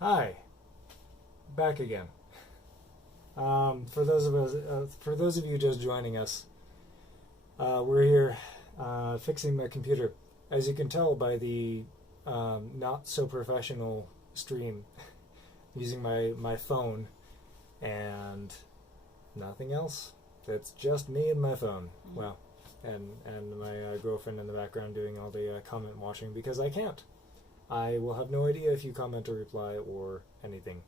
Hi, back again. For those of you just joining us, we're here fixing my computer. As you can tell by the not so professional stream, using my phone and nothing else. It's just me and my phone. Well, and my girlfriend in the background doing all the comment washing because I can't. I will have no idea if you comment or reply or anything.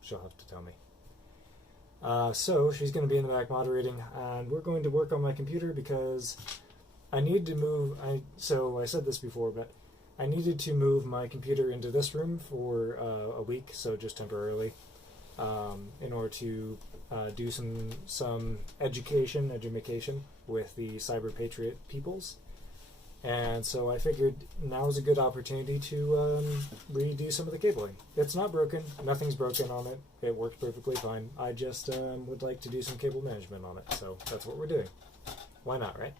She'll have to tell me. So she's going to be in the back moderating, and we're going to work on my computer because I need to move. So I said this before, but I needed to move my computer into this room for a week, so just temporarily, in order to do some education with the Cyber Patriot peoples. And so I figured now is a good opportunity to redo some of the cabling. It's not broken. Nothing's broken on it. It works perfectly fine. I just would like to do some cable management on it. So that's what we're doing. Why not, right?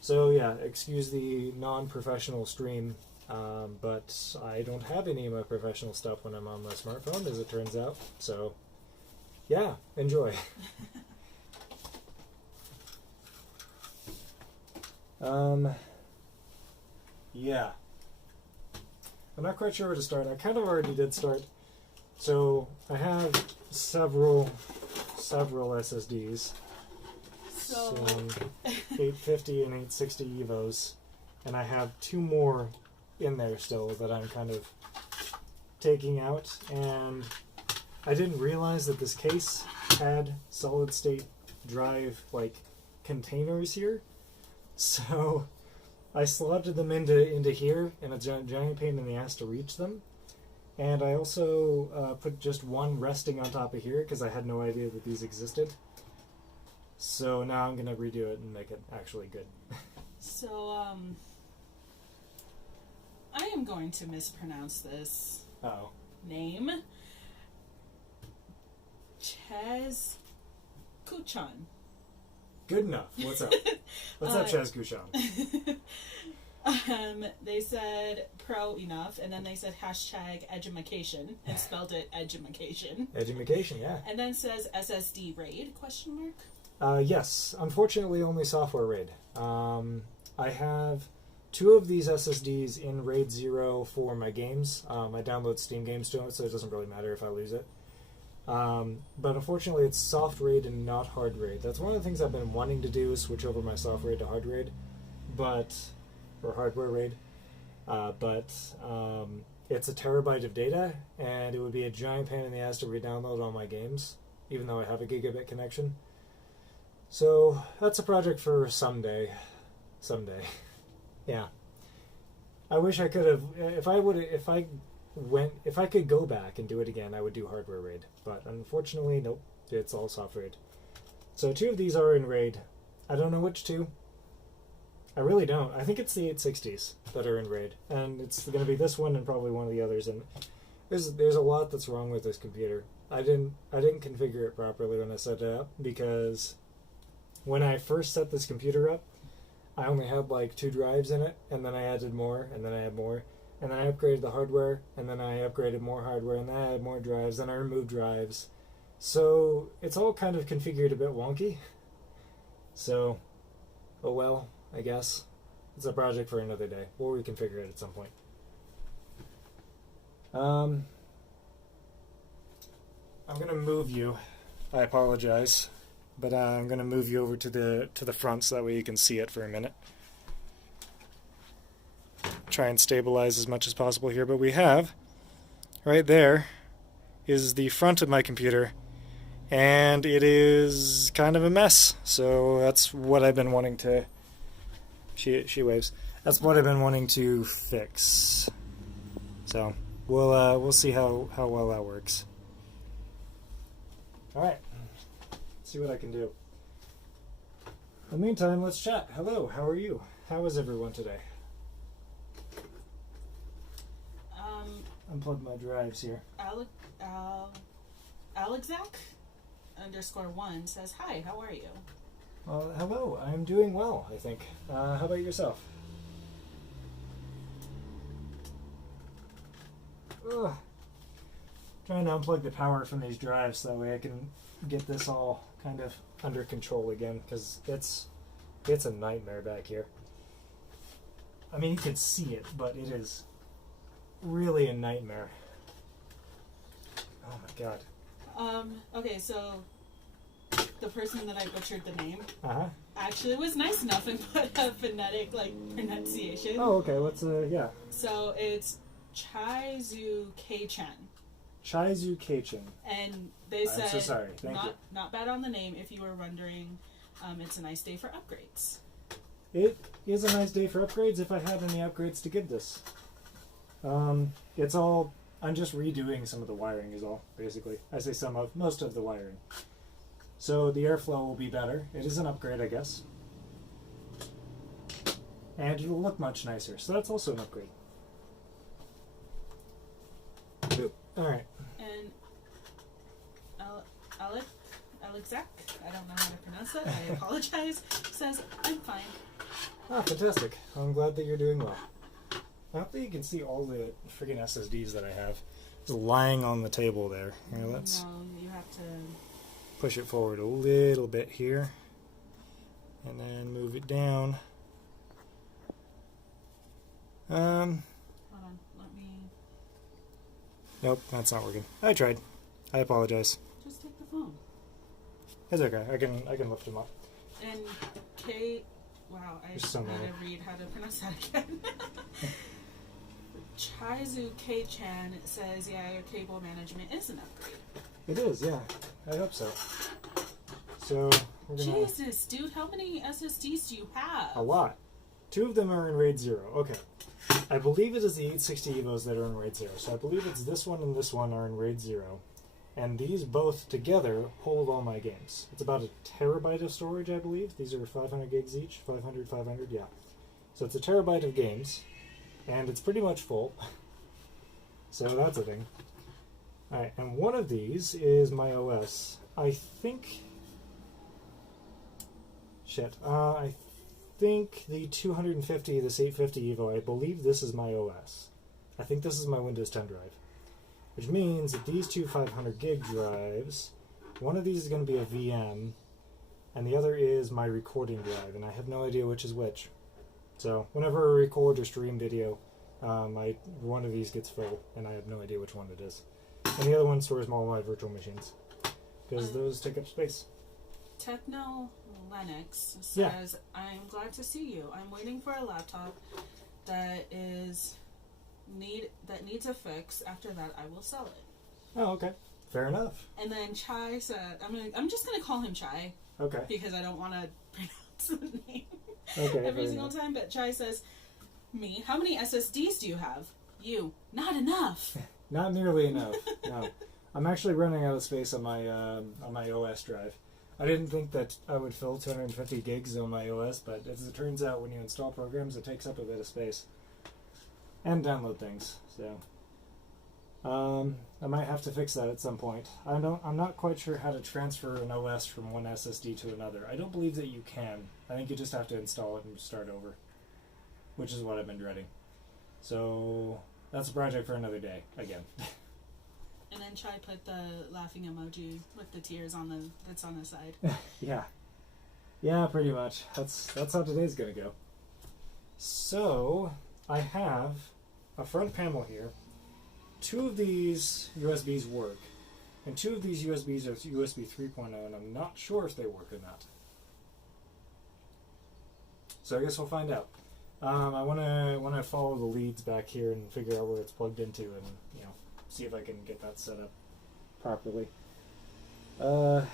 So yeah, excuse the non-professional stream, but I don't have any of my professional stuff when I'm on my smartphone, as it turns out. So yeah, enjoy. Yeah. I'm not quite sure where to start. I kind of already did start. So I have several SSDs. Some 850 and 860 EVOs. And I have two more in there still that I'm kind of taking out. And I didn't realize that this case had solid state drive containers here. So I slotted them into here, and it's a giant pain in the ass to reach them. And I also put just one resting on top of here because I had no idea that these existed. So now I'm going to redo it and make it actually good. So, I am going to mispronounce this name. Chaz Kuchan. Good enough. What's up? What's up, Chaz Kuchan? They said pro enough, and then they said hashtag edumacation, and spelled it edumacation. Edumacation, yeah. And then says SSD RAID, question mark? Yes. Unfortunately, only software RAID. I have two of these SSDs in RAID 0 for my games. I download Steam games to it, so it doesn't really matter if I lose it. But unfortunately, it's soft RAID and not hard RAID. That's one of the things I've been wanting to do, is switch over my soft RAID to hard RAID, or hardware RAID. But it's a terabyte of data, and it would be a giant pain in the ass to re-download all my games, even though I have a gigabit connection. So that's a project for someday. Yeah. I wish I could have. If I could go back and do it again, I would do hardware RAID. But unfortunately, nope. It's all soft RAID. So two of these are in RAID. I don't know which two. I really don't. I think it's the 860s that are in RAID. And it's going to be this one and probably one of the others. And there's a lot that's wrong with this computer. I didn't configure it properly when I set it up, because when I first set this computer up, I only had 2 drives in it, and then I added more, and then I had more. And then I upgraded the hardware, and then I upgraded more hardware, and then I had more drives, then I removed drives. So it's all kind of configured a bit wonky. So, oh well, I guess. It's a project for another day. We'll reconfigure it at some point. I'm going to move you. I apologize. But I'm going to move you over to the front so that way you can see it for a minute. Try and stabilize as much as possible here, but we have right there is the front of my computer, and it is kind of a mess. So that's what I've been wanting to she waves. That's what I've been wanting to fix. So we'll see how well that works. All right. Let's see what I can do. In the meantime, let's chat. Hello, how are you? How is everyone today? Unplug my drives here. Alexac_1 says, hi, how are you? Hello, I'm doing well, I think. How about yourself? Ugh. trying to unplug the power from these drives so that way I can get this all kind of under control again, because it's a nightmare back here. I mean, you can see it, but it is really a nightmare. Oh my god. Okay, so the person that I butchered the name Uh-huh. actually was nice enough and put a phonetic, like, pronunciation. Oh, okay, what's, yeah. So it's Chaizu K-chan. Chaizu Keichin. And they said, I'm so sorry, thank you. Not bad on the name if you were wondering. It's a nice day for upgrades. It is a nice day for upgrades if I had any upgrades to give this. It's all... I'm just redoing some of the wiring is all, basically. I say most of the wiring. So the airflow will be better. It is an upgrade, I guess. And it will look much nicer, so that's also an upgrade. Alright. And Alexak, I don't know how to pronounce that, I apologize, says, I'm fine. Ah, fantastic. I'm glad that you're doing well. I hope that you can see all the friggin' SSDs that I have just lying on the table there. Here, let's No, you have to... push it forward a little bit here. And then move it down. Hold on, let me... Nope, that's not working. I tried. I apologize. Just take the phone. It's okay. I can lift them up. And K... Wow, I need There's so many. to read how to pronounce that again. Chaizu K-chan says, yeah, your cable management is an upgrade. It is, yeah. I hope so. So, we're gonna... Jesus, dude, how many SSDs do you have? A lot. 2 of them are in RAID 0. Okay. I believe it is the 860 EVOs that are in RAID 0. So I believe it's this one and this one are in RAID 0. And these both together hold all my games. It's about a terabyte of storage, I believe. These are 500 gigs each. 500, 500, yeah. So it's a terabyte of games. And it's pretty much full. So that's a thing. Alright, and one of these is my OS. I think... Shit. I think the 250, this 850 EVO, I believe this is my OS. I think this is my Windows 10 drive. Which means that these two 500 gig drives, one of these is going to be a VM, and the other is my recording drive, and I have no idea which is which. So whenever I record or stream video, one of these gets full, and I have no idea which one it is. And the other one stores all my virtual machines, because those take up space. Techno Lennox says, Yeah. I'm glad to see you. I'm waiting for a laptop that needs a fix. After that, I will sell it. Oh, okay. Fair enough. And then Chai said, I'm just gonna call him Chai Okay. because I don't want to pronounce the name Okay. every fair single enough. time. But Chai says, me, how many SSDs do you have? You, not enough. Not nearly enough. No. I'm actually running out of space on my OS drive. I didn't think that I would fill 250 gigs on my OS, but as it turns out, when you install programs, it takes up a bit of space. And download things, so I might have to fix that at some point. I'm not quite sure how to transfer an OS from one SSD to another. I don't believe that you can. I think you just have to install it and start over, which is what I've been dreading. So that's a project for another day again. And then Chai put the laughing emoji with the tears that's on the side. Yeah, pretty much. That's how today's gonna go. So I have a front panel here. 2 of these USBs work, and 2 of these USBs are USB 3.0, and I'm not sure if they work or not. So I guess we'll find out. I want to follow the leads back here and figure out where it's plugged into, and see if I can get that set up properly. And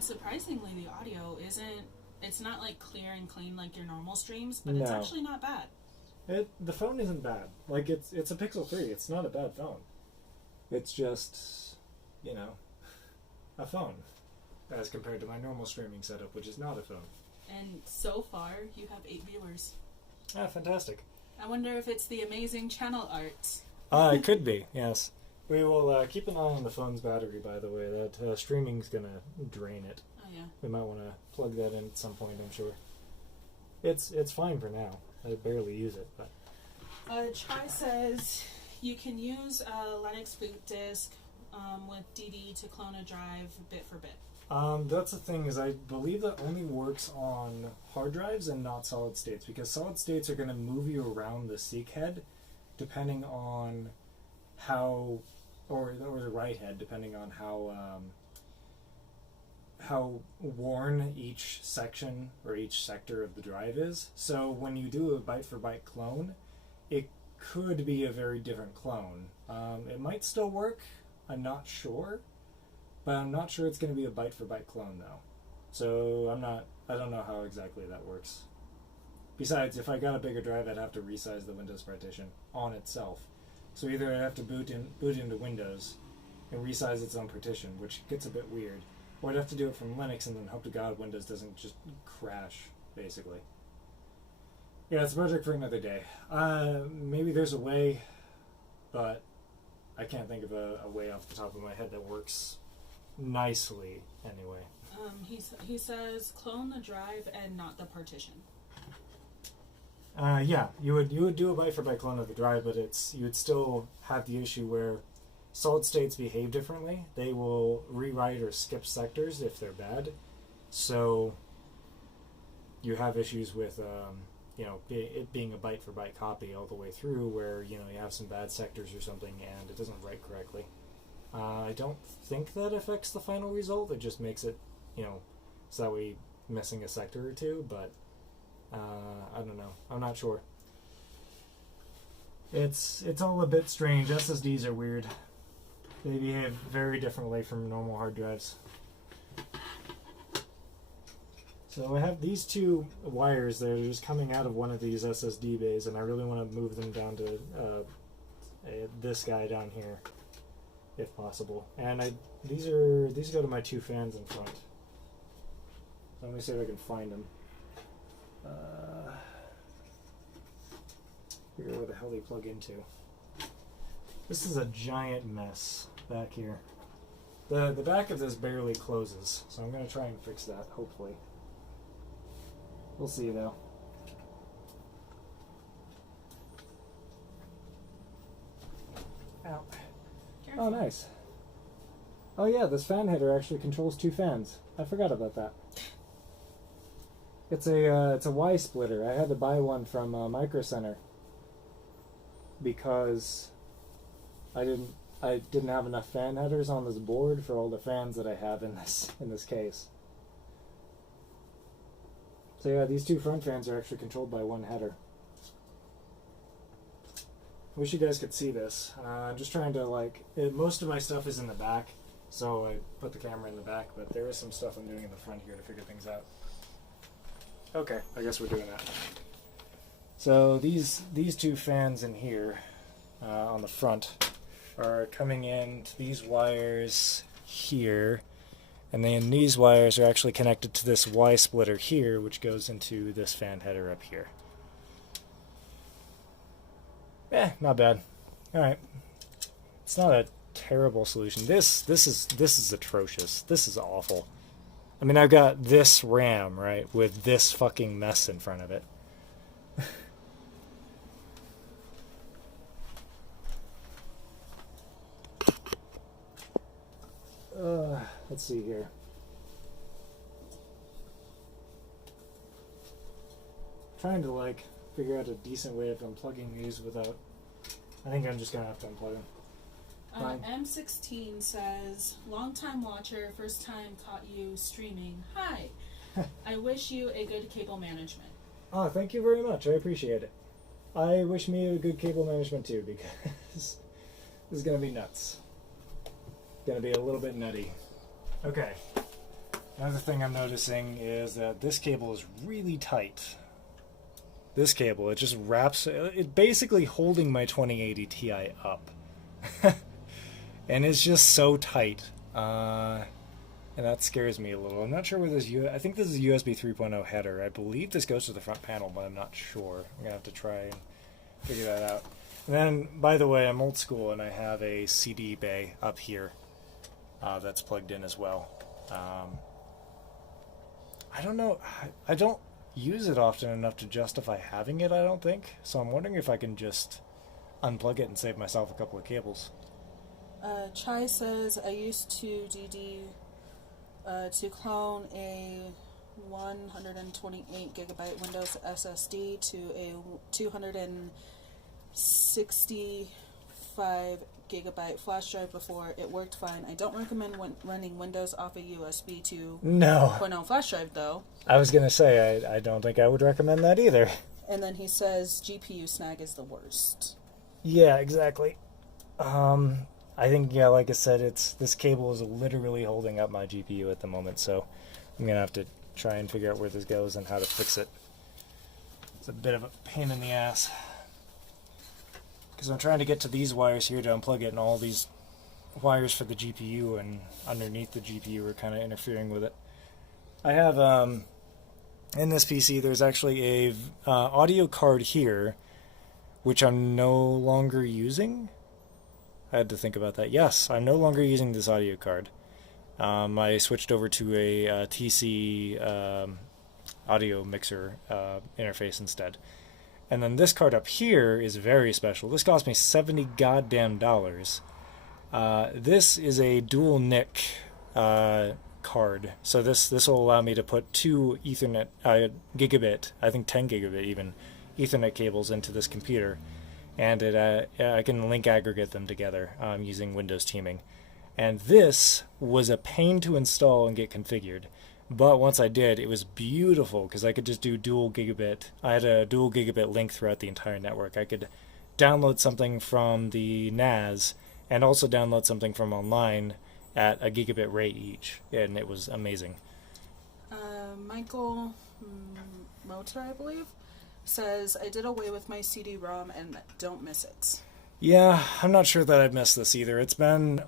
surprisingly, the audio it's not like clear and clean like your normal streams, but it's No. actually not bad. The phone isn't bad. Like, it's a Pixel 3. It's not a bad phone. It's just, a phone. As compared to my normal streaming setup, which is not a phone. And so far, you have 8 viewers. Ah, fantastic. I wonder if it's the amazing channel art. It could be, yes. We will keep an eye on the phone's battery, by the way. That streaming's going to drain it. Oh, yeah. We might want to plug that in at some point, I'm sure. It's fine for now. I barely use it, but... Chai says, You can use a Linux boot disk with DD to clone a drive bit for bit. That's the thing, is I believe that only works on hard drives and not solid states, because solid states are going to move you around the seek head depending on how, or the write head, depending on how worn each section or each sector of the drive is. So when you do a byte for byte clone, it could be a very different clone. It might still work, I'm not sure, but I'm not sure it's going to be a byte for byte clone though. So I don't know how exactly that works. Besides, if I got a bigger drive, I'd have to resize the Windows partition on itself. So either I'd have to boot into Windows and resize its own partition, which gets a bit weird, or I'd have to do it from Linux and then hope to God Windows doesn't just crash, basically. Yeah, it's a project for another day. Maybe there's a way, but I can't think of a way off the top of my head that works nicely, anyway. He says clone the drive and not the partition. Yeah, you would do a byte for byte clone of the drive, but you would still have the issue where solid states behave differently. They will rewrite or skip sectors if they're bad. So you have issues with it being a byte for byte copy all the way through, where you have some bad sectors or something and it doesn't write correctly. I don't think that affects the final result. It just makes it, so that way missing a sector or two, but I don't know. I'm not sure. It's all a bit strange. SSDs are weird. They behave very differently from normal hard drives. So I have these two wires that are just coming out of one of these SSD bays, and I really want to move them down to this guy down here, if possible. And these go to my two fans in front. So let me see if I can find them. Figure out where the hell they plug into. This is a giant mess back here. The back of this barely closes, so I'm going to try and fix that, hopefully. We'll see though. Ow. Careful. Oh, nice. Oh yeah, this fan header actually controls two fans. I forgot about that. It's a Y splitter. I had to buy one from Micro Center because I didn't have enough fan headers on this board for all the fans that I have in this case. So yeah, these two front fans are actually controlled by one header. I wish you guys could see this. I'm just trying to most of my stuff is in the back, so I put the camera in the back, but there is some stuff I'm doing in the front here to figure things out. Okay, I guess we're doing that. So these two fans in here on the front are coming in to these wires here, and then these wires are actually connected to this Y splitter here, which goes into this fan header up here. Not bad. All right, it's not a terrible solution. This is atrocious. This is awful. I mean, I've got this RAM, right, with this fucking mess in front of it. Let's see here. Trying to figure out a decent way of unplugging these without. I think I'm just gonna have to unplug them. M16 says, long-time watcher, first time caught you streaming. Hi. I wish you a good cable management. Oh, thank you very much. I appreciate it. I wish me a good cable management too, because this is going to be nuts. Going to be a little bit nutty. Okay. Another thing I'm noticing is that this cable is really tight. This cable, it just wraps, it basically holding my 2080 Ti up. And it's just so tight. And that scares me a little. I'm not sure where this I think this is a USB 3.0 header. I believe this goes to the front panel, but I'm not sure. I'm going to have to try and figure that out. And then, by the way, I'm old school, and I have a CD bay up here that's plugged in as well. I don't know. I don't use it often enough to justify having it, I don't think. So I'm wondering if I can just unplug it and save myself a couple of cables. Chai says, I used to to clone a 128 gigabyte Windows SSD to a 265 gigabyte flash drive before. It worked fine. I don't recommend running Windows off a USB 2.0 flash drive, though. I was going to say, I don't think I would recommend that either. And then he says GPU snag is the worst. Yeah, exactly. I think, yeah, like I said, this cable is literally holding up my GPU at the moment, so I'm going to have to try and figure out where this goes and how to fix it. It's a bit of a pain in the ass. Because I'm trying to get to these wires here to unplug it, and all these wires for the GPU and underneath the GPU are kind of interfering with it. I have, in this PC, there's actually a audio card here, which I'm no longer using. I had to think about that. Yes, I'm no longer using this audio card. I switched over to a TC audio mixer interface instead. And then this card up here is very special. This cost me $70 goddamn dollars. This is a dual NIC card. So this will allow me to put two Ethernet gigabit, I think 10 gigabit even, Ethernet cables into this computer. And I can link aggregate them together using Windows teaming. And this was a pain to install and get configured. But once I did, it was beautiful because I could just do dual gigabit. I had a dual gigabit link throughout the entire network. I could download something from the NAS and also download something from online at a gigabit rate each. And it was amazing. Michael Motor, I believe, says, I did away with my CD-ROM and don't miss it. Yeah, I'm not sure that I've missed this either. It's been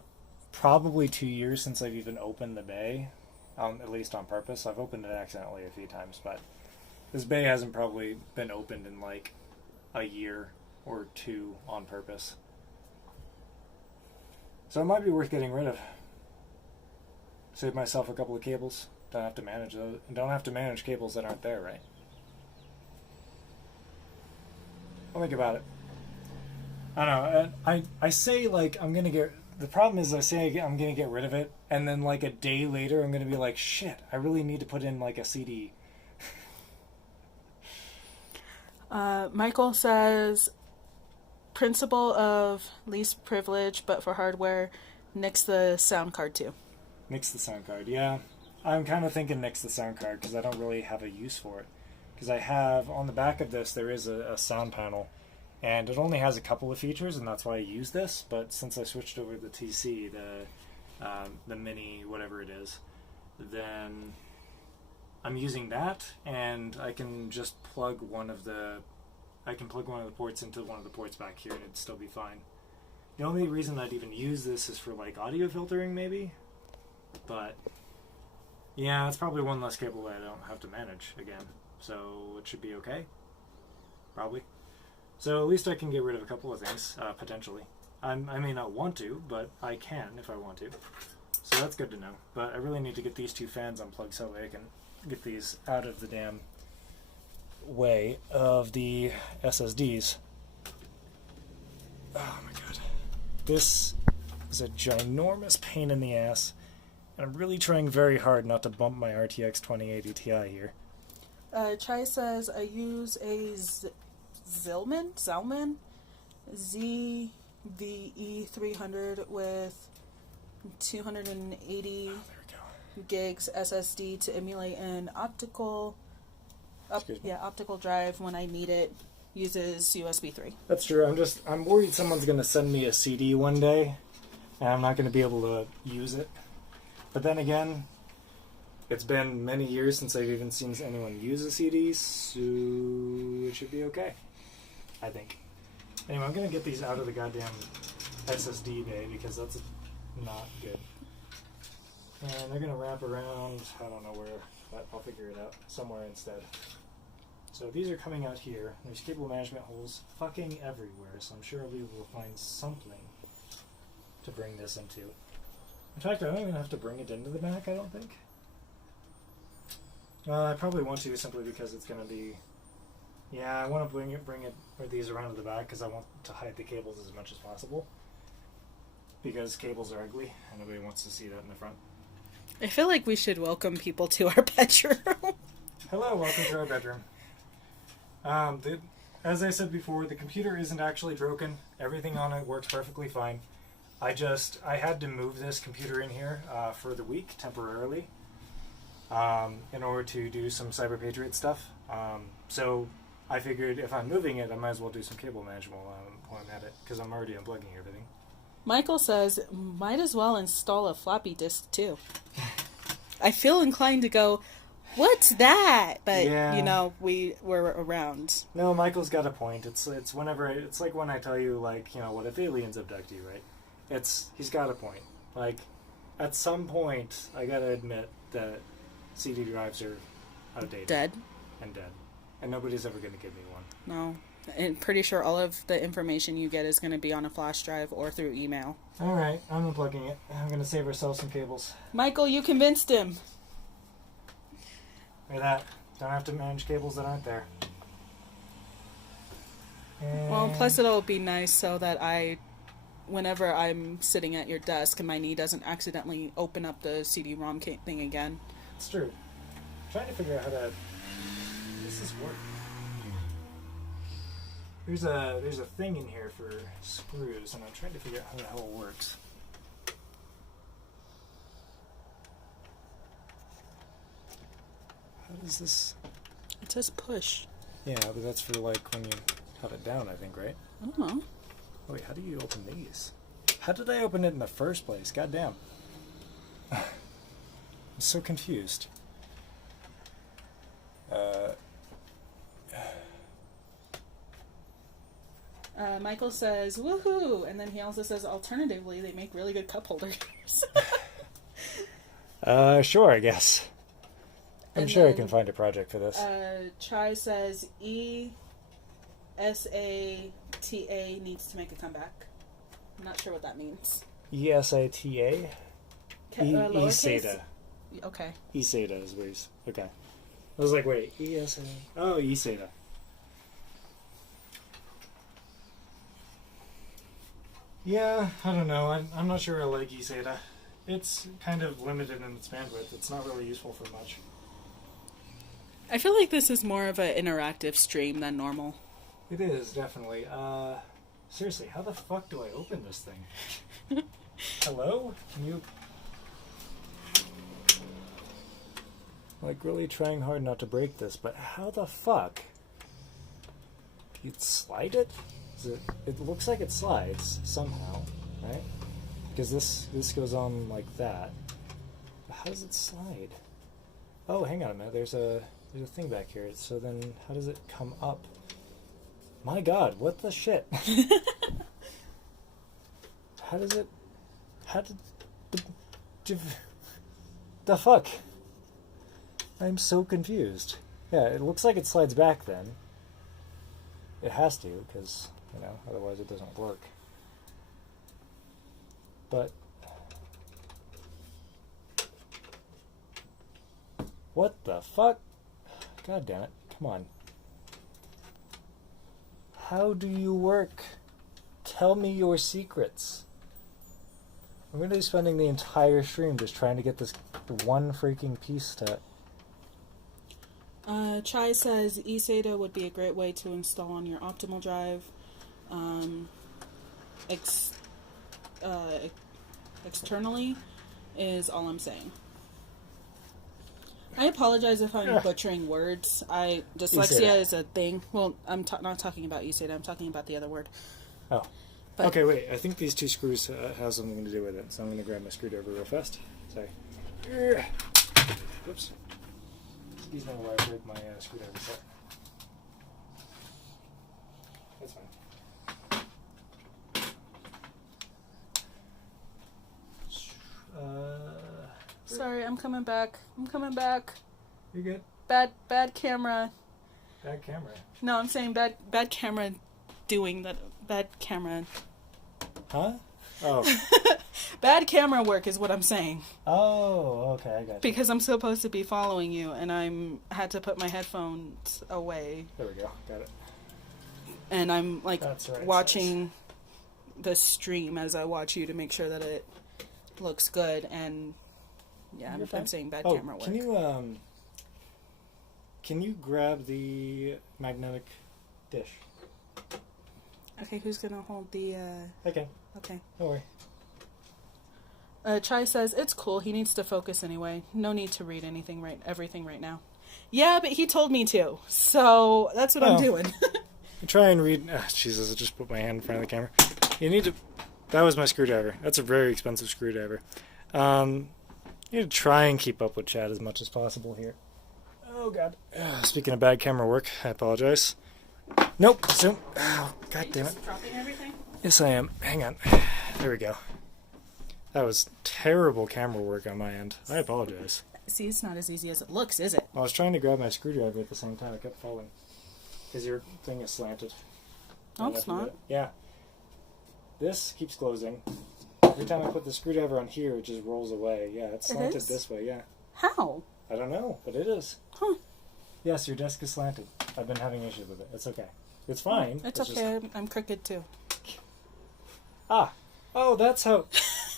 probably 2 years since I've even opened the bay, at least on purpose. I've opened it accidentally a few times, but this bay hasn't probably been opened in like a year or two on purpose. So it might be worth getting rid of. Save myself a couple of cables. Don't have to manage those. Don't have to manage cables that aren't there, right? I'll think about it. I don't know. I say like I'm gonna get. The problem is I say I'm gonna get rid of it, and then like a day later I'm gonna be like, shit, I really need to put in like a CD. Michael says, principle of least privilege, but for hardware, nix the sound card too. Nix the sound card, yeah. I'm kind of thinking nix the sound card because I don't really have a use for it. Because I have, on the back of this, there is a sound panel, and it only has a couple of features, and that's why I use this. But since I switched over to the TC, the mini, whatever it is, then I'm using that, and I can just plug one of the ports into one of the ports back here, and it'd still be fine. The only reason I'd even use this is for like audio filtering, maybe. But yeah, it's probably one less cable that I don't have to manage again. So it should be okay. Probably. So at least I can get rid of a couple of things, potentially. I may not want to, but I can if I want to. So that's good to know. But I really need to get these two fans unplugged so I can get these out of the damn way of the SSDs. Oh my god. This is a ginormous pain in the ass. And I'm really trying very hard not to bump my RTX 2080 Ti here. Chai says, I use a Zilman ZVE300 with 280 gigs SSD to emulate an optical drive when I need it. Uses USB 3. That's true. I'm worried someone's going to send me a CD one day, and I'm not going to be able to use it. But then again, it's been many years since I've even seen anyone use a CD, so it should be okay, I think. Anyway, I'm going to get these out of the goddamn SSD bay because that's not good. And they're going to wrap around, I don't know where, but I'll figure it out, somewhere instead. So these are coming out here. There's cable management holes fucking everywhere, so I'm sure I'll be able to find something to bring this into. In fact, I don't even have to bring it into the Mac, I don't think. I probably want to simply because it's going to be Yeah, I want to bring these around to the back because I want to hide the cables as much as possible. Because cables are ugly and nobody wants to see that in the front. I feel like we should welcome people to our bedroom. Hello, welcome to our bedroom. As I said before, the computer isn't actually broken. Everything on it works perfectly fine. I had to move this computer in here for the week temporarily in order to do some Cyber Patriot stuff. So I figured if I'm moving it, I might as well do some cable management while I'm at it, because I'm already unplugging everything. Michael says, might as well install a floppy disk too. I feel inclined to go, what's that? But, yeah. you know, we're around. No, Michael's got a point. It's like when I tell you, like, you know, what if aliens abduct you, right? He's got a point. Like, at some point, I gotta admit that CD drives are outdated. Dead. And nobody's ever gonna give me one. No. I'm pretty sure all of the information you get is going to be on a flash drive or through email. Alright, I'm unplugging it. I'm gonna save ourselves some cables. Michael, you convinced him. Look at that. Don't have to manage cables that aren't there. And Well, plus it'll be nice so that whenever I'm sitting at your desk and my knee doesn't accidentally open up the CD-ROM thing again. it's true. I'm trying to figure out how to... Does this work? There's a thing in here for screws, and I'm trying to figure out how the hell it works. How does this... It says push. Yeah, but that's for, like, when you have it down, I think, right? I don't know. Wait, how do you open these? How did I open it in the first place? Goddamn. I'm so confused. Michael says, woohoo! And then he also says, alternatively, they make really good cup holders. Sure, I guess. I'm sure I can find a project for this. Chai says, ESATA needs to make a comeback. I'm not sure what that means. ESATA? Lowercase? ESATA. Okay. ESATA is what he's... Okay. I was like, wait, ESATA? Oh, ESATA. Yeah, I don't know. I'm not sure I like eSATA. It's kind of limited in its bandwidth. It's not really useful for much. I feel like this is more of an interactive stream than normal. It is, definitely. Seriously, how the fuck do I open this thing? Hello? Can you... Like, really trying hard not to break this, but how the fuck? You'd slide it? It looks like it slides somehow, right? Because this goes on like that. But how does it slide? Oh, hang on a minute. There's a thing back here. So then, how does it come up? My God, what the shit? How did the fuck? I'm so confused. Yeah, it looks like it slides back then. It has to, because, you know, otherwise it doesn't work. But what the fuck? God damn it. Come on. How do you work? Tell me your secrets. I'm going to be spending the entire stream just trying to get this one freaking piece to... Chai says eSATA would be a great way to install on your optimal drive. Externally is all I'm saying. I apologize if I'm butchering words. Dyslexia is a thing. Well, I'm not talking about eSATA. I'm talking about the other word. Oh. But, okay, wait. I think these two screws have something to do with it. So I'm going to grab my screwdriver real fast. Sorry. Whoops. Excuse me while I break my screwdriver set. That's fine. Sorry, I'm coming back. You're good. Bad camera. Bad camera. No, I'm saying bad camera doing that. Bad camera. Huh? Oh. Bad camera work is what I'm saying. Oh, okay, I got you. Because I'm supposed to be following you, and had to put my headphones away. There we go. Got it. And I'm like right watching the stream as I watch you to make sure that it looks good. And yeah, I'm saying bad camera work. Can you grab the magnetic dish? Okay, who's gonna hold the? Okay. Okay. Don't worry. Chai says it's cool. He needs to focus anyway. No need to read everything right now. Yeah, but he told me to, so that's what I'm doing. Try and read. Jesus! I just put my hand in front of the camera. You need to. That was my screwdriver. That's a very expensive screwdriver. You need to try and keep up with chat as much as possible here. Oh God! Speaking of bad camera work, I apologize. Nope. Zoom. Oh, God damn it! Dropping everything? Yes, I am. Hang on. There we go. That was terrible camera work on my end. I apologize. See, it's not as easy as it looks, is it? I was trying to grab my screwdriver at the same time. I kept falling. Because your thing is slanted. No, it's not. Yeah. This keeps closing. Every time I put the screwdriver on here, it just rolls away. Yeah, it's slanted this way, yeah. How? I don't know, but it is. Huh. Yes, your desk is slanted. I've been having issues with it. It's okay. It's fine. It's okay. Just... I'm crooked too. Ah. Oh, that's how...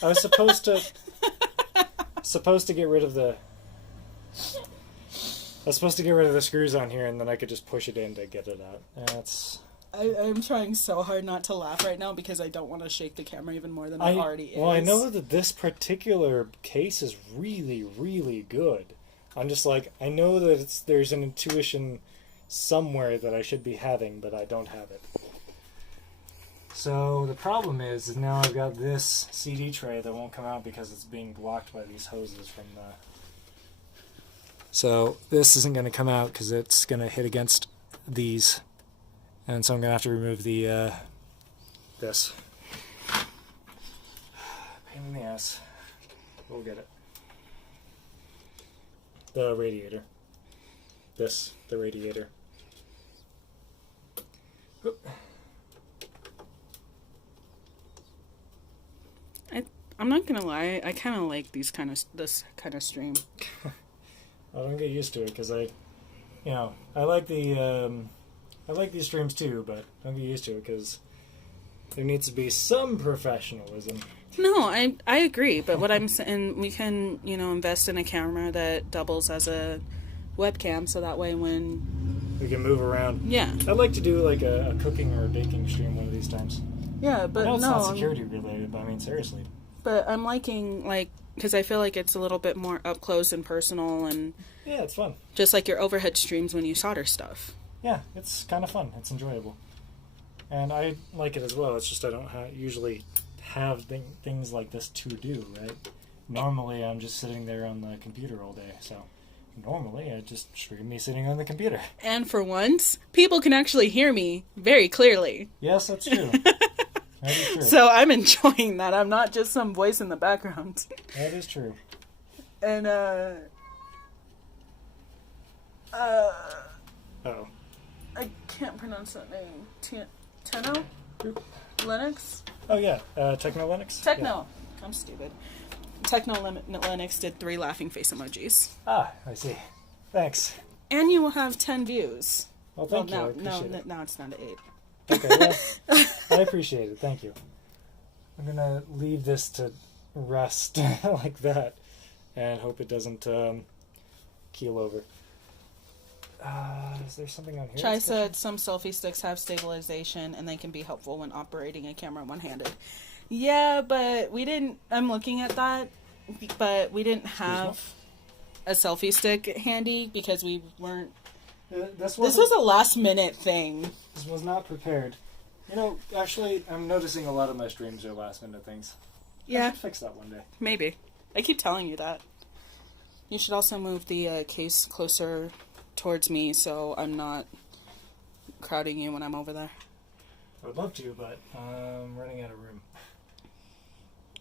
I was supposed to get rid of the... I was supposed to get rid of the screws on here, and then I could just push it in to get it out. That's... I'm trying so hard not to laugh right now because I don't want to shake the camera even more than it already is. Well, I know that this particular case is really, really good. I'm just like, I know that there's an intuition somewhere that I should be having, but I don't have it. So the problem is now I've got this CD tray that won't come out because it's being blocked by these hoses from the... So this isn't going to come out because it's going to hit against these. And so I'm going to have to remove the, this. Pain in the ass. We'll get it. The radiator. The radiator. Oop. I'm not gonna lie, I kind of like this kind of stream. I don't get used to it because I like these streams too, but I don't get used to it because there needs to be some professionalism. No, I agree, but what I'm saying, we can, invest in a camera that doubles as a webcam, so that way when... We can move around. Yeah. I'd like to do like a cooking or a baking stream one of these times. Yeah, but I know it's not security related, but I mean, seriously. But I'm liking, because I feel like it's a little bit more up close and personal, and... Yeah, it's fun. Just like your overhead streams when you solder stuff. Yeah, it's kind of fun. It's enjoyable. And I like it as well. It's just I don't usually have things like this to do, right? Normally, I'm just sitting there on the computer all day, so... Normally, I just stream me sitting on the computer. And for once, people can actually hear me very clearly. Yes, that's true. That is true. So I'm enjoying that. I'm not just some voice in the background. That is true. And, Uh-oh. I can't pronounce that name. Tenno? Linux? Oh, yeah. Techno Linux? Techno. Yeah. I'm stupid. Techno Linux did 3 laughing face emojis. Ah, I see. Thanks. And you will have 10 views. Well, thank you. Now it's down to 8. Okay, well, I appreciate it. Thank you. I'm going to leave this to rest like that and hope it doesn't keel over. Is there something on here? Chai said some selfie sticks have stabilization and they can be helpful when operating a camera one-handed. Yeah, but we didn't... I'm looking at that, but we didn't have a selfie stick handy because we weren't... This was a last-minute thing. This was not prepared. Actually, I'm noticing a lot of my streams are last-minute things. Yeah. I should fix that one day. Maybe. I keep telling you that. You should also move the case closer towards me so I'm not crowding you when I'm over there. I would love to, but I'm running out of room.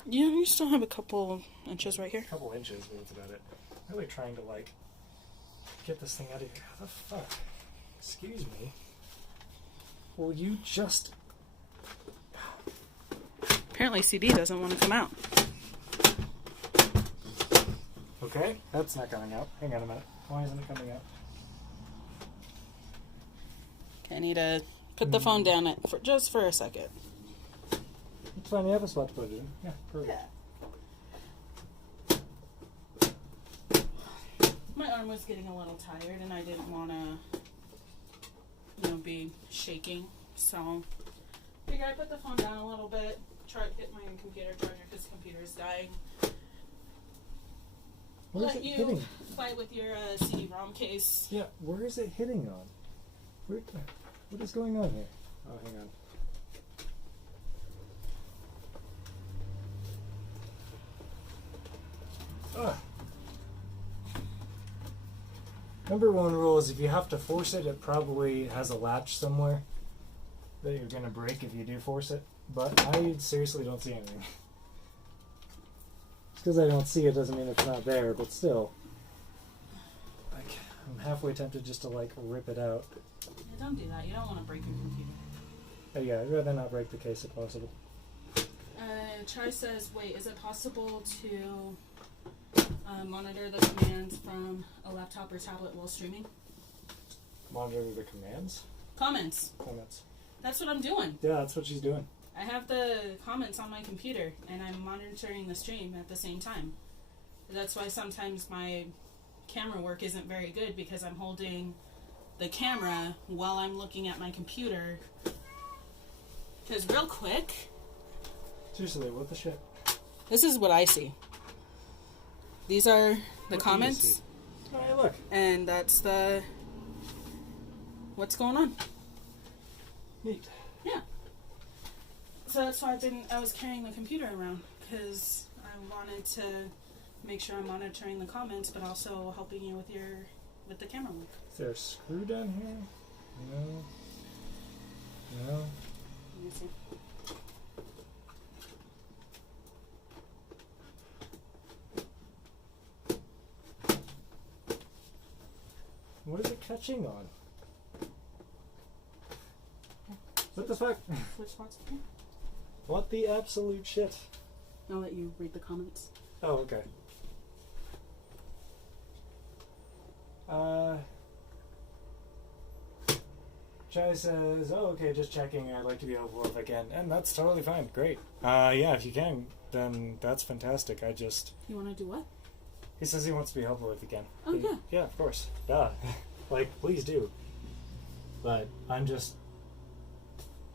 Yeah, you still have a couple inches right here. A couple inches, but that's about it. I'm really trying to, get this thing out of here. How the fuck? Excuse me. Will you just... Apparently CD doesn't want to come out. Okay, that's not coming out. Hang on a minute. Why isn't it coming out? Okay, I need to put the phone down just for a second. It's fine, you have a spot to put it in. Yeah, perfect. Yeah. My arm was getting a little tired and I didn't want to, be shaking. So, I figured I'd put the phone down a little bit, try to get my computer charger because the computer's dying. Where is Let it you hitting? fight with your CD-ROM case. Yeah, where is it hitting on? What is going on here? Oh, hang on. Ugh. Number one rule is if you have to force it, it probably has a latch somewhere that you're going to break if you do force it. But I seriously don't see anything. Just because I don't see it doesn't mean it's not there, but still. Like, I'm halfway tempted just to, rip it out. Yeah, don't do that. You don't want to break your computer. Yeah, I'd rather not break the case if possible. Chai says, wait, is it possible to monitor the commands from a laptop or tablet while streaming? Monitor the commands? Comments. That's what I'm doing. Yeah, that's what she's doing. I have the comments on my computer, and I'm monitoring the stream at the same time. That's why sometimes my camera work isn't very good, because I'm holding the camera while I'm looking at my computer. Because real quick... Seriously, what the shit? This is what I see. These are the comments. Oh, hey, look. And that's the... what's going on. Neat. Yeah. So that's why I was carrying the computer around, because I wanted to make sure I'm monitoring the comments, but also helping you with the camera work. Is there a screw down here? No. Let me see. What is it catching on? What the fuck? Which spots? Okay. What the absolute shit? I'll let you read the comments. Oh, okay. Chai says, oh, okay, just checking. I'd like to be helpful if I can. And that's totally fine. Great. Yeah, if you can, then that's fantastic. You want to do what? He says he wants to be helpful if he can. Oh, yeah. Yeah, of course. Duh. Please do. But I'm just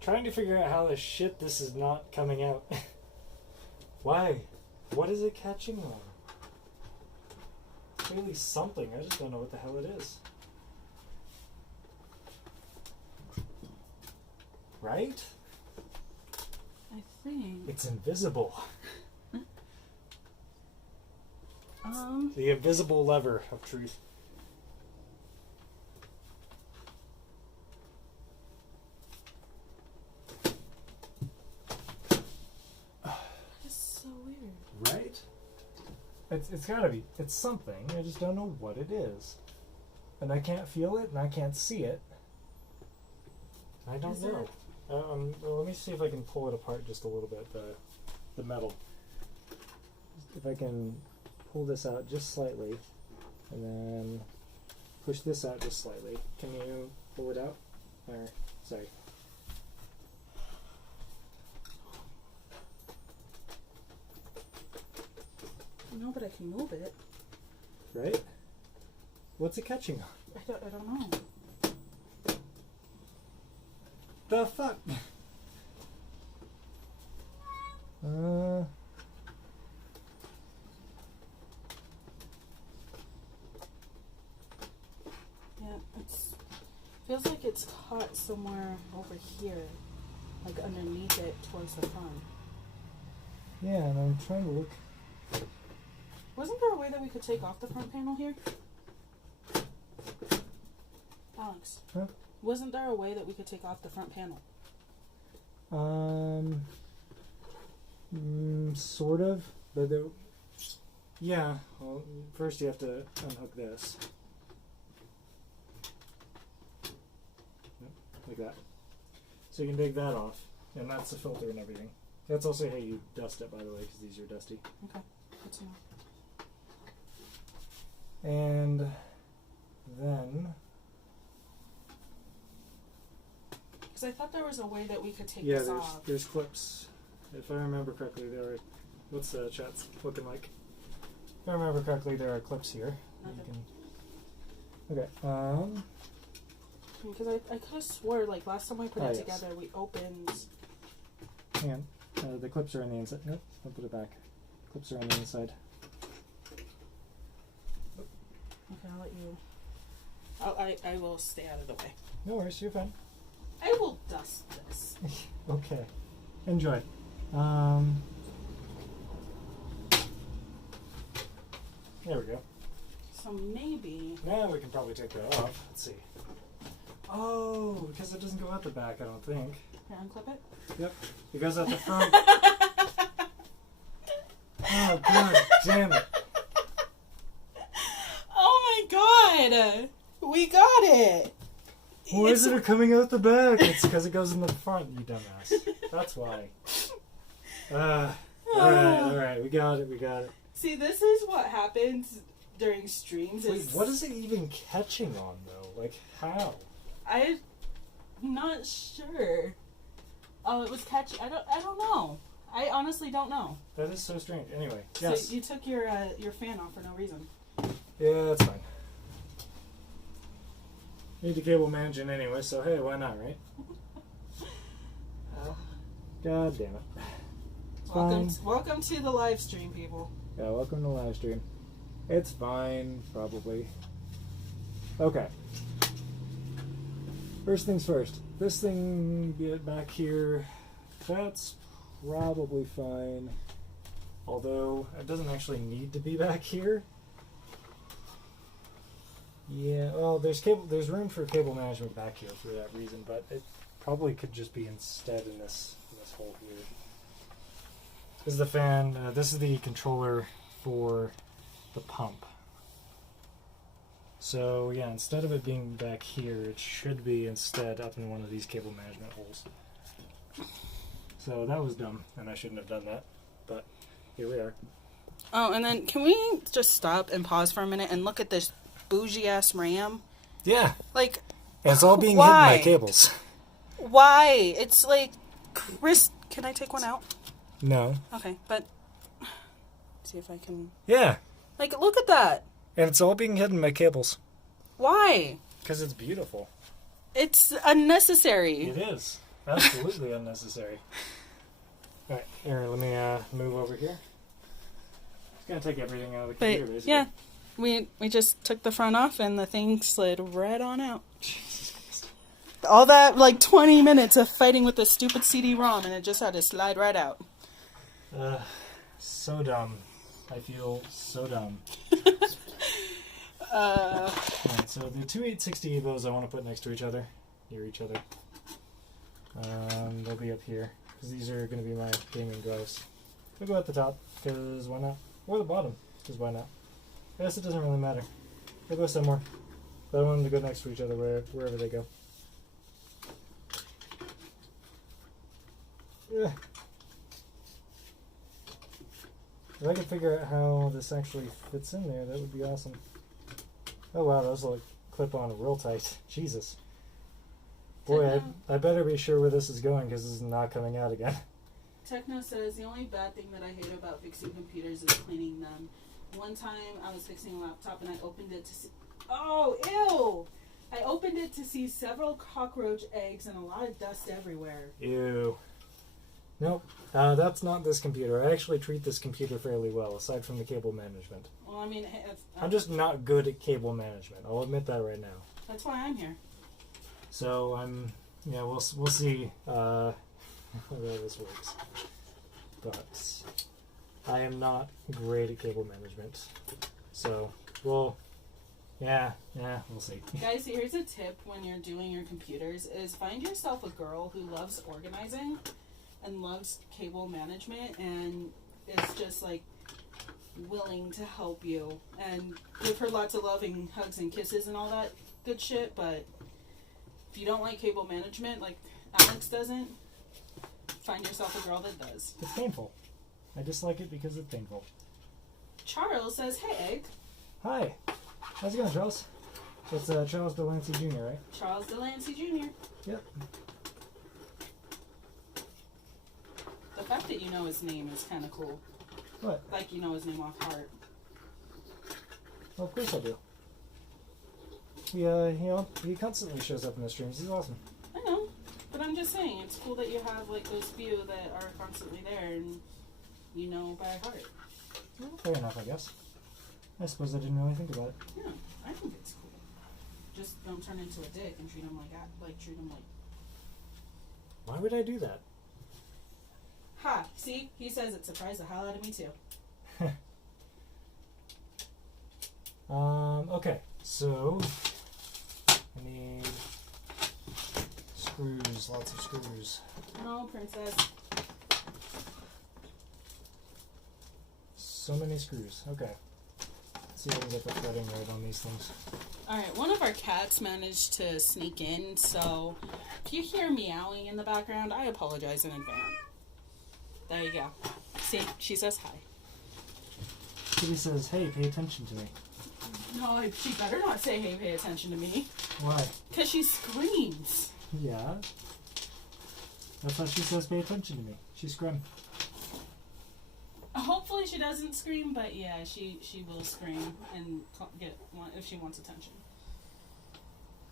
trying to figure out how the shit this is not coming out. Why? What is it catching on? Clearly something. I just don't know what the hell it is. Right? I think. It's invisible. Um, The invisible lever of truth. It's so weird. Right? It's gotta be. It's something. I just don't know what it is. And I can't feel it, and I can't see it. I don't Is know. Well, let me see if I can pull it apart just a little bit, the metal. If I can pull this out just slightly, and then push this out just slightly. Can you pull it out? Or, sorry. No, but I can move it. Right? What's it catching on? I don't know. The fuck? Yeah, feels like it's caught somewhere over here, like underneath it towards the front. Yeah, and I'm trying to look. Wasn't there a way that we could take off the front panel here? Alex. Huh? Wasn't there a way that we could take off the front panel? Sort of, but there. Yeah. Well, first you have to unhook this. Yep, like that. So you can take that off, and that's the filter and everything. That's also how you dust it, by the way, because these are dusty. Okay, good to know. And then... Because I thought there was a way that we could take yeah, this off. there's clips. If I remember correctly, there are... What's the chat's looking like? If I remember correctly, there are clips here. Okay. Because I could have swore, like, last time we put it yes. together, we opened... Hang on. The clips are on the inside. Nope, don't put it back. Clips are on the inside. Okay, I'll let you... I will stay out of the way. No worries, you're fine. I will dust this. Okay. Enjoy. There we go. So maybe... Now we can probably take that off. Let's see. Oh, because it doesn't go out the back, I don't think. Here, unclip it? Yep. It goes out the front. Oh, god damn it. Oh my god! We got it! Why is it coming out the back? It's because it goes in the front, you dumbass. That's why. Alright, we got it. See, this is what happens during streams. Wait, what is it even catching on, though? Like, how? I'm not sure. Oh, it was catching. I don't know. I honestly don't know. That is so strange. Anyway, yes. So you took your fan off for no reason. Yeah, that's fine. Need the cable managing anyway, so hey, why not, right? God damn it. It's Welcome to the live stream, people. Yeah, welcome to live stream. It's fine, probably. Okay. First things first. This thing, get back here. That's probably fine. Although, it doesn't actually need to be back here. Yeah, well, there's room for cable management back here for that reason, but it probably could just be instead in this hole here. This is the fan. This is the controller for the pump. So yeah, instead of it being back here, it should be instead up in one of these cable management holes. So that was dumb, and I shouldn't have done that, but here we are. Oh, and then can we just stop and pause for a minute and look at this bougie ass RAM? Yeah. Like, and it's all being why? hidden by cables. Why? It's like, can I take one out? No. Okay, but see if I can. Yeah. Like, look at that. And it's all being hidden by cables. Why? Because it's beautiful. It's unnecessary. It is. Absolutely unnecessary. Alright, here, let me move over here. It's going to take everything out of the computer, basically. Yeah, we just took the front off and the thing slid right on out. Jesus Christ. All that, like, 20 minutes of fighting with this stupid CD-ROM, and it just had to slide right out. So dumb. I feel so dumb. Alright, so the two 860 Evos I want to put next to each other. Near each other. They'll be up here. Because these are going to be my gaming drives. We'll go at the top, because why not? Or the bottom, because why not? I guess it doesn't really matter. They'll go somewhere. But I want them to go next to each other wherever they go. Yeah. If I could figure out how this actually fits in there, that would be awesome. Oh wow, those like clip on real tight. Jesus. Boy, I better be sure where this is going because this is not coming out again. Techno says, the only bad thing that I hate about fixing computers is cleaning them. One time I was fixing a laptop and I opened it to see... Oh, ew! I opened it to see several cockroach eggs and a lot of dust everywhere. Ew. Nope, that's not this computer. I actually treat this computer fairly well, aside from the cable management. Well, I mean... I'm just not good at cable management. I'll admit that right now. That's why I'm here. So yeah, we'll see how this works. But I am not great at cable management. So, yeah, we'll see. Guys, here's a tip when you're doing your computers, is find yourself a girl who loves organizing and loves cable management and is just like willing to help you. And give her lots of loving hugs and kisses and all that good shit, but if you don't like cable management, like Alex doesn't, Find yourself a girl that does. It's painful. I dislike it because it's painful. Charles says, hey, Egg. Hi. How's it going, Charles? It's Charles Delancey Jr., right? Charles Delancey Jr. Yep. The fact that you know his name is kind of cool. What? Like you know his name off heart. Well, of course I do. He constantly shows up in the streams. He's awesome. I know, but I'm just saying, it's cool that you have like those few that are constantly there and you know by heart. Well, fair enough, I guess. I suppose I didn't really think about it. Yeah, I think it's cool. Just don't turn into a dick and treat him like that. Treat him like. Why would I do that? Ha! See, he says it surprised the hell out of me too. Okay, so I need screws, lots of screws. No, princess. So many screws. Okay. Let's see if I can get the threading right on these things. Alright, one of our cats managed to sneak in, so if you hear meowing in the background, I apologize in advance. There you go. See, she says hi. Kitty says, hey, pay attention to me. No, she better not say, hey, pay attention to me. Why? Because she screams. Yeah. That's why she says, pay attention to me. She's scream. Hopefully she doesn't scream, but yeah, she will scream and get one if she wants attention.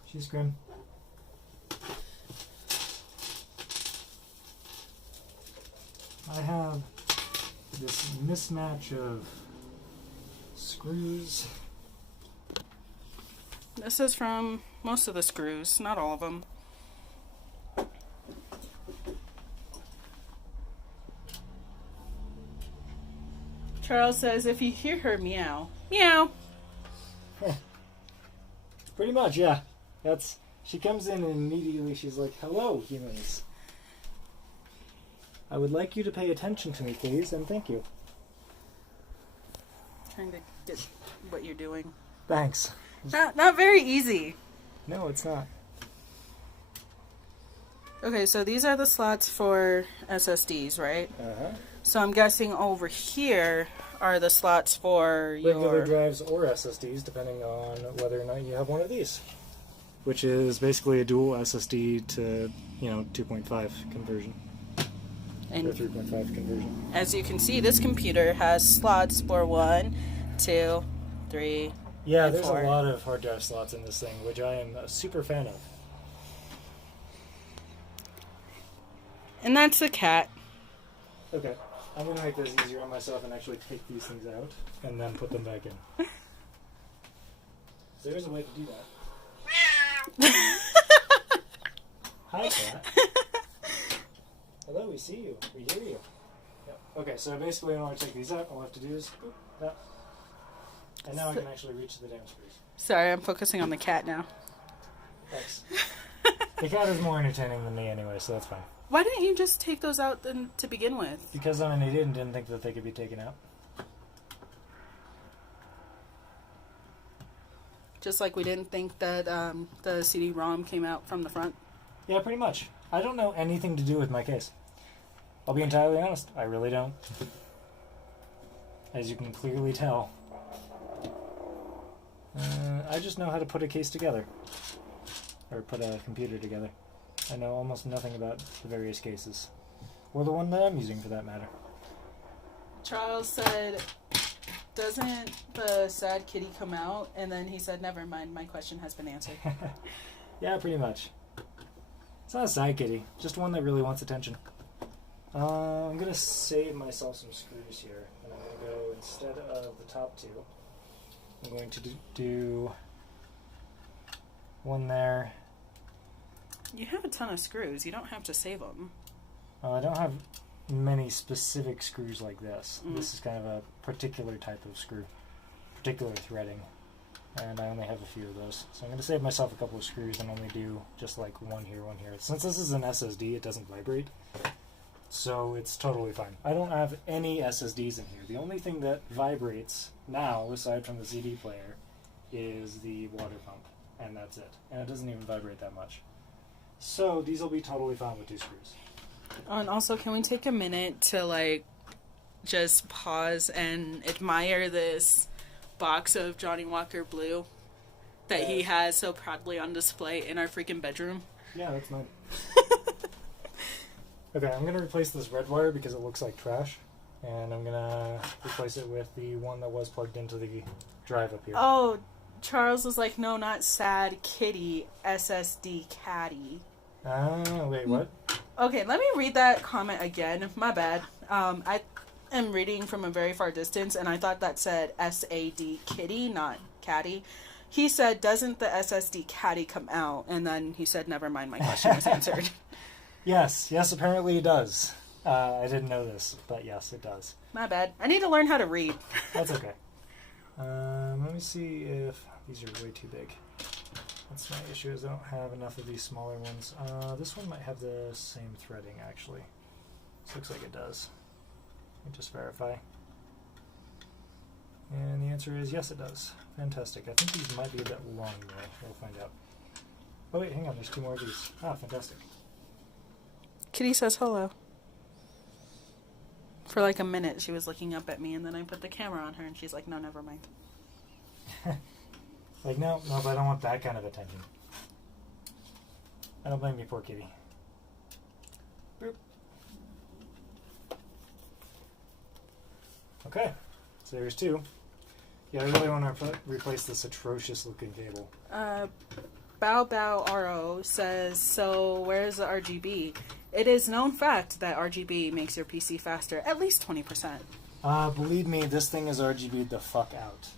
She's scream. I have this mismatch of screws. This is from most of the screws, not all of them. Charles says if you hear her meow, meow. Pretty much, yeah. She comes in and immediately she's like, hello, humans. I would like you to pay attention to me, please, and thank you. Trying to get what you're doing. Thanks. Not very easy. No, it's not. Okay, so these are the slots for SSDs, right? Uh-huh. So I'm guessing over here are the slots for Regular your... drives or SSDs, depending on whether or not you have one of these. Which is basically a dual SSD to, 2.5 conversion. And or 3.5 conversion. as you can see, this computer has slots for 1, 2, 3, Yeah, and there's 4. a lot of hard drive slots in this thing, which I am a super fan of. And that's the cat. Okay, I'm going to make this easier on myself and actually take these things out and then put them back in. So there's a way to do that. Hi, cat. Hello, we see you. We hear you. Yep. Okay, so basically in order to take these out, all I have to do is boop, that. And now I can actually reach the damn screws. Sorry, I'm focusing on the cat now. Thanks. The cat is more entertaining than me anyway, so that's fine. Why didn't you just take those out then to begin with? Because I'm an idiot and didn't think that they could be taken out. Just like we didn't think that the CD-ROM came out from the front. Yeah, pretty much. I don't know anything to do with my case. I'll be entirely honest. I really don't. As you can clearly tell. I just know how to put a case together. Or put a computer together. I know almost nothing about the various cases. Or the one that I'm using, for that matter. Charles said, doesn't the sad kitty come out? And then he said, never mind, my question has been answered. Yeah, pretty much. It's not a side kitty, just one that really wants attention. I'm going to save myself some screws here. And I'm going to go, instead of the top two, I'm going to do one there. You have a ton of screws. You don't have to save them. I don't have many specific screws like this. This is kind of a particular type of screw, particular threading, and I only have a few of those. So I'm going to save myself a couple of screws and only do just like one here, one here. Since this is an SSD, it doesn't vibrate, so it's totally fine. I don't have any SSDs in here. The only thing that vibrates now, aside from the CD player, is the water pump, and that's it. And it doesn't even vibrate that much. So these will be totally fine with two screws. And also, can we take a minute to, like, just pause and admire this box of Johnny Walker Blue that he has so proudly on display in our freaking bedroom? Yeah, that's mine. Okay, I'm going to replace this red wire because it looks like trash. And I'm going to replace it with the one that was plugged into the drive up here. Oh, Charles was like, no, not sad kitty, SSD caddy. Wait, what? Okay, let me read that comment again. My bad. I am reading from a very far distance, and I thought that said SAD kitty, not caddy. He said, doesn't the SSD caddy come out? And then he said, never mind, my question was answered. Yes, apparently it does. I didn't know this, but yes, it does. My bad. I need to learn how to read. That's okay. Let me see if these are way too big. That's my issue, is I don't have enough of these smaller ones. This one might have the same threading, actually. This looks like it does. Let me just verify. And the answer is yes, it does. Fantastic. I think these might be a bit long, though. We'll find out. Oh, wait, hang on. There's 2 more of these. Ah, fantastic. Kitty says hello. For like a minute, she was looking up at me, and then I put the camera on her, and she's like, no, never mind. Like, no, but I don't want that kind of attention. I don't blame you, poor kitty. Boop. Okay, so there's 2. Yeah, I really want to replace this atrocious looking cable. Bow Bow RO says, so where's the RGB? It is known fact that RGB makes your PC faster, at least 20%. Believe me, this thing is RGB'd the fuck out.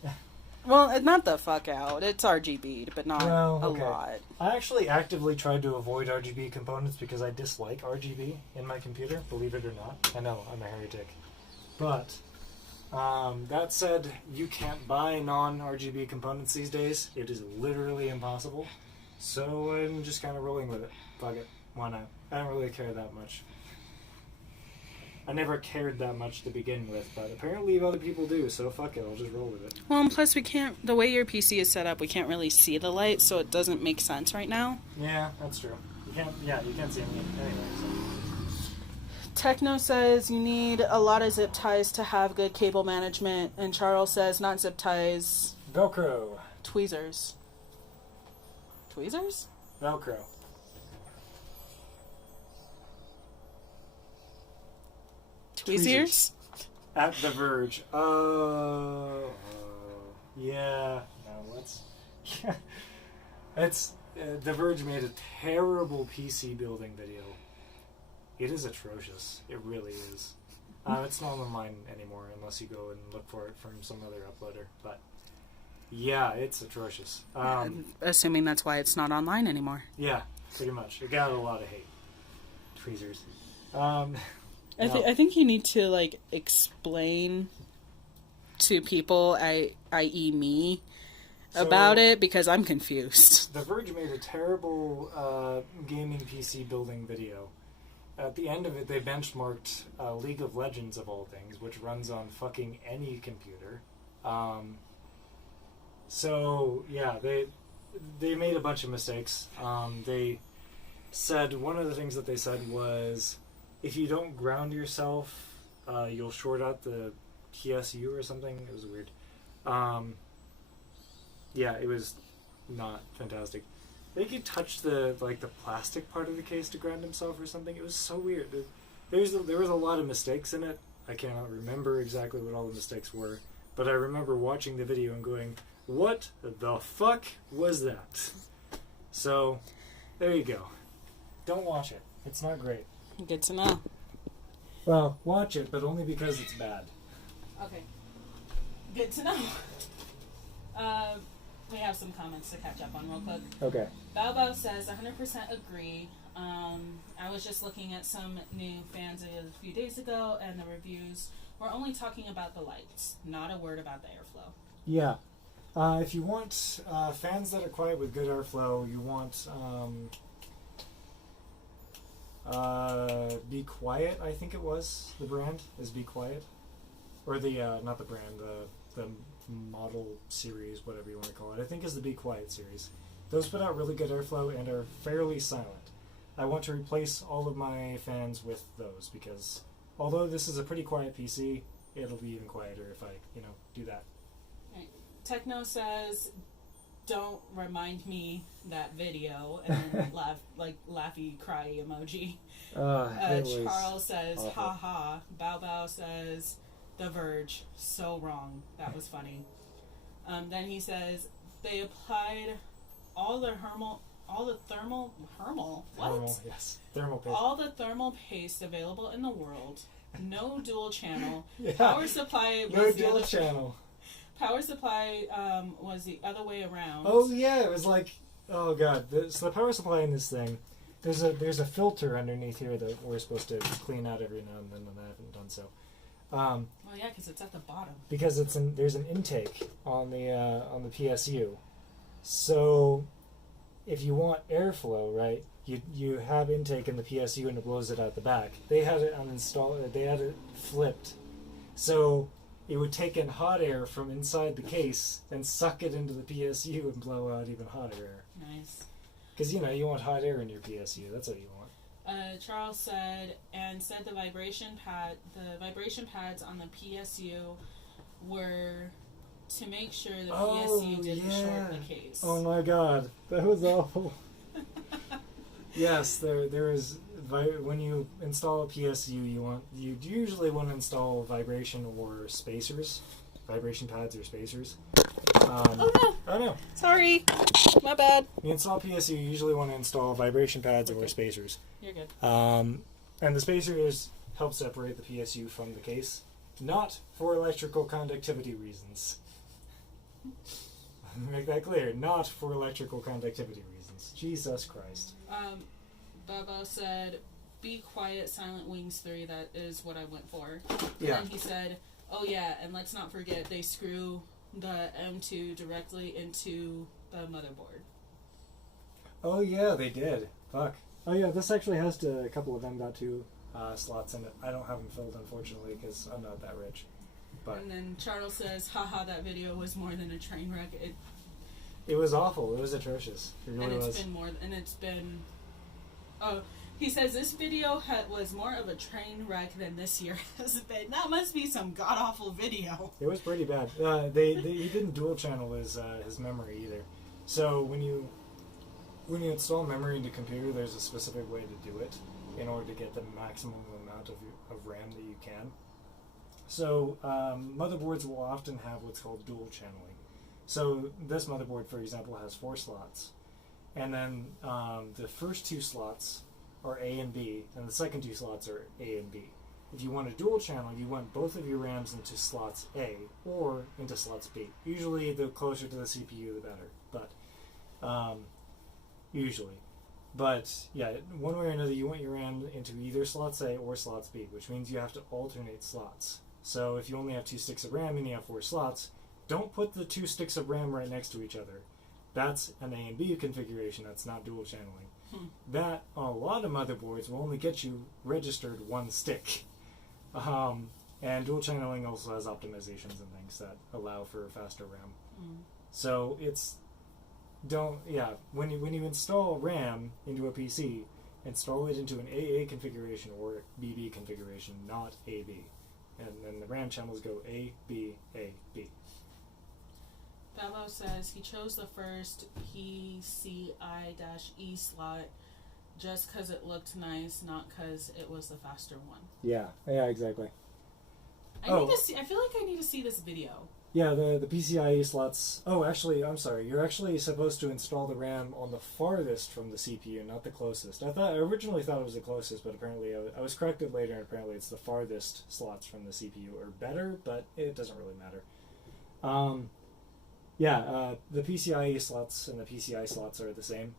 Well, not the fuck out. It's RGB'd, but not a lot. I actually actively tried to avoid RGB components because I dislike RGB in my computer, believe it or not. I know, I'm a heretic. But, that said, you can't buy non-RGB components these days. It is literally impossible. So I'm just kind of rolling with it. Fuck it. Why not? I don't really care that much. I never cared that much to begin with, but apparently other people do, so fuck it, I'll just roll with it. Well, and plus the way your PC is set up, we can't really see the light, so it doesn't make sense right now. Yeah, that's true. You can't see anything anyway, so. Techno says you need a lot of zip ties to have good cable management, and Charles says not zip ties. Velcro. Tweezers. Tweezers? Velcro. Tweezers? At The Verge. Oh. Yeah. No, let's. It's. The Verge made a terrible PC building video. It is atrocious. It really is. It's not online anymore unless you go and look for it from some other uploader. But yeah, it's atrocious. Assuming that's why it's not online anymore. Yeah, pretty much. It got a lot of hate. Tweezers. I think you need to like explain to people, i.e. me, about it because I'm confused. The Verge made a terrible gaming PC building video. At the end of it, they benchmarked League of Legends of all things, which runs on fucking any computer. So yeah, they made a bunch of mistakes. They said one of the things that they said was, if you don't ground yourself, you'll short out the TSU or something. It was weird. Yeah, it was not fantastic. I think he touched the plastic part of the case to ground himself or something. It was so weird. There was a lot of mistakes in it. I cannot remember exactly what all the mistakes were, but I remember watching the video and going, "What the fuck was that?" So, there you go. Don't watch it. It's not great. Good to know. Well, watch it, but only because it's bad. Okay. Good to know. We have some comments to catch up on real quick. Okay. Bao says, 100% agree. I was just looking at some new fans a few days ago, and the reviews were only talking about the lights, not a word about the airflow. Yeah. If you want fans that are quiet with good airflow, you want Be Quiet, I think it was. The brand is Be Quiet. Or the, not the brand, the model series, whatever you want to call it. I think is the Be Quiet series. Those put out really good airflow and are fairly silent. I want to replace all of my fans with those because although this is a pretty quiet PC, it'll be even quieter if I, do that. Right. Techno says, "Don't remind me that video," and then laughy cry emoji. Charles says, awful. "Ha ha." Bao Bao says, "The Verge, so wrong. That was funny." Then he says, "They applied all the thermal paste. All the thermal paste available in the world. No dual channel. Yeah. Power supply was no the dual other channel. Power supply was the other way around." Oh yeah, it was like, oh god. So the power supply in this thing, there's a filter underneath here that we're supposed to clean out every now and then, and I haven't done so. Well, yeah, because it's at the bottom. Because there's an intake on the PSU, so if you want airflow, right, you have intake in the PSU and it blows it out the back. They had it They had it flipped, so it would take in hot air from inside the case and suck it into the PSU and blow out even hotter air. Nice. Because you want hot air in your PSU. That's what you want. Charles said the vibration pads on the PSU were to make sure the PSU didn't short the case. Oh my god, that was awful. Yes, there is. When you install a PSU, you usually want to install vibration pads or spacers. Oh no! Sorry, my bad. When you install PSU, you usually want to install vibration pads or spacers. You're good. And the spacers help separate the PSU from the case, not for electrical conductivity reasons. Make that clear. Not for electrical conductivity reasons. Jesus Christ. Baba said, "Be quiet, Silent Wings 3, that is what I went for." Yeah. And then he said, "Oh yeah, and let's not forget they screw the M2 directly into the motherboard." Oh yeah, they did. Fuck. Oh yeah, this actually has a couple of M.2 slots in it. I don't have them filled, unfortunately, because I'm not that rich. But and then Charles says, "Haha, that video was more than a train wreck." It was awful. It was atrocious. It really was. Oh, he says this video was more of a train wreck than this year has been. That must be some god awful video. It was pretty bad. He didn't dual channel his memory either. So when you install memory into a computer, there's a specific way to do it in order to get the maximum amount of RAM that you can. So motherboards will often have what's called dual channeling. So this motherboard, for example, has 4 slots. And then the first 2 slots are A and B, and the second 2 slots are A and B. If you want a dual channel, you want both of your RAMs into slots A or into slots B. Usually, the closer to the CPU, the better. But usually. But yeah, one way or another, you want your RAM into either slots A or slots B, which means you have to alternate slots. So if you only have 2 sticks of RAM and you have 4 slots, don't put the 2 sticks of RAM right next to each other. That's an A and B configuration. That's not dual channeling. That, on a lot of motherboards, will only get you registered 1 stick. And dual channeling also has optimizations and things that allow for faster RAM. So when you install RAM into a PC, install it into an AA configuration or BB configuration, not AB. And then the RAM channels go A, B, A, B. Babo says he chose the first PCI-E slot just because it looked nice, not because it was the faster one. Yeah, exactly. I feel like I need to see this video. Yeah, the PCIe slots... Oh, actually, I'm sorry. You're actually supposed to install the RAM on the farthest from the CPU, not the closest. I originally thought it was the closest, but apparently I was corrected later, and apparently it's the farthest slots from the CPU, or better, but it doesn't really matter. The PCIe slots and the PCI slots are the same,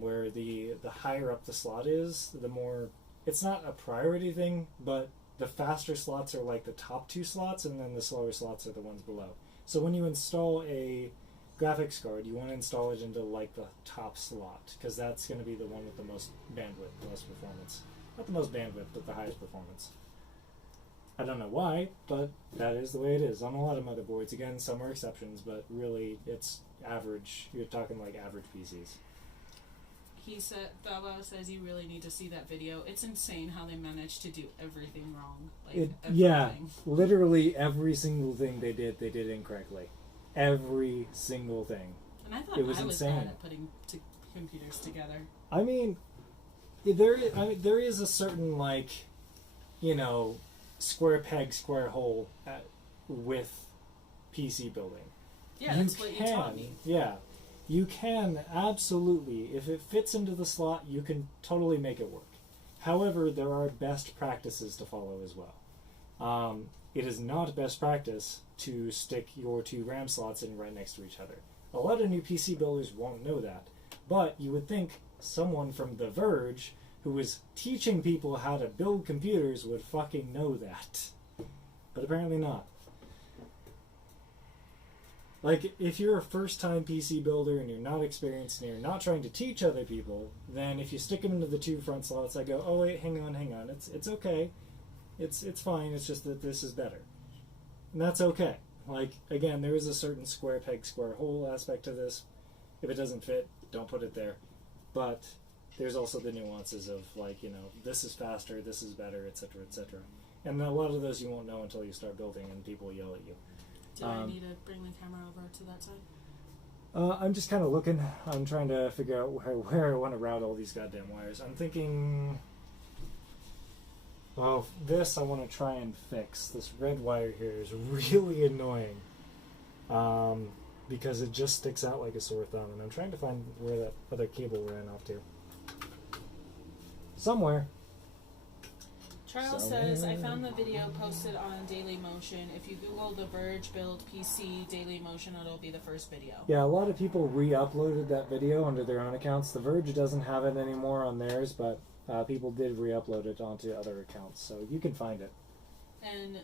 where the higher up the slot is, the more... It's not a priority thing, but the faster slots are like the top 2 slots, and then the slower slots are the ones below. So when you install a graphics card, you want to install it into like the top slot, because that's going to be the one with the most bandwidth, the most performance. Not the most bandwidth, but the highest performance. I don't know why, but that is the way it is on a lot of motherboards. Again, some are exceptions, but really it's average. You're talking like average PCs. He said, Baba says you really need to see that video. It's insane how they managed to do everything wrong. Like, yeah, literally every single thing they did incorrectly. Every single thing. And I thought it was I was insane. bad at putting computers together. I mean, there is a certain, like, you know, square peg, square hole with PC building. Yeah, that's what you taught me. Yeah. You can, absolutely. If it fits into the slot, you can totally make it work. However, there are best practices to follow as well. It is not best practice to stick your 2 RAM slots in right next to each other. A lot of new PC builders won't know that. But you would think someone from The Verge, who is teaching people how to build computers, would fucking know that. But apparently not. Like, if you're a first-time PC builder and you're not experienced and you're not trying to teach other people, then if you stick them into the 2 front slots, I go, oh wait, hang on, it's okay, it's fine. It's just that this is better, and that's okay. Like, again, there is a certain square peg, square hole aspect to this. If it doesn't fit, don't put it there. But there's also the nuances of, like, you know, this is faster, this is better, etc., etc. And a lot of those you won't know until you start building and people yell at you. Do I need to bring the camera over to that side? I'm just kind of looking. I'm trying to figure out where I want to route all these goddamn wires. I'm thinking, well, this I want to try and fix. This red wire here is really annoying because it just sticks out like a sore thumb, and I'm trying to find where that other cable ran off to. Somewhere. Charles says, I found the video posted on Dailymotion. If you Google The Verge build PC Dailymotion, it'll be the first video. Yeah, a lot of people re-uploaded that video under their own accounts. The Verge doesn't have it anymore on theirs, but people did re-upload it onto other accounts, so you can find it. And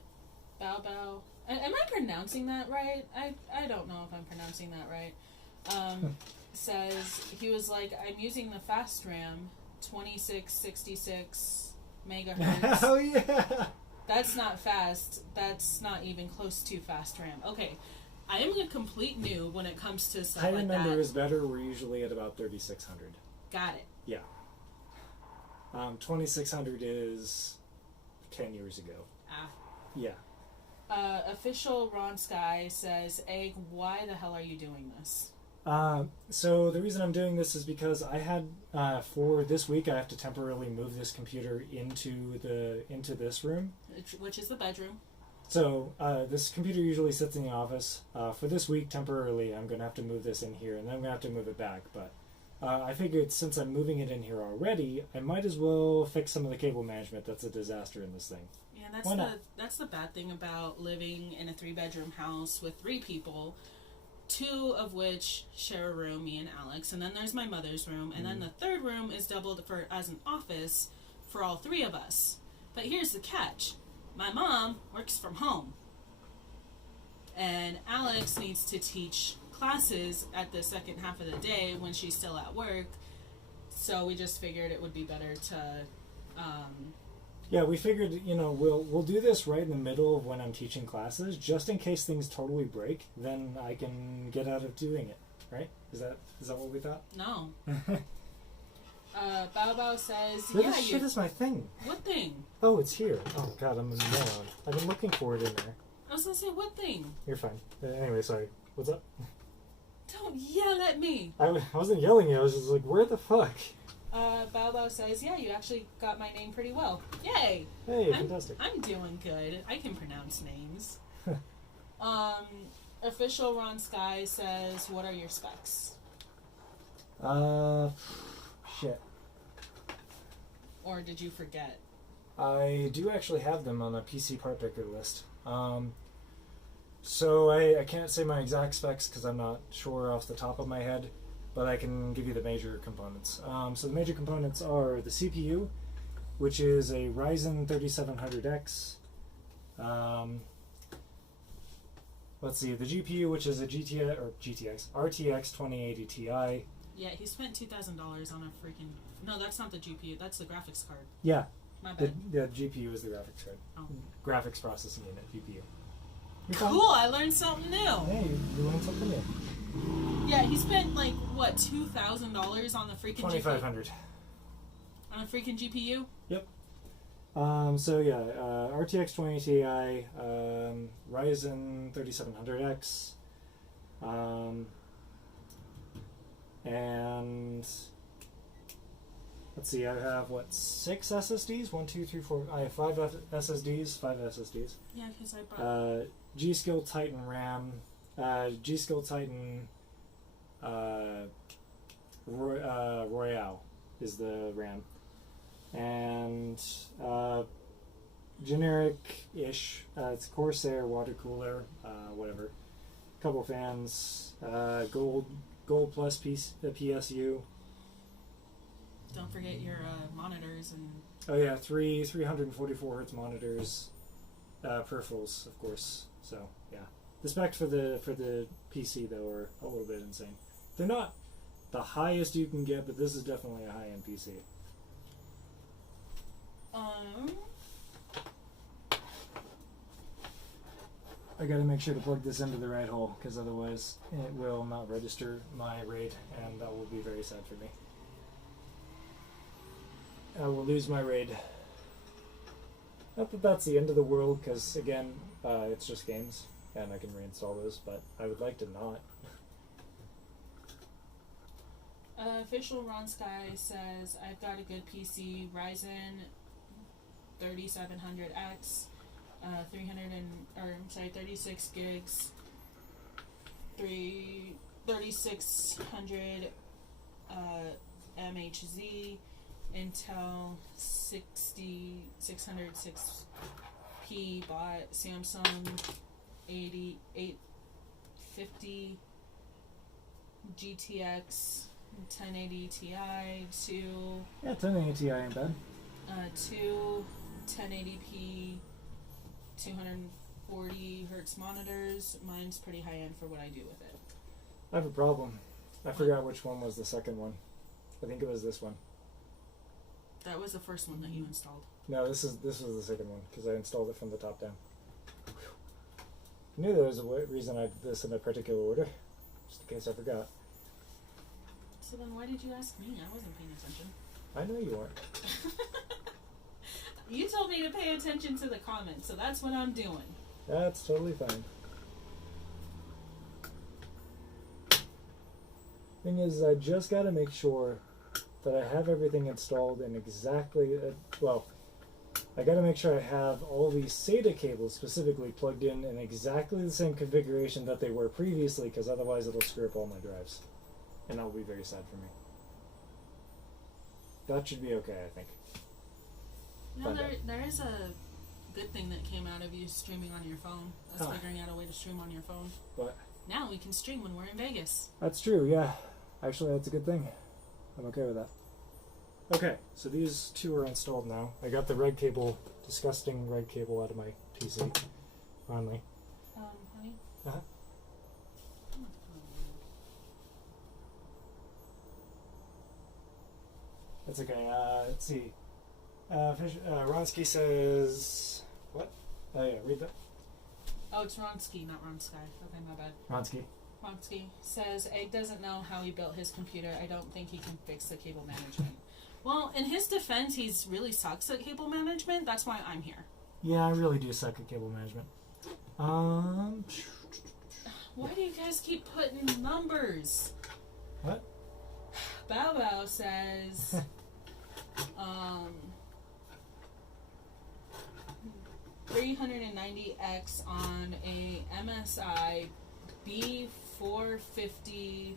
Bao Bao, am I pronouncing that right? I don't know if I'm pronouncing that right. Says, he was like, I'm using the fast RAM, 2666 megahertz. Oh yeah. That's not fast. That's not even close to fast RAM. Okay, I am a complete noob when it comes to stuff like that. Higher number is better. We're usually at about 3600. Got it. Yeah. 2600 is 10 years ago. Ah. Yeah. Official Ron Sky says, Egg, why the hell are you doing this? So the reason I'm doing this is because I had, for this week, I have to temporarily move this computer into this room. Which is the bedroom. So, this computer usually sits in the office. For this week, temporarily, I'm going to have to move this in here, and then I'm going to have to move it back. But I figured since I'm moving it in here already, I might as well fix some of the cable management. That's a disaster in this thing. Yeah, that's the bad thing about living in a 3-bedroom house with 3 people. 2 of which share a room, me and Alex, and then there's my mother's room, and then the 3rd room is doubled as an office for all 3 of us. But here's the catch. My mom works from home, and Alex needs to teach classes at the second half of the day when she's still at work, so we just figured it would be better to... Yeah, we figured, you know, we'll do this right in the middle of when I'm teaching classes, just in case things totally break. Then I can get out of doing it, right? Is that what we thought? No. Bao Bao says, Where the shit is my thing? What thing? Oh, it's here. Oh god, I'm a moron. I've been looking for it in there. I was gonna say, what thing? You're fine. Anyway, sorry. What's up? Don't yell at me. I wasn't yelling at you. I was just like, where the fuck? Bao Bao says, yeah, you actually got my name pretty well. Yay! Hey, fantastic. I'm doing good. I can pronounce names. Official Ron Sky says, what are your specs? Shit. Or did you forget? I do actually have them on a PC part picker list. So I can't say my exact specs because I'm not sure off the top of my head, but I can give you the major components. So the major components are the CPU, which is a Ryzen 3700X. Let's see, the GPU, which is a RTX 2080 Ti. Yeah, he spent $2,000 on a freaking... No, that's not the GPU. That's the graphics card. Yeah. My bad. The GPU is the graphics card. Oh. Graphics processing unit, GPU. Cool, I learned something new. Hey, you learned something new. Yeah, he spent like what, $2,000 on the freaking $2,500. On a freaking GPU. Yep. So yeah, RTX 20 Ti, Ryzen 3700X, and let's see, I have what, 6 SSDs? 1, 2, 3, 4. I have 5 SSDs. 5 SSDs. Yeah, because I bought. G-Skill Titan RAM, G-Skill Titan Royale is the RAM, and generic-ish. It's Corsair water cooler, whatever. Couple fans, gold plus PSU. Don't forget your monitors and. Oh yeah, 344 hertz monitors, peripherals, of course. So yeah, the specs for the PC though are a little bit insane. They're not the highest you can get, but this is definitely a high-end PC. I gotta make sure to plug this into the right hole, because otherwise it will not register my RAID, and that will be very sad for me. I will lose my RAID. Not that that's the end of the world, because again, it's just games, and I can reinstall those, but I would like to not. Official Ron Sky says, I've got a good PC, Ryzen 3700X, 36 gigs, 3600 MHZ, Intel 6606P bot, Samsung 8850 GTX 1080 Ti, two 1080 Ti in bed. Two 1080p 240 hertz monitors. Mine's pretty high end for what I do with it. I have a problem. I forgot which one was the second one. I think it was this one. That was the first one that you installed. No, this was the second one, because I installed it from the top down. I knew there was a reason I did this in a particular order, just in case I forgot. So then why did you ask me? I wasn't paying attention. I know you weren't. You told me to pay attention to the comments, so that's what I'm doing. That's totally fine. Thing is, I just got to make sure that I have everything installed in exactly, I got to make sure I have all these SATA cables specifically plugged in exactly the same configuration that they were previously, because otherwise it'll screw up all my drives. And that'll be very sad for me. That should be okay, I think. You know, there is a good thing that came out of you streaming on your phone. Us figuring out a way to stream on your phone. What? Now we can stream when we're in Vegas. That's true, yeah. Actually, that's a good thing. I'm okay with that. Okay, so these two are installed now. I got the red cable, disgusting red cable out of my PC. Finally. Honey? Uh-huh. That's okay. Let's see. Ronsky says... What? Oh yeah, read that. Oh, it's Ronsky, not Ron Sky. Okay, my bad. Ronsky. Ronsky says, Egg doesn't know how he built his computer. I don't think he can fix the cable management. Well, in his defense, he's really sucks at cable management. That's why I'm here. Yeah, I really do suck at cable management. Why do you guys keep putting numbers? What? Bow Bow says, 390X on a MSI B450.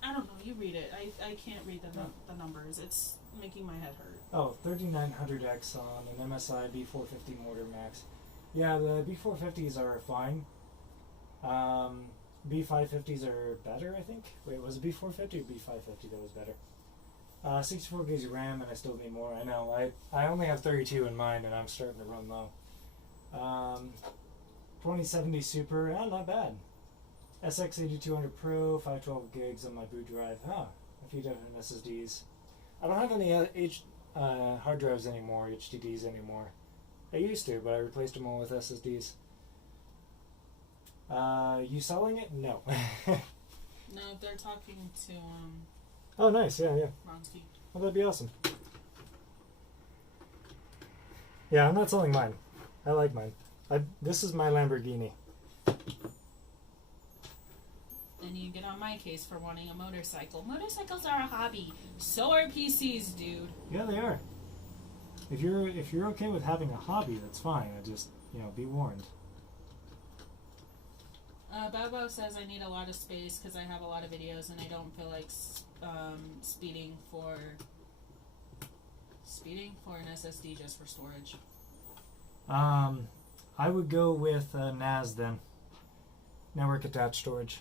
I don't know. You read it. I can't read the numbers. It's making my head hurt. Oh, 3900X on an MSI B450 Mortar Max. Yeah, the B450s are fine. B550s are better, I think. Wait, was it B450 or B550 that was better? 64 gigs of RAM, and I still need more. I know. I only have 32 in mine, and I'm starting to run low. 2070 Super, not bad. SX8200 Pro, 512 gigs on my boot drive. A few different SSDs. I don't have any hard drives anymore, HDDs anymore. I used to, but I replaced them all with SSDs. You selling it? No. No, they're talking to Oh, nice. Yeah, yeah. Ronsky. Well, that'd be awesome. Yeah, I'm not selling mine. I like mine. This is my Lamborghini. And you get on my case for wanting a motorcycle. Motorcycles are a hobby. So are PCs, dude. Yeah, they are. If you're okay with having a hobby, that's fine. I just, be warned. Bobo says I need a lot of space because I have a lot of videos and I don't feel like speeding for an SSD just for storage. I would go with NAS then. Network attached storage.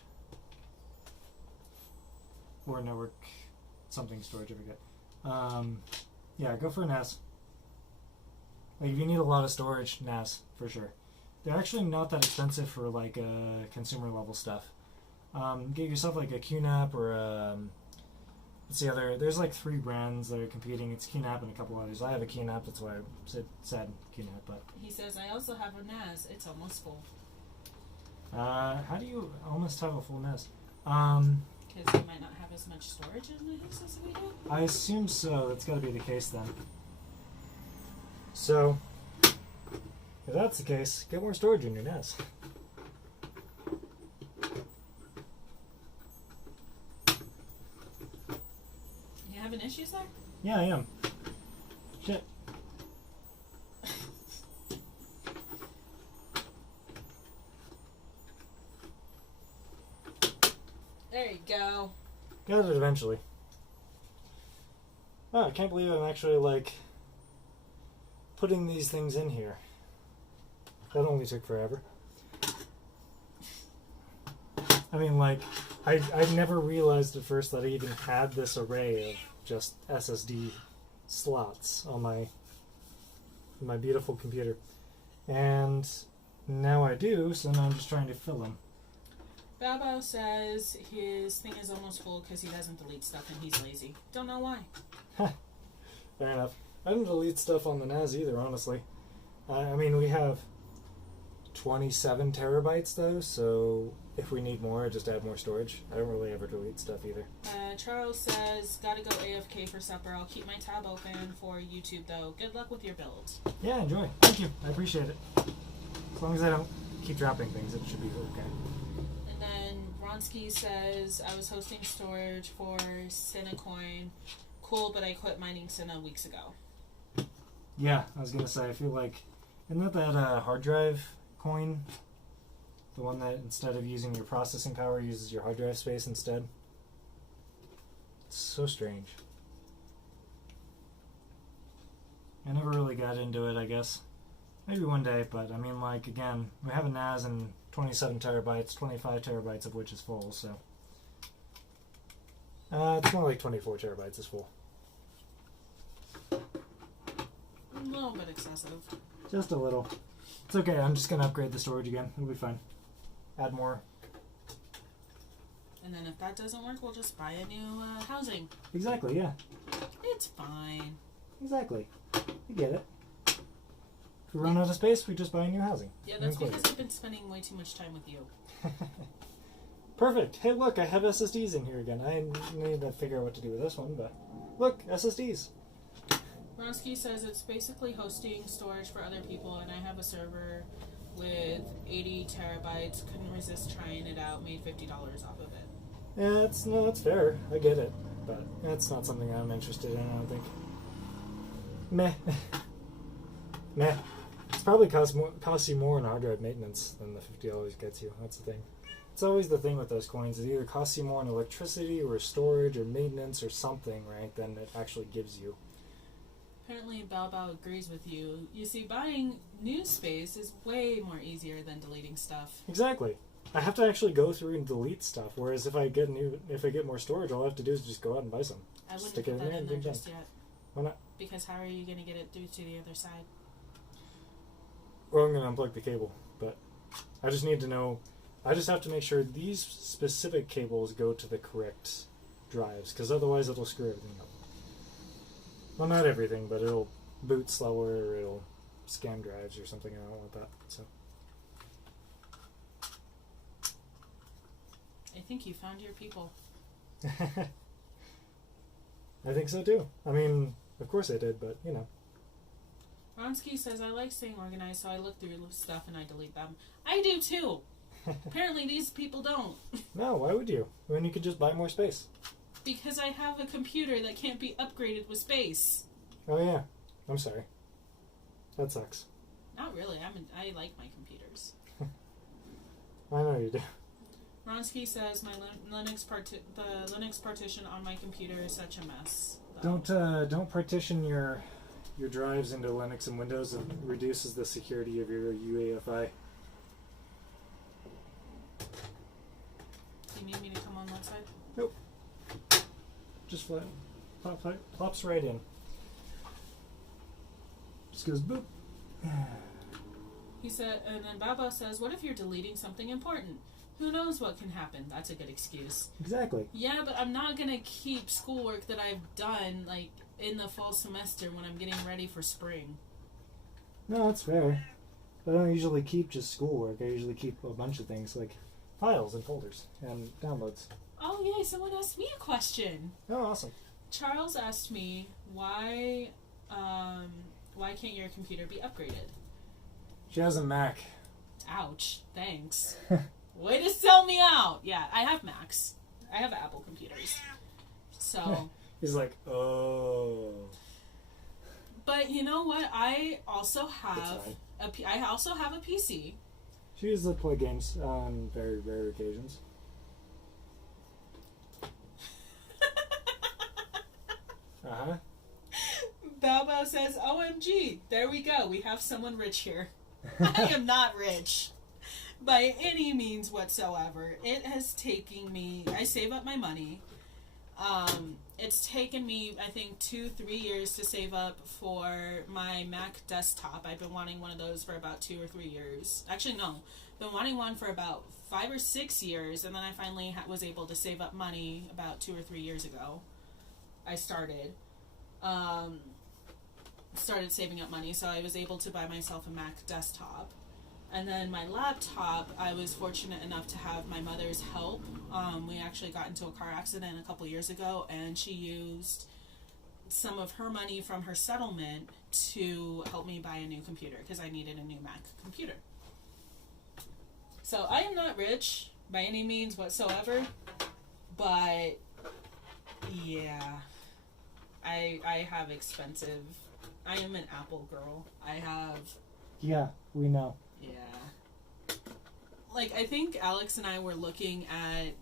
Or network something storage, I forget. Yeah, go for NAS. Like if you need a lot of storage, NAS for sure. They're actually not that expensive for like consumer level stuff. Get yourself like a QNAP or what's the other? There's like 3 brands that are competing. It's QNAP and a couple others. I have a QNAP, that's why I said QNAP. But he says I also have a NAS. It's almost full. How do you almost have a full NAS? Because he might not have as much storage in his as we do. I assume so. That's got to be the case then. So, if that's the case, get more storage in your NAS. You having issues there? Yeah, I am. Shit. There you go. Got it eventually. Oh, I can't believe I'm actually like putting these things in here. That only took forever. I mean, like, I never realized at first that I even had this array of just SSD slots on my beautiful computer. And now I do, so now I'm just trying to fill them. Babo says his thing is almost full because he doesn't delete stuff and he's lazy. Don't know why. Fair enough. I don't delete stuff on the NAS either, honestly. I mean, we have 27 terabytes though, so if we need more, I just add more storage. I don't really ever delete stuff either. Charles says, gotta go AFK for supper. I'll keep my tab open for YouTube though. Good luck with your build. Yeah, enjoy. Thank you. I appreciate it. As long as I don't keep dropping things, it should be okay. And then Ronsky says, I was hosting storage for Cinecoin. Cool, but I quit mining Cine weeks ago. Yeah, I was gonna say, I feel like, isn't that hard drive coin? The one that instead of using your processing power uses your hard drive space instead? It's so strange. I never really got into it, I guess. Maybe one day, but I mean, like, again, we have a NAS and 27 terabytes, 25 terabytes of which is full, so. It's more like 24 terabytes is full. A little bit excessive. Just a little. It's okay, I'm just going to upgrade the storage again. It'll be fine. Add more. And then if that doesn't work, we'll just buy a new housing. Exactly, yeah. It's fine. Exactly. You get it. If we run out of space, we just buy a new housing. Yeah, that's because I've been spending way too much time with you. Perfect. Hey, look, I have SSDs in here again. I need to figure out what to do with this one, but look, SSDs. Ronsky says it's basically hosting storage for other people, and I have a server with 80 terabytes. Couldn't resist trying it out. Made $50 off of it. Yeah, that's fair. I get it, but that's not something I'm interested in. I don't think. Meh. Meh. It's probably costs you more in hard drive maintenance than the $50 gets you. That's the thing. It's always the thing with those coins. It either costs you more in electricity or storage or maintenance or something, right, than it actually gives you. Apparently, Bao agrees with you. You see, buying new space is way more easier than deleting stuff. Exactly. I have to actually go through and delete stuff. Whereas if I get more storage, all I have to do is just go out and buy some. I wouldn't Stick put it that in there and just yet. Why not? Because how are you going to get it through to the other side? Well, I'm going to unplug the cable, but I just need to know. I just have to make sure these specific cables go to the correct drives, because otherwise it'll screw everything up. Well, not everything, but it'll boot slower, or it'll scam drives or something. I don't want that. So I think you found your people. I think so too. I mean, of course I did, but you know. Ronsky says, I like staying organized, so I look through stuff and I delete them. I do too. Apparently these people don't. No, why would you? When you could just buy more space. Because I have a computer that can't be upgraded with space. Oh yeah. I'm sorry. That sucks. Not really. I like my computers. I know you do. Ronsky says the Linux partition on my computer is such a mess. Don't partition your drives into Linux and Windows. It reduces the security of your UEFI. Do you need me to come on that side? Nope. Just plops right in. Just goes boop. He said, and then Baba says, what if you're deleting something important? Who knows what can happen? That's a good excuse. Exactly. Yeah, but I'm not going to keep schoolwork that I've done, like, in the fall semester when I'm getting ready for spring. No, that's fair. But I don't usually keep just schoolwork. I usually keep a bunch of things, like files and folders and downloads. Oh, yay, someone asked me a question. Oh, awesome. Charles asked me, why can't your computer be upgraded? She has a Mac. Ouch, thanks. Way to sell me out. Yeah, I have Macs. I have Apple computers. So. He's like, oh. But you know what? I also have a PC. She uses to play games on very rare occasions. Uh-huh. Balbo says, OMG, there we go. We have someone rich here. I am not rich. By any means whatsoever. It has taken me, I save up my money. It's taken me, I think, 2-3 years to save up for my Mac desktop. I've been wanting one of those for about 2 or 3 years. Actually, no. Been wanting one for about 5 or 6 years, and then I finally was able to save up money about 2 or 3 years ago. I started saving up money, so I was able to buy myself a Mac desktop. And then my laptop, I was fortunate enough to have my mother's help. We actually got into a car accident a couple years ago, and she used some of her money from her settlement to help me buy a new computer, because I needed a new Mac computer. So I am not rich by any means whatsoever, but yeah, I have expensive. I am an Apple girl. I have. Yeah, we know. Yeah. Like, I think Alex and I were looking at,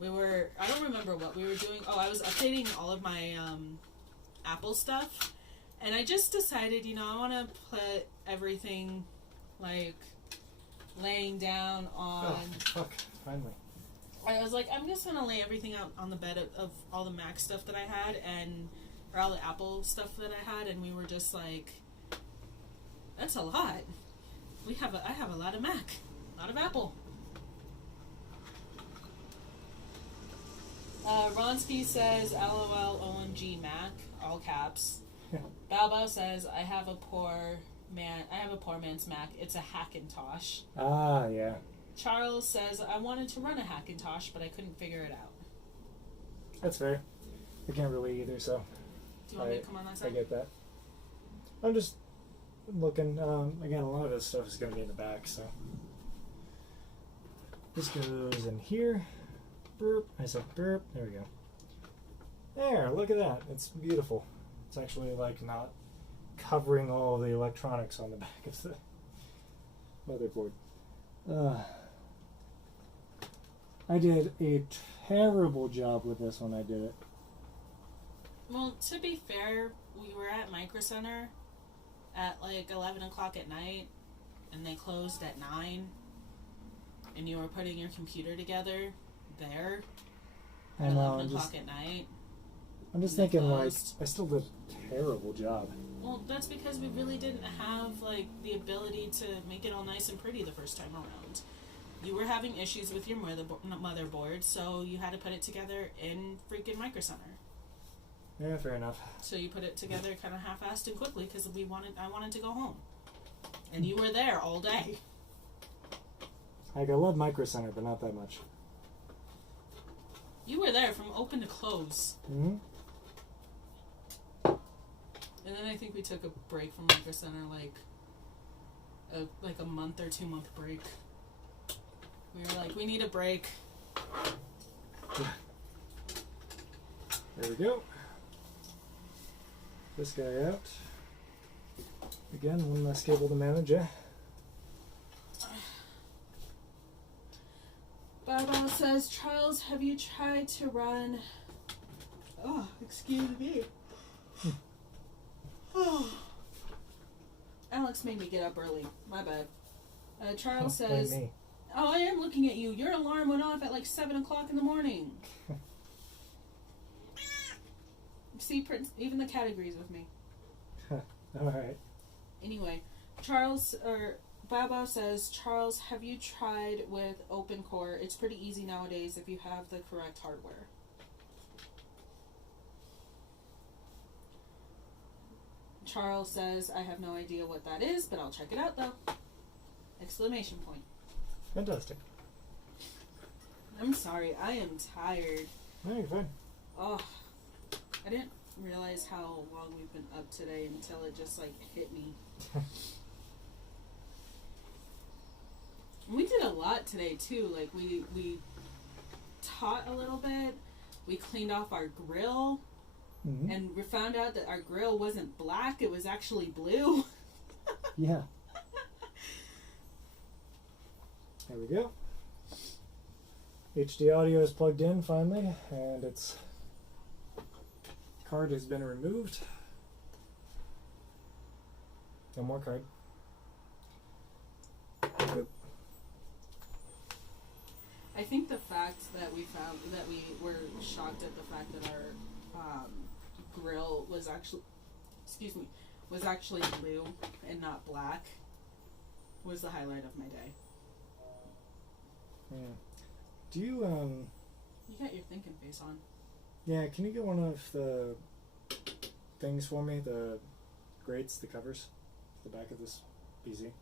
I don't remember what we were doing. Oh, I was updating all of my Apple stuff. And I just decided, I want to put everything, like, laying down on... Oh, fuck. Finally. I was like, I'm just going to lay everything out on the bed of all the Mac stuff that I had, or all the Apple stuff that I had, and we were just like, that's a lot. I have a lot of Mac, a lot of Apple. Ronsky says, LOL, OMG, Mac, all caps. Balbo says, I have a poor man's Mac. It's a Hackintosh. Ah, yeah. Charles says, I wanted to run a Hackintosh, but I couldn't figure it out. That's fair. I can't really either, so. Do you want me to come on that side? I get that. I'm just looking. Again, a lot of this stuff is going to be in the back, so. This goes in here. Burp. I said burp. There we go. There, look at that. It's beautiful. It's actually like not covering all the electronics on the back of the motherboard. I did a terrible job with this when I did it. Well, to be fair, we were at Micro Center at like 11 o'clock at night, and they closed at 9, and you were putting your computer together there at 11 o'clock at night. I'm just thinking, like, I still did a terrible job. Well, that's because we really didn't have, like, the ability to make it all nice and pretty the first time around. You were having issues with your motherboard, so you had to put it together in freaking Micro Center. Yeah, fair enough. So you put it together kind of half-assed and quickly because I wanted to go home. And you were there all day. Like, I love Micro Center, but not that much. You were there from open to close. Mm-hmm. And then I think we took a break from Liquor Center, like a month or 2 month break. We were like, we need a break. There we go. This guy out. Again, one less cable to manage, eh? Baba says, Charles, have you tried to run... Oh, excuse me. Oh. Alex made me get up early. My bad. Charles says... Me. Oh, I am looking at you. Your alarm went off at like 7 o'clock in the morning. See, Prince, even the cat agrees with me. Alright. Anyway, Babo says, Charles, have you tried with open core? It's pretty easy nowadays if you have the correct hardware. Charles says, I have no idea what that is, but I'll check it out though. Exclamation point. Fantastic. I'm sorry, I am tired. No, you're fine. Oh, I didn't realize how long we've been up today until it just like hit me. We did a lot today too. Like we taught a little bit. We cleaned off our grill, and we found out that our grill wasn't black; it was actually blue. Yeah. There we go. HD audio is plugged in finally, and its card has been removed. No more card. Oop. I think the fact that we were shocked at the fact that our grill was actually, was actually blue and not black was the highlight of my day. Yeah. Do you You got your thinking face on. Yeah, can you get one of the things for me? The grates, the covers, the back of this PC.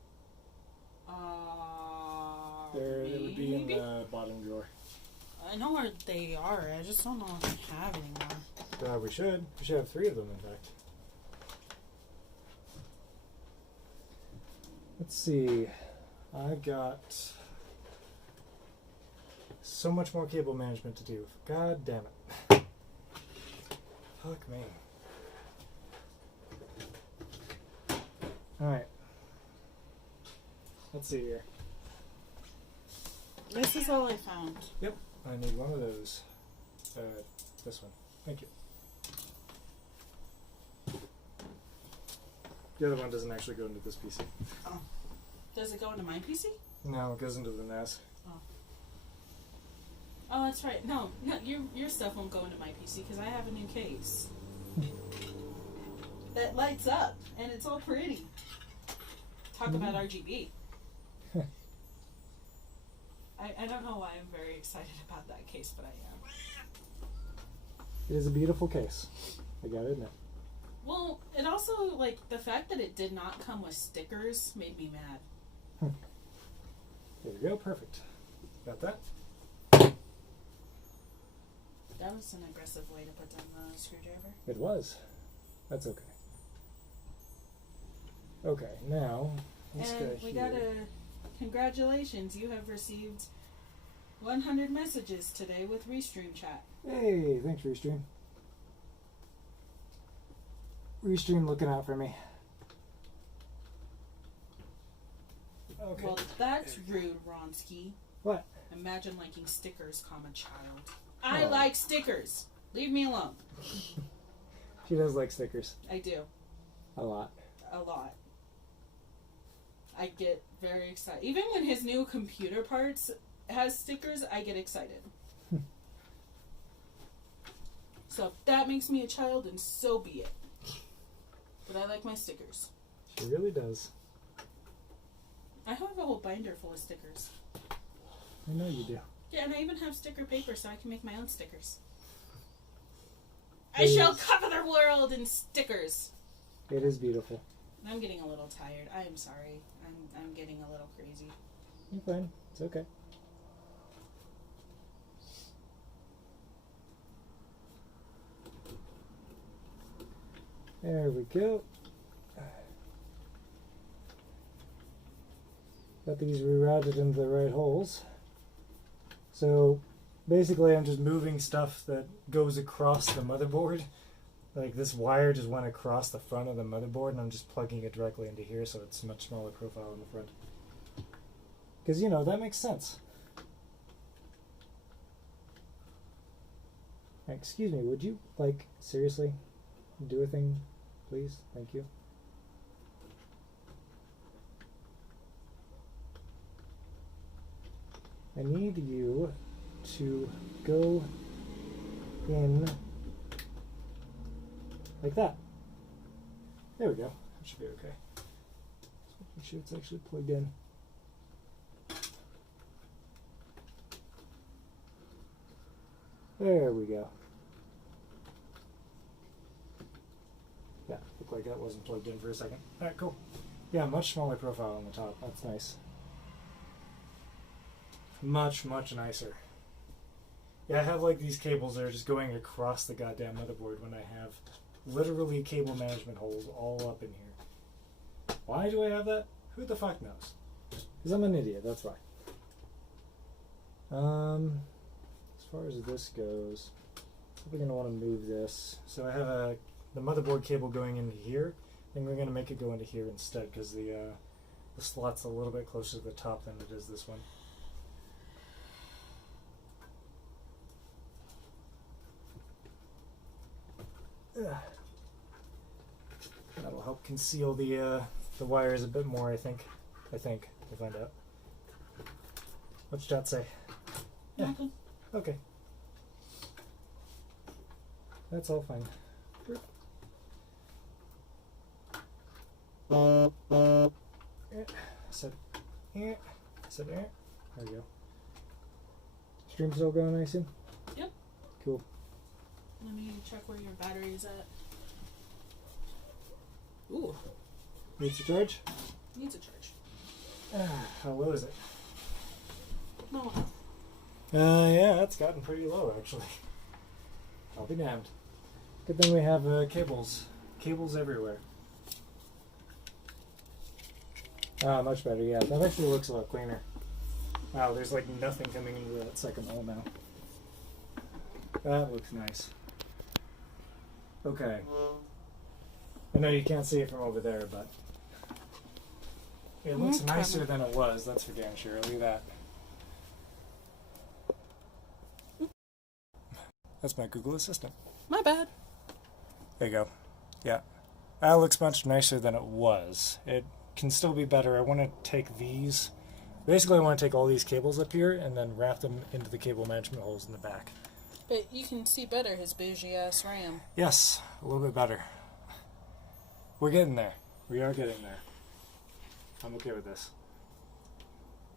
They would be in the bottom drawer. I know where they are. I just don't know if I have anymore. We should. We should have 3 of them, in fact. Let's see. I've got so much more cable management to do. God damn it. Fuck me. Alright. Let's see here. This is all I found. Yep. I need one of those. This one. Thank you. The other one doesn't actually go into this PC. Oh. Does it go into my PC? No, it goes into the NAS. Oh. Oh, that's right. No, your stuff won't go into my PC because I have a new case. That lights up, and it's all pretty. Talk about RGB. I don't know why I'm very excited about that case, but I am. It is a beautiful case. I gotta admit. Well, it also, like, the fact that it did not come with stickers made me mad. There we go, perfect. Got that? That was an aggressive way to put down the screwdriver. It was. That's okay. Okay, now, this guy And we here. got congratulations, you have received 100 messages today with Restream chat. Hey, thanks, Restream. Restream looking out for me. Okay. Well, that's rude, Ronsky. What? Imagine liking stickers, child. I Oh. like stickers. Leave me alone. She does like stickers. I do. A lot. A lot. I get very excited. Even when his new computer parts has stickers, I get excited. So if that makes me a child, then so be it. But I like my stickers. She really does. I have a whole binder full of stickers. I know you do. Yeah, and I even have sticker paper so I can make my own stickers. I shall cover the world in stickers. It is beautiful. I'm getting a little tired. I am sorry. I'm getting a little crazy. You're fine. It's okay. There we go. Got these rerouted into the right holes. So basically I'm just moving stuff that goes across the motherboard. Like this wire just went across the front of the motherboard and I'm just plugging it directly into here so it's a much smaller profile in the front. Because, you know, that makes sense. Excuse me, would you, like, seriously do a thing, please? Thank you. I need you to go in like that. There we go. That should be okay. Just making sure it's actually plugged in. There we go. Yeah, looked like that wasn't plugged in for a second. Alright, cool. Yeah, much smaller profile on the top. That's nice. Much, much nicer. Yeah, I have like these cables that are just going across the goddamn motherboard when I have literally cable management holes all up in here. Why do I have that? Who the fuck knows? Because I'm an idiot, that's why. As far as this goes, we're going to want to move this. So I have the motherboard cable going into here. I think we're going to make it go into here instead because the slot's a little bit closer to the top than it is this one. That'll help conceal the wires a bit more, I think. We'll find out. What's chat say? Yeah. Okay. That's all fine. Said there. There we go. Stream still going, I assume? Yep. Cool. Let me check where your battery is at. Ooh. Needs a charge? Needs a charge. How low is it? No. Yeah, it's gotten pretty low, actually. I'll be damned. Good thing we have cables. Cables everywhere. Much better, yeah. That actually looks a lot cleaner. Wow, there's like nothing coming into that second hole now. That looks nice. Okay. I know you can't see it from over there, but it looks nicer than it was, that's for damn sure. Look at that. That's my Google Assistant. My bad. There you go. Yeah. That looks much nicer than it was. It can still be better. I want to take these. Basically, I want to take all these cables up here and then wrap them into the cable management holes in the back. But you can see better his bougie-ass RAM. Yes, a little bit better. We're getting there. We are getting there. I'm okay with this.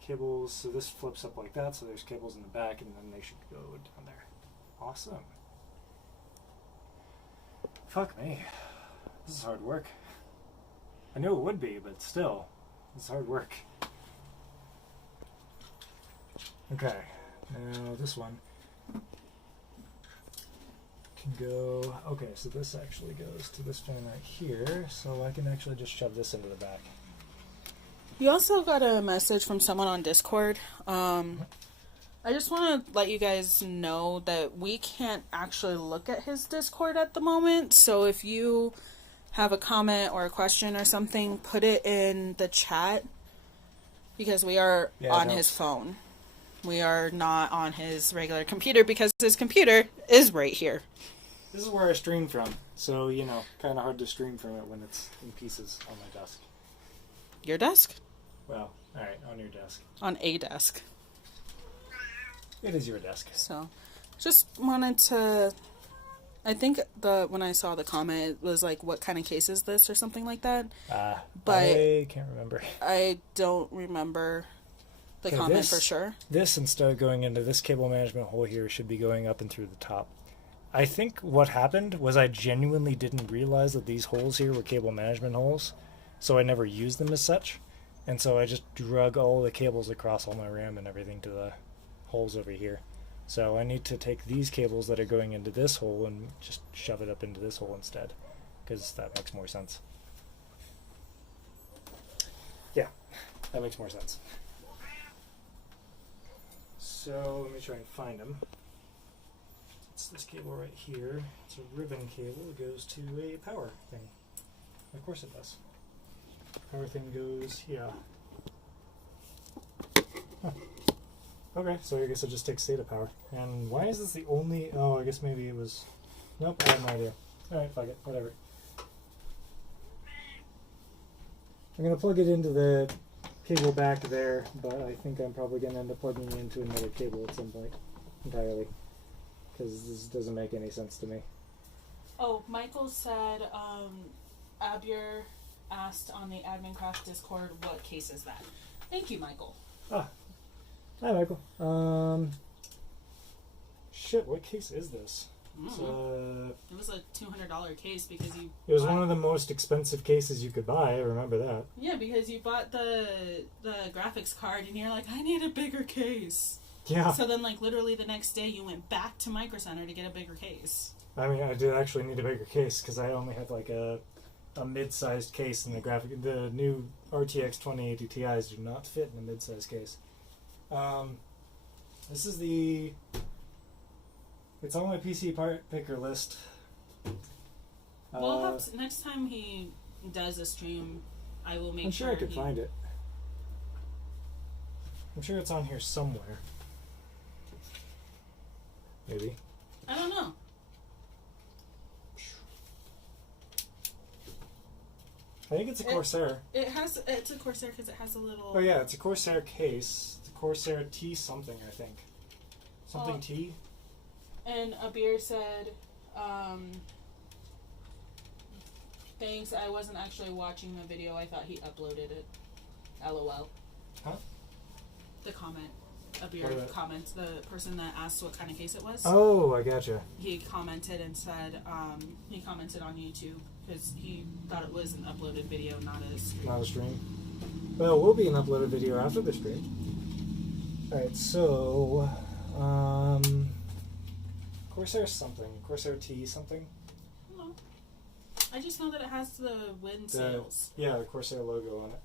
Cables, so this flips up like that, so there's cables in the back, and then they should go down there. Awesome. Fuck me. This is hard work. I knew it would be, but still, it's hard work. Okay, now this one can go, okay, so this actually goes to this fan right here, so I can actually just shove this into the back. You also got a message from someone on Discord. I just want to let you guys know that we can't actually look at his Discord at the moment, so if you have a comment or a question or something, put it in the chat, because we are on his phone. We are not on his regular computer because his computer is right here. This is where I stream from, so, you know, kind of hard to stream from it when it's in pieces on my desk. Your desk? Well, alright, on your desk. On a desk. It is your desk. So, just wanted to... I think when I saw the comment, it was like, what kind of case is this or something like that. But I can't remember. I don't remember the comment for sure. This, instead of going into this cable management hole here, should be going up and through the top. I think what happened was I genuinely didn't realize that these holes here were cable management holes, so I never used them as such. And so I just drug all the cables across all my RAM and everything to the holes over here. So I need to take these cables that are going into this hole and just shove it up into this hole instead. because that makes more sense. Yeah, that makes more sense. So let me try and find them. It's this cable right here. It's a ribbon cable. It goes to a power thing. Of course it does. Power thing goes here. Huh. Okay, so I guess it just takes SATA power. And why is this the only... Oh, I guess maybe it was... Nope, I have no idea. Alright, fuck it, whatever. I'm going to plug it into the cable back there, but I think I'm probably going to end up plugging it into another cable at some point entirely. Because this doesn't make any sense to me. Oh, Michael said, Abir asked on the AdminCraft Discord, what case is that? Thank you, Michael. Ah. Hi, Michael. Shit, what case is this? It was a $200 case because you... It was one of the most expensive cases you could buy, I remember that. Yeah, because you bought the graphics card and you're like, I need a bigger case. Yeah. So then, like, literally the next day you went back to Micro Center to get a bigger case. I mean, I did actually need a bigger case because I only had like a mid-sized case, and the new RTX 2080 Ti's do not fit in a mid-sized case. This is the... It's on my PC part picker list. We'll have to, next time he does a stream, I will make I'm sure I could find it. I'm sure it's on here somewhere. Maybe. I don't know. I think it's a Corsair. It's a Corsair because it has a little... Oh yeah, it's a Corsair case. It's a Corsair T something, I think. Something T? And Abir said, thanks, I wasn't actually watching the video. I thought he uploaded it. LOL. Huh? The comment. Abir comments, the person that asked what kind of case it was. Oh, I gotcha. He commented and said, he commented on YouTube because he thought it was an uploaded video, not a stream. Not a stream. Well, it will be an uploaded video after the stream. Alright, so... Corsair something. Corsair T something? No. I just know that it has the wind sails. Yeah, the Corsair logo on it.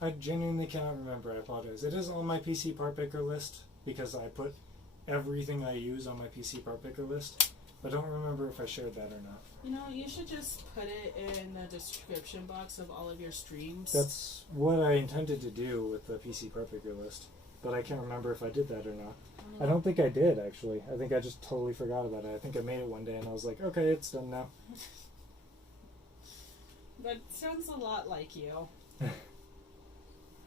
I genuinely cannot remember, I apologize. It is on my PC part picker list because I put everything I use on my PC part picker list. But I don't remember if I shared that or not. You know, you should just put it in the description box of all of your streams. That's what I intended to do with the PC part picker list. But I can't remember if I did that or not. I don't think I did, actually. I think I just totally forgot about it. I think I made it one day and I was like, okay, it's done now. That sounds a lot like you.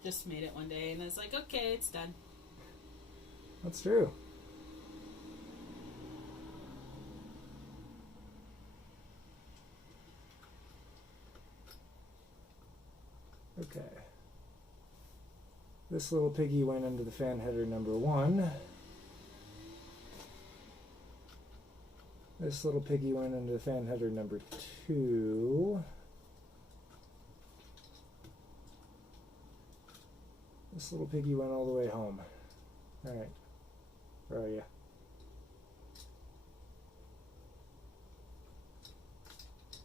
Just made it one day and it's like, okay, it's done. That's true. Okay. This little piggy went into the fan header number 1. This little piggy went into the fan header number 2. This little piggy went all the way home. Alright. Where are you?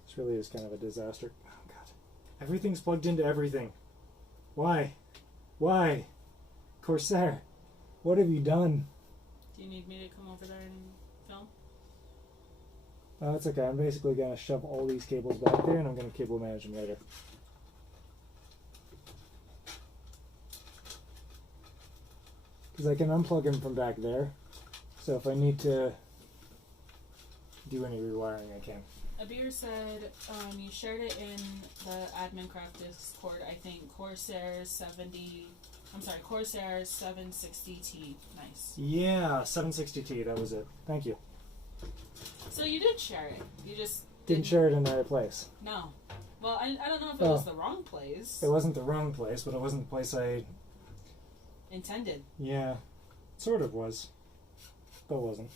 This really is kind of a disaster. Oh god. Everything's plugged into everything. Why? Why? Corsair, what have you done? Do you need me to come over there and film? That's okay. I'm basically going to shove all these cables back there and I'm going to cable manage them later. Because I can unplug them from back there. So if I need to do any rewiring, I can. Abir said you shared it in the AdminCraft Discord. I think Corsair 760T. Nice. Yeah, 760T. That was it. Thank you. So you did share it. You just didn't share it in the right place. No. Well, I don't know if it was the wrong place. It wasn't the wrong place, but it wasn't the place I intended. Yeah, it sort of was, but wasn't.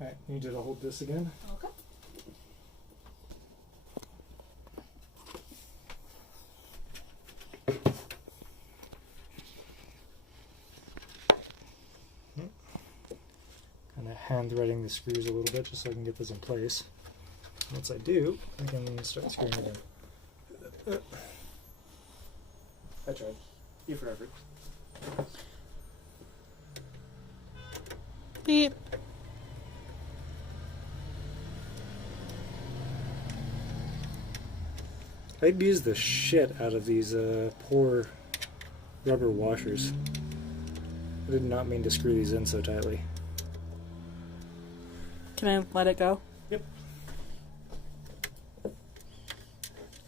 Alright, need you to hold this again. Okay. Kind of hand threading the screws a little bit just so I can get this in place. Once I do, I can start screwing it in. I tried. E for effort. Beep. I abused the shit out of these poor rubber washers. I did not mean to screw these in so tightly. Can I let it go? Yep.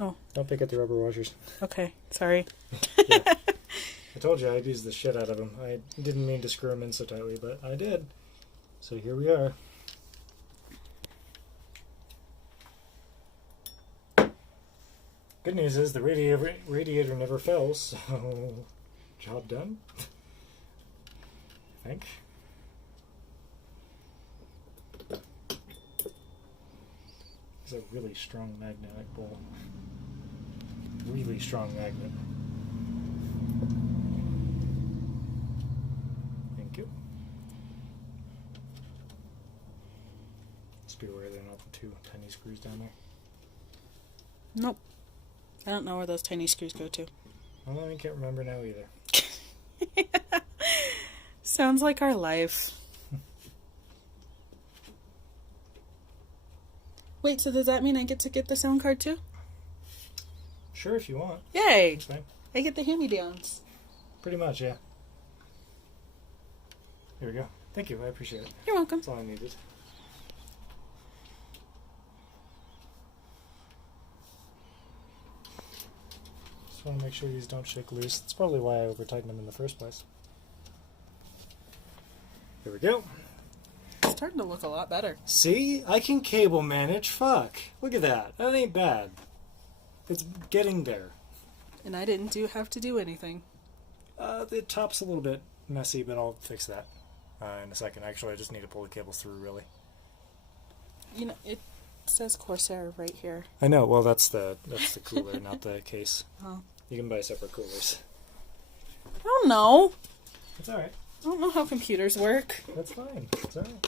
Oh. Don't pick at the rubber washers. Okay, sorry. Yeah. I told you I abused the shit out of them. I didn't mean to screw them in so tightly, but I did. So here we are. Good news is the radiator never fell, so job done. I think. It's a really strong magnetic bowl. Really strong magnet. Thank you. Just be aware they're not the two tiny screws down there. Nope. I don't know where those tiny screws go to. Well, I can't remember now either. Sounds like our life. Wait, so does that mean I get to get the sound card too? Sure, if you want. Yay! That's fine. I get the hand-me-downs. Pretty much, yeah. Here we go. Thank you, I appreciate it. You're welcome. That's all I needed. Just want to make sure these don't shake loose. That's probably why I over-tightened them in the first place. Here we go. It's starting to look a lot better. See? I can cable manage. Fuck. Look at that. That ain't bad. It's getting there. And I didn't have to do anything. The top's a little bit messy, but I'll fix that in a second. Actually, I just need to pull the cables through, really. You know, it says Corsair right here. I know. Well, that's the cooler, not the case. Oh. You can buy separate coolers. I don't know. It's all right. I don't know how computers work. That's fine. It's all right.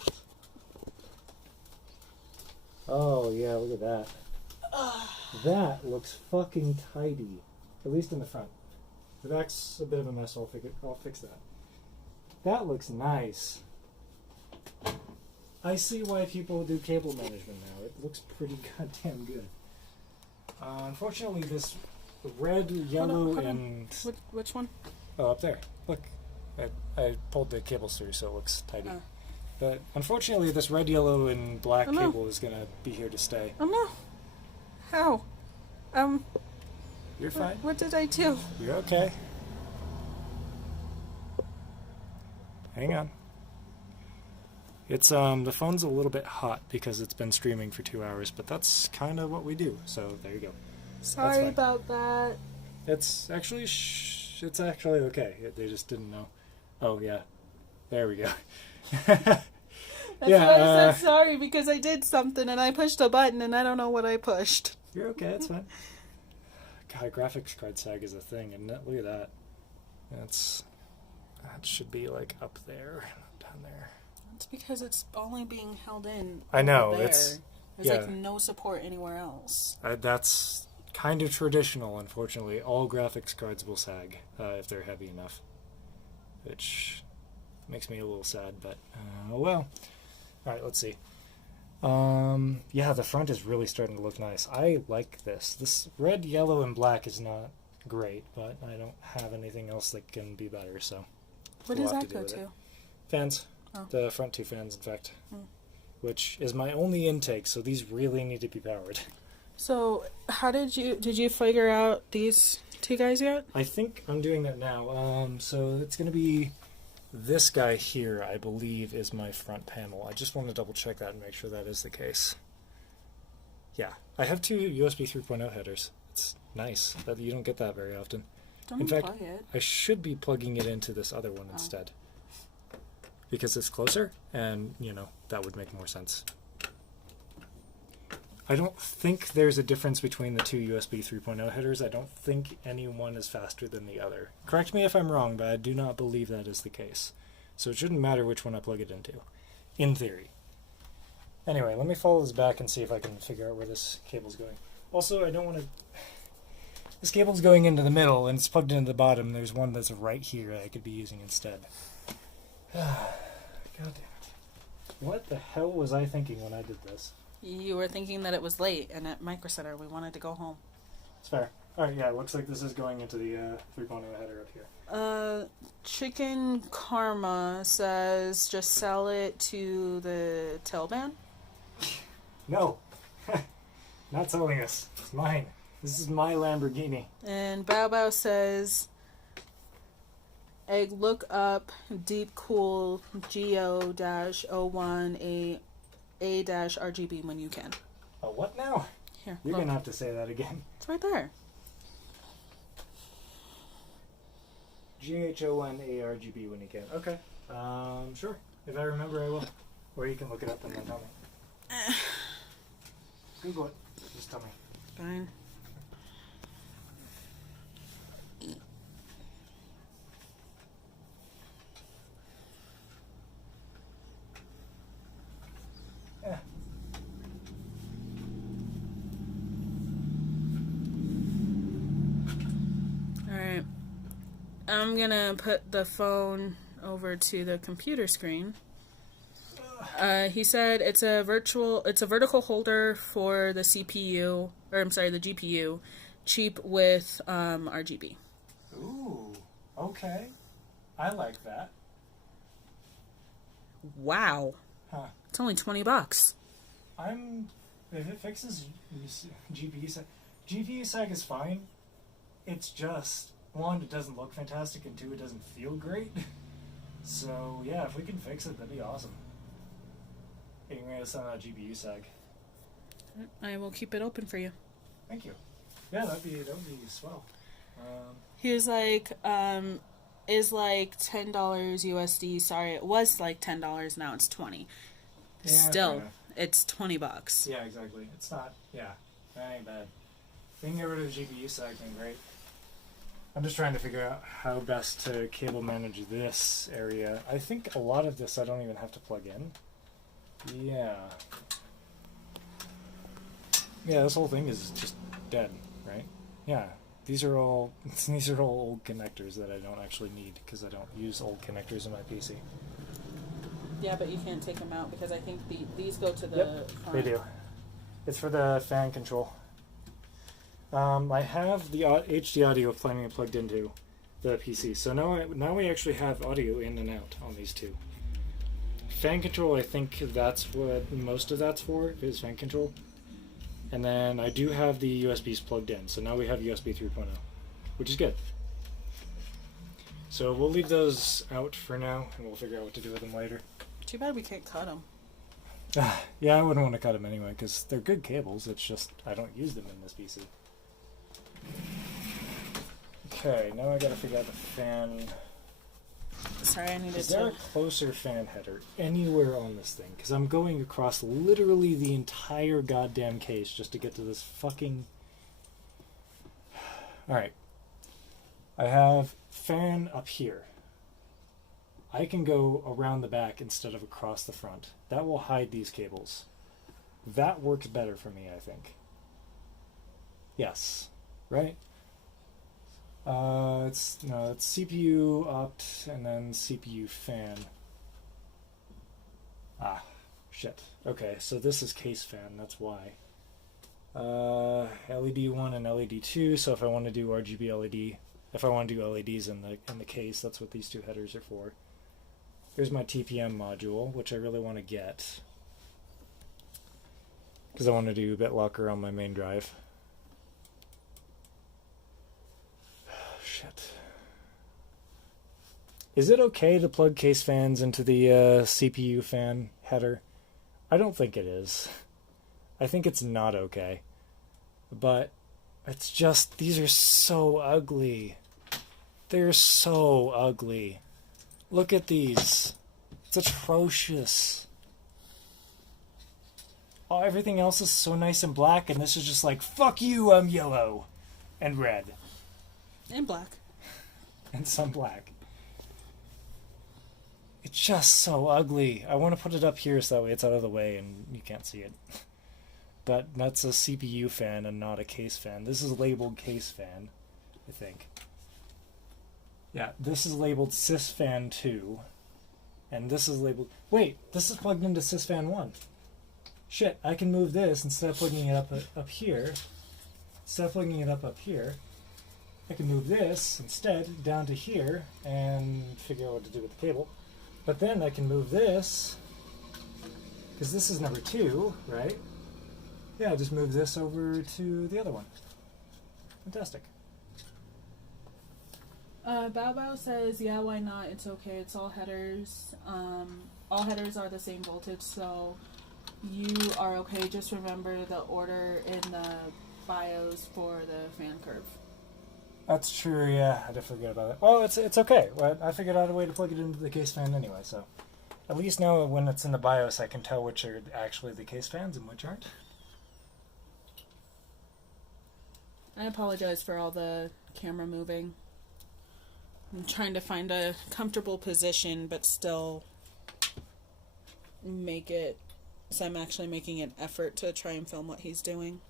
Oh yeah, look at that. That looks fucking tidy. At least in the front. The back's a bit of a mess. I'll fix that. That looks nice. I see why people do cable management now. It looks pretty goddamn good. Unfortunately, this red, yellow, Hold on. and... Which one? Oh, up there. Look. I pulled the cables through so it looks tidy. Oh. But unfortunately, this red, yellow, and black Oh, no. cable is going to be here to stay. Oh no. How? You're fine. What did I do? You're okay. Hang on. It's the phone's a little bit hot because it's been streaming for 2 hours, but that's kind of what we do. So there you go. Sorry about that. It's actually it's actually okay. They just didn't know. Oh yeah, there we go. That's why I said sorry, because I did something and I pushed a button and I don't know what I pushed. You're okay. It's fine. God, graphics card sag is a thing, and look at that. That should be like up there, not down there. It's because it's only being held in. I know there. it's. There's like no support anywhere else. That's kind of traditional, unfortunately. All graphics cards will sag if they're heavy enough, which makes me a little sad, but oh well. All right, let's see. Yeah, the front is really starting to look nice. I like this. This red, yellow, and black is not great, but I don't have anything else that can be better, so. What does that go to? Fans. Oh. The front two fans, in fact. Which is my only intake, so these really need to be powered. So, how did you figure out these two guys yet? I think I'm doing that now. So it's going to be this guy here, I believe, is my front panel. I just want to double check that and make sure that is the case. Yeah, I have two USB 3.0 headers. It's nice. You don't get that very often. Don't in fact, plug it. I should be plugging it into this other one instead. Because it's closer, and, that would make more sense. I don't think there's a difference between the two USB 3.0 headers. I don't think any one is faster than the other. Correct me if I'm wrong, but I do not believe that is the case. So it shouldn't matter which one I plug it into. In theory. Anyway, let me follow this back and see if I can figure out where this cable's going. Also, I don't want to... This cable's going into the middle, and it's plugged into the bottom. There's one that's right here that I could be using instead. God damn it. What the hell was I thinking when I did this? You were thinking that it was late, and at Micro Center we wanted to go home. It's fair. Alright, yeah, it looks like this is going into the 3.0 header up here. Chicken Karma says just sell it to the tailband. No. Not selling this. It's mine. This is my Lamborghini. And Bao Bao says, egg, look up Deep Cool Go-01 A-RGB when you can. Oh, what now? Here, You're look. going to have to say that again. It's right there. GHON ARGB when you can. Okay. Sure. If I remember, I will. Or you can look it up and then tell me. Google it. Just tell me. Fine. Yeah. Alright. I'm gonna put the phone over to the computer screen. He said it's a vertical holder for the CPU, or I'm sorry, the GPU, cheap with RGB. Ooh. Okay. I like that. Wow. Huh. It's only $20. If it fixes GPU sag, GPU sag is fine. It's just, one, it doesn't look fantastic, and two, it doesn't feel great. So, yeah, if we can fix it, that'd be awesome. Getting rid of some of that GPU sag. I will keep it open for you. Thank you. Yeah, that'd be swell. He was like, is like $10 USD. Sorry, it was like $10. Now it's $20. Yeah, Still, it's $20. Yeah, exactly. It's not. Yeah, that ain't bad. We can get rid of the GPU sag thing, great. I'm just trying to figure out how best to cable manage this area. I think a lot of this I don't even have to plug in. Yeah. Yeah, this whole thing is just dead, right? Yeah. These are all old connectors that I don't actually need because I don't use old connectors in my PC. Yeah, but you can't take them out because I think these go to the front. They do. It's for the fan control. I have the HD audio planning plugged into the PC, so now we actually have audio in and out on these two. Fan control, I think that's what most of that's for, is fan control. And then I do have the USBs plugged in, so now we have USB 3.0, which is good. So we'll leave those out for now, and we'll figure out what to do with them later. Too bad we can't cut them. Yeah, I wouldn't want to cut them anyway, because they're good cables, it's just I don't use them in this PC. Okay, now I gotta figure out the fan. Sorry, I needed Is there a to. closer fan header anywhere on this thing? Because I'm going across literally the entire goddamn case just to get to this fucking... Alright. I have fan up here. I can go around the back instead of across the front. That will hide these cables. That works better for me, I think. Yes. Right? It's CPU opt and then CPU fan. Ah, shit. Okay, so this is case fan, that's why. LED 1 and LED 2, so if I want to do RGB LED, if I want to do LEDs in the case, that's what these two headers are for. Here's my TPM module, which I really want to get. Because I want to do BitLocker on my main drive. Shit. Is it okay to plug case fans into the CPU fan header? I don't think it is. I think it's not okay. But it's just, these are so ugly. They're so ugly. Look at these. It's atrocious. Oh, everything else is so nice and black, and this is just like, fuck you, I'm yellow and red. And black. And some black. It's just so ugly. I want to put it up here so that way it's out of the way and you can't see it. But that's a CPU fan and not a case fan. This is labeled case fan, I think. Yeah, this is labeled sysfan 2. And this is labeled... Wait, this is plugged into sysfan 1. Shit, I can move this instead of plugging it up here. Instead of plugging it up here, I can move this instead down to here and figure out what to do with the cable. But then I can move this, because this is number 2, right? Yeah, just move this over to the other one. Fantastic. Bao Bao says, yeah, why not? It's okay. It's all headers. All headers are the same voltage, so you are okay. Just remember the order in the BIOS for the fan curve. That's true, yeah. I did forget about it. Well, it's okay. Well, I figured out a way to plug it into the case fan anyway, so... At least now when it's in the BIOS, I can tell which are actually the case fans and which aren't. I apologize for all the camera moving. I'm trying to find a comfortable position, but still make it so I'm actually making an effort to try and film what he's doing.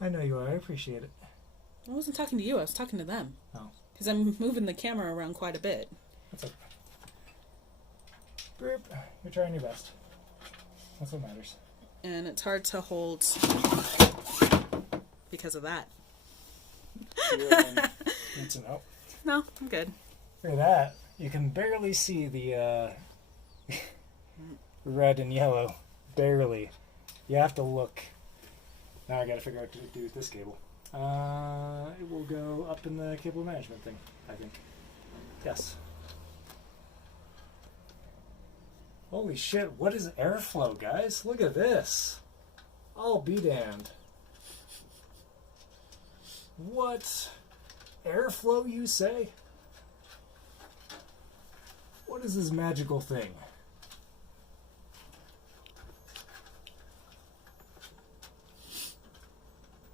I know you are. I appreciate it. I wasn't talking to you. I was talking to them. Oh. Because I'm moving the camera around quite a bit. That's okay. Boop. You're trying your best. That's what matters. And it's hard to hold because of that. Need to know. No, I'm good. Look at that. You can barely see the red and yellow. Barely. You have to look. Now I gotta figure out what to do with this cable. It will go up in the cable management thing, I think. Yes. Holy shit, what is airflow, guys? Look at this. I'll be damned. What? Airflow, you say? What is this magical thing?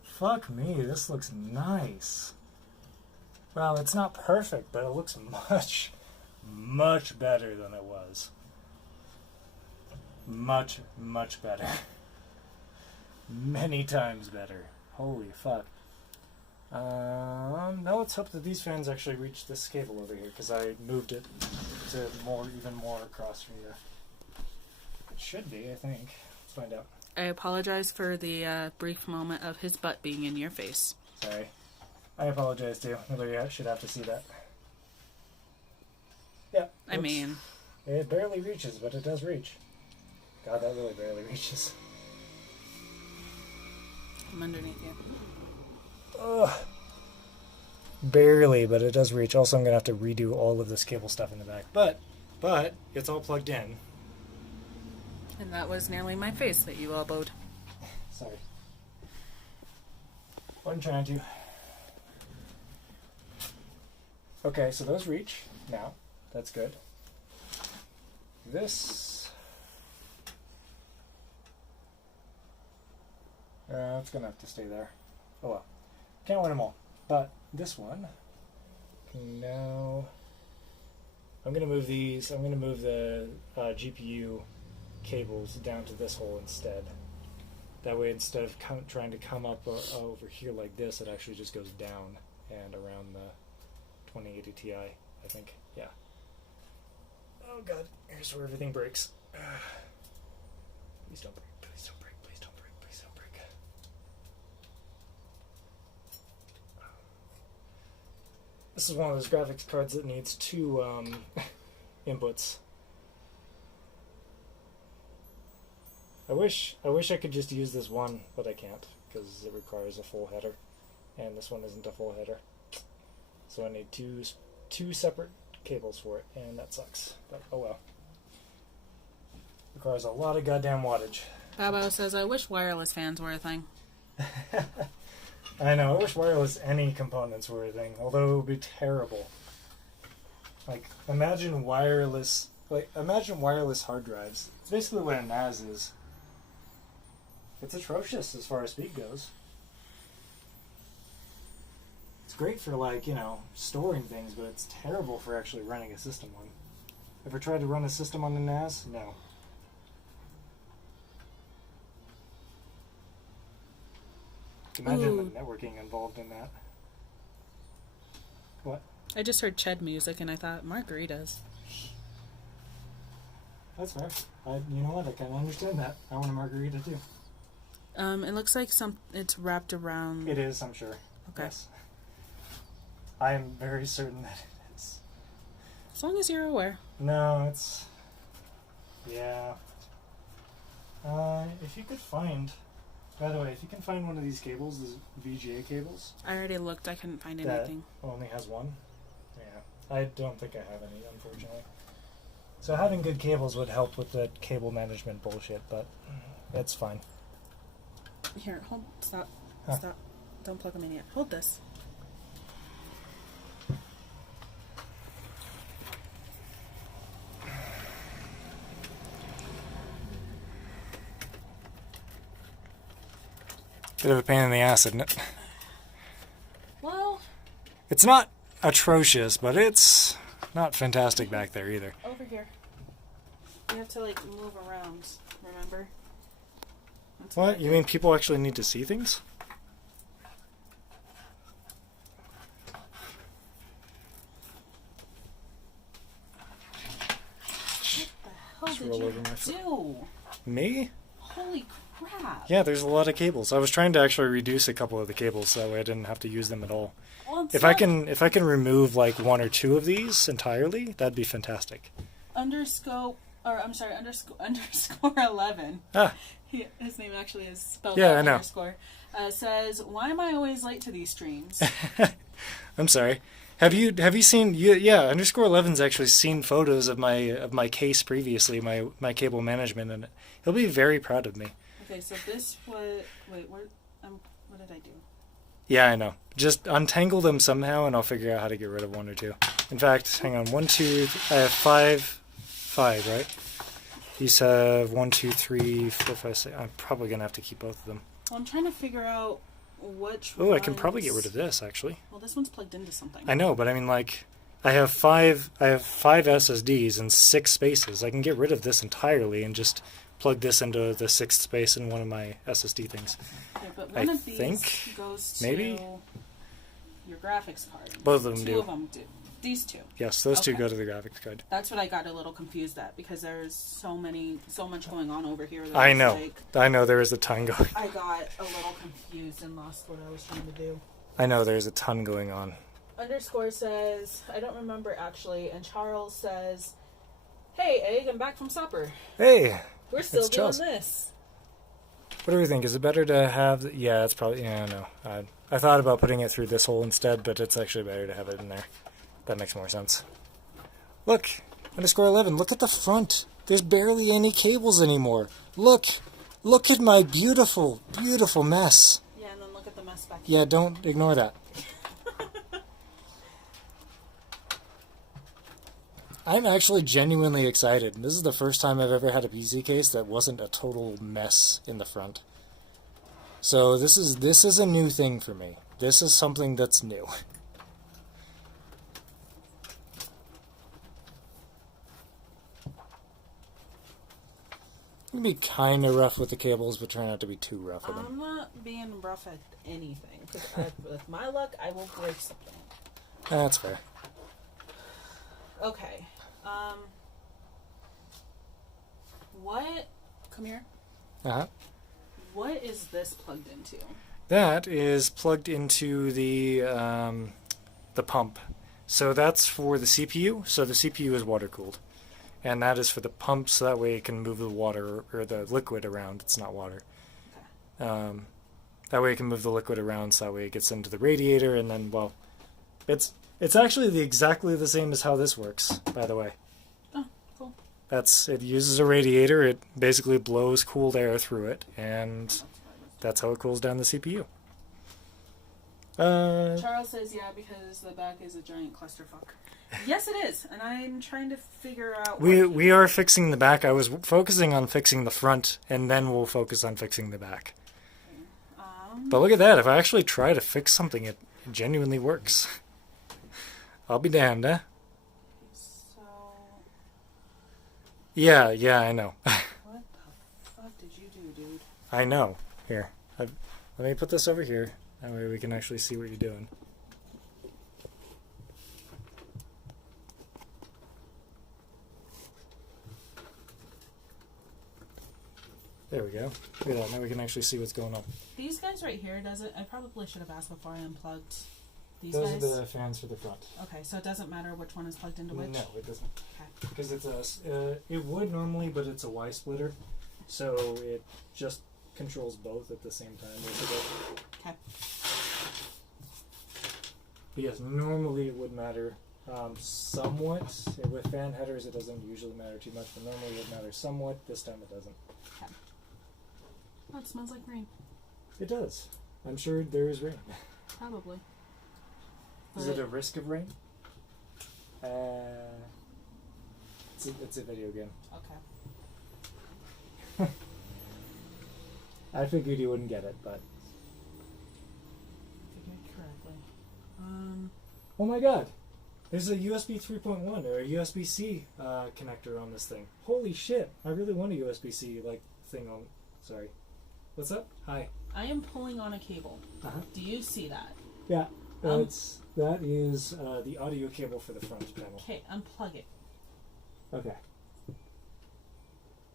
Fuck me, this looks nice. Well, it's not perfect, but it looks much, much better than it was. Much, much better. Many times better. Holy fuck. Now let's hope that these fans actually reach this cable over here, because I moved it to even more across from here. It should be, I think. Let's find out. I apologize for the brief moment of his butt being in your face. Sorry. I apologize too. Nobody should have to see that. Yeah. I mean... It barely reaches, but it does reach. God, that really barely reaches. I'm underneath you. Ugh. Barely, but it does reach. Also, I'm going to have to redo all of this cable stuff in the back. But, it's all plugged in. And that was nearly my face that you elbowed. Sorry. Wasn't trying to. Okay, so those reach now. That's good. This... it's going to have to stay there. Oh well. Can't win them all. But this one can now... I'm going to move these. I'm going to move the GPU cables down to this hole instead. That way, instead of trying to come up over here like this, it actually just goes down and around the 2080 Ti, I think. Yeah. Oh god, here's where everything breaks. Please don't break, please don't break, please don't break, please don't break. This is one of those graphics cards that needs 2 inputs. I wish I could just use this one, but I can't, because it requires a full header, and this one isn't a full header. So I need two separate cables for it, and that sucks. But oh well. Requires a lot of goddamn wattage. Babo says, I wish wireless fans were a thing. I know, I wish wireless any components were a thing, although it would be terrible. Like, imagine wireless hard drives. It's basically what a NAS is. It's atrocious as far as speed goes. It's great for, like, you know, storing things, but it's terrible for actually running a system on. Ever tried to run a system on a NAS? No. Imagine the networking involved in that. What? I just heard Ched music and I thought margaritas. That's fair. You know what? I kind of understand that. I want a margarita too. It looks like it's wrapped around. It is, I'm sure. Okay. Yes. I am very certain that it is. As long as you're aware. No, it's... Yeah. If you could find... By the way, if you can find one of these cables, these VGA cables... I already looked. I couldn't find that anything. Only has one? Yeah. I don't think I have any, unfortunately. So having good cables would help with the cable management bullshit, but it's fine. Here, hold. Stop. Huh. Stop. Don't plug them in yet. Hold this. Bit of a pain in the ass, isn't it? Well, It's not atrocious, but it's not fantastic back there either. over here. You have to like move around. Remember? What? You mean people actually need to see things? What the hell roll did over my you foot. do? Me? Holy crap! Yeah, there's a lot of cables. I was trying to actually reduce a couple of the cables so that way I didn't have to use them at all. Well, it's If I can remove like one or two of these entirely, that'd be fantastic. underscore 11. Ah, His name actually is spelled Yeah, out I know. underscore. Says, why am I always late to these streams? I'm sorry. Have you seen? Yeah, underscore 11's actually seen photos of my case previously, my cable management, and he'll be very proud of me. Okay, so this was... Wait, what did I do? Yeah, I know. Just untangle them somehow, and I'll figure out how to get rid of one or two. In fact, hang on. 1, 2. I have five, right? These have 1, 2, 3, 4, 5, 6. I'm probably gonna have to keep both of them. Well, I'm trying to figure out which Oh, I can probably get rid of this actually. Well, this one's plugged into something. I know, but I mean, like, I have five SSDs and 6 spaces. I can get rid of this entirely and just plug this into the 6th space in one of my SSD things. Okay, but one I of these think goes to maybe your graphics card. Both of them Two do. of them do. These two. Yes, those two Okay. go to the graphics card. That's what I got a little confused at because there's so much going on over here. That I was know. Like, I know there is a ton going. I got a little confused and lost what I was trying to do. I know there's a ton going on. Underscore says, I don't remember actually, and Charles says, hey, Egg, I'm back from supper. Hey, We're still It's doing Charles. this. what do we think? Is it better to have? Yeah, it's probably. Yeah, no. I thought about putting it through this hole instead, but it's actually better to have it in there. That makes more sense. Look, underscore 11. Look at the front. There's barely any cables anymore. Look at my beautiful, beautiful mess. Yeah, and then look at the mess back here. Yeah, don't ignore that. I'm actually genuinely excited. This is the first time I've ever had a PC case that wasn't a total mess in the front. So this is a new thing for me. This is something that's new. You can be kind of rough with the cables, but try not to be too rough with them. I'm not being rough at anything. Because with my luck, I will break something. That's fair. Okay. What? Come here. Uh-huh. What is this plugged into? That is plugged into the pump. So that's for the CPU. So the CPU is water cooled, and that is for the pump. So that way it can move the water or the liquid around. It's not water. Okay. That way it can move the liquid around. So that way it gets into the radiator, and then it's actually exactly the same as how this works. By the way. Oh, cool. It uses a radiator. It basically blows cooled air through it, and that's how it cools down the CPU. Charles says, yeah, because the back is a giant clusterfuck. Yes, it is, and I'm trying to figure out... We are fixing the back. I was focusing on fixing the front, and then we'll focus on fixing the back. But look at that. If I actually try to fix something, it genuinely works. I'll be damned, eh? So... Yeah, I know. What the fuck did you do, dude? I know. Here, let me put this over here. That way we can actually see what you're doing. There we go. Look at that. Now we can actually see what's going on. These guys right here, I probably should have asked before I unplugged these Those guys. are the fans for the front. Okay, so it doesn't matter which one is plugged into which? No, it doesn't. Okay. Because it's it would normally, but it's a Y splitter, so it just controls both at the same time. Okay. But yes, normally it would matter somewhat. With fan headers, it doesn't usually matter too much, but normally it would matter somewhat. This time it doesn't. Okay. Oh, it smells like rain. It does. I'm sure there is rain. Probably. Is it a risk of rain? It's a video game. Okay. I figured you wouldn't get it, but... Figured correctly. Oh my god! There's a USB 3.1 or a USB-C connector on this thing. Holy shit! I really want a USB-C thing on... Sorry. What's up? Hi. I am pulling on a cable. Uh-huh. Do you see that? Yeah. That is the audio cable for the front panel. Okay, unplug it. Okay.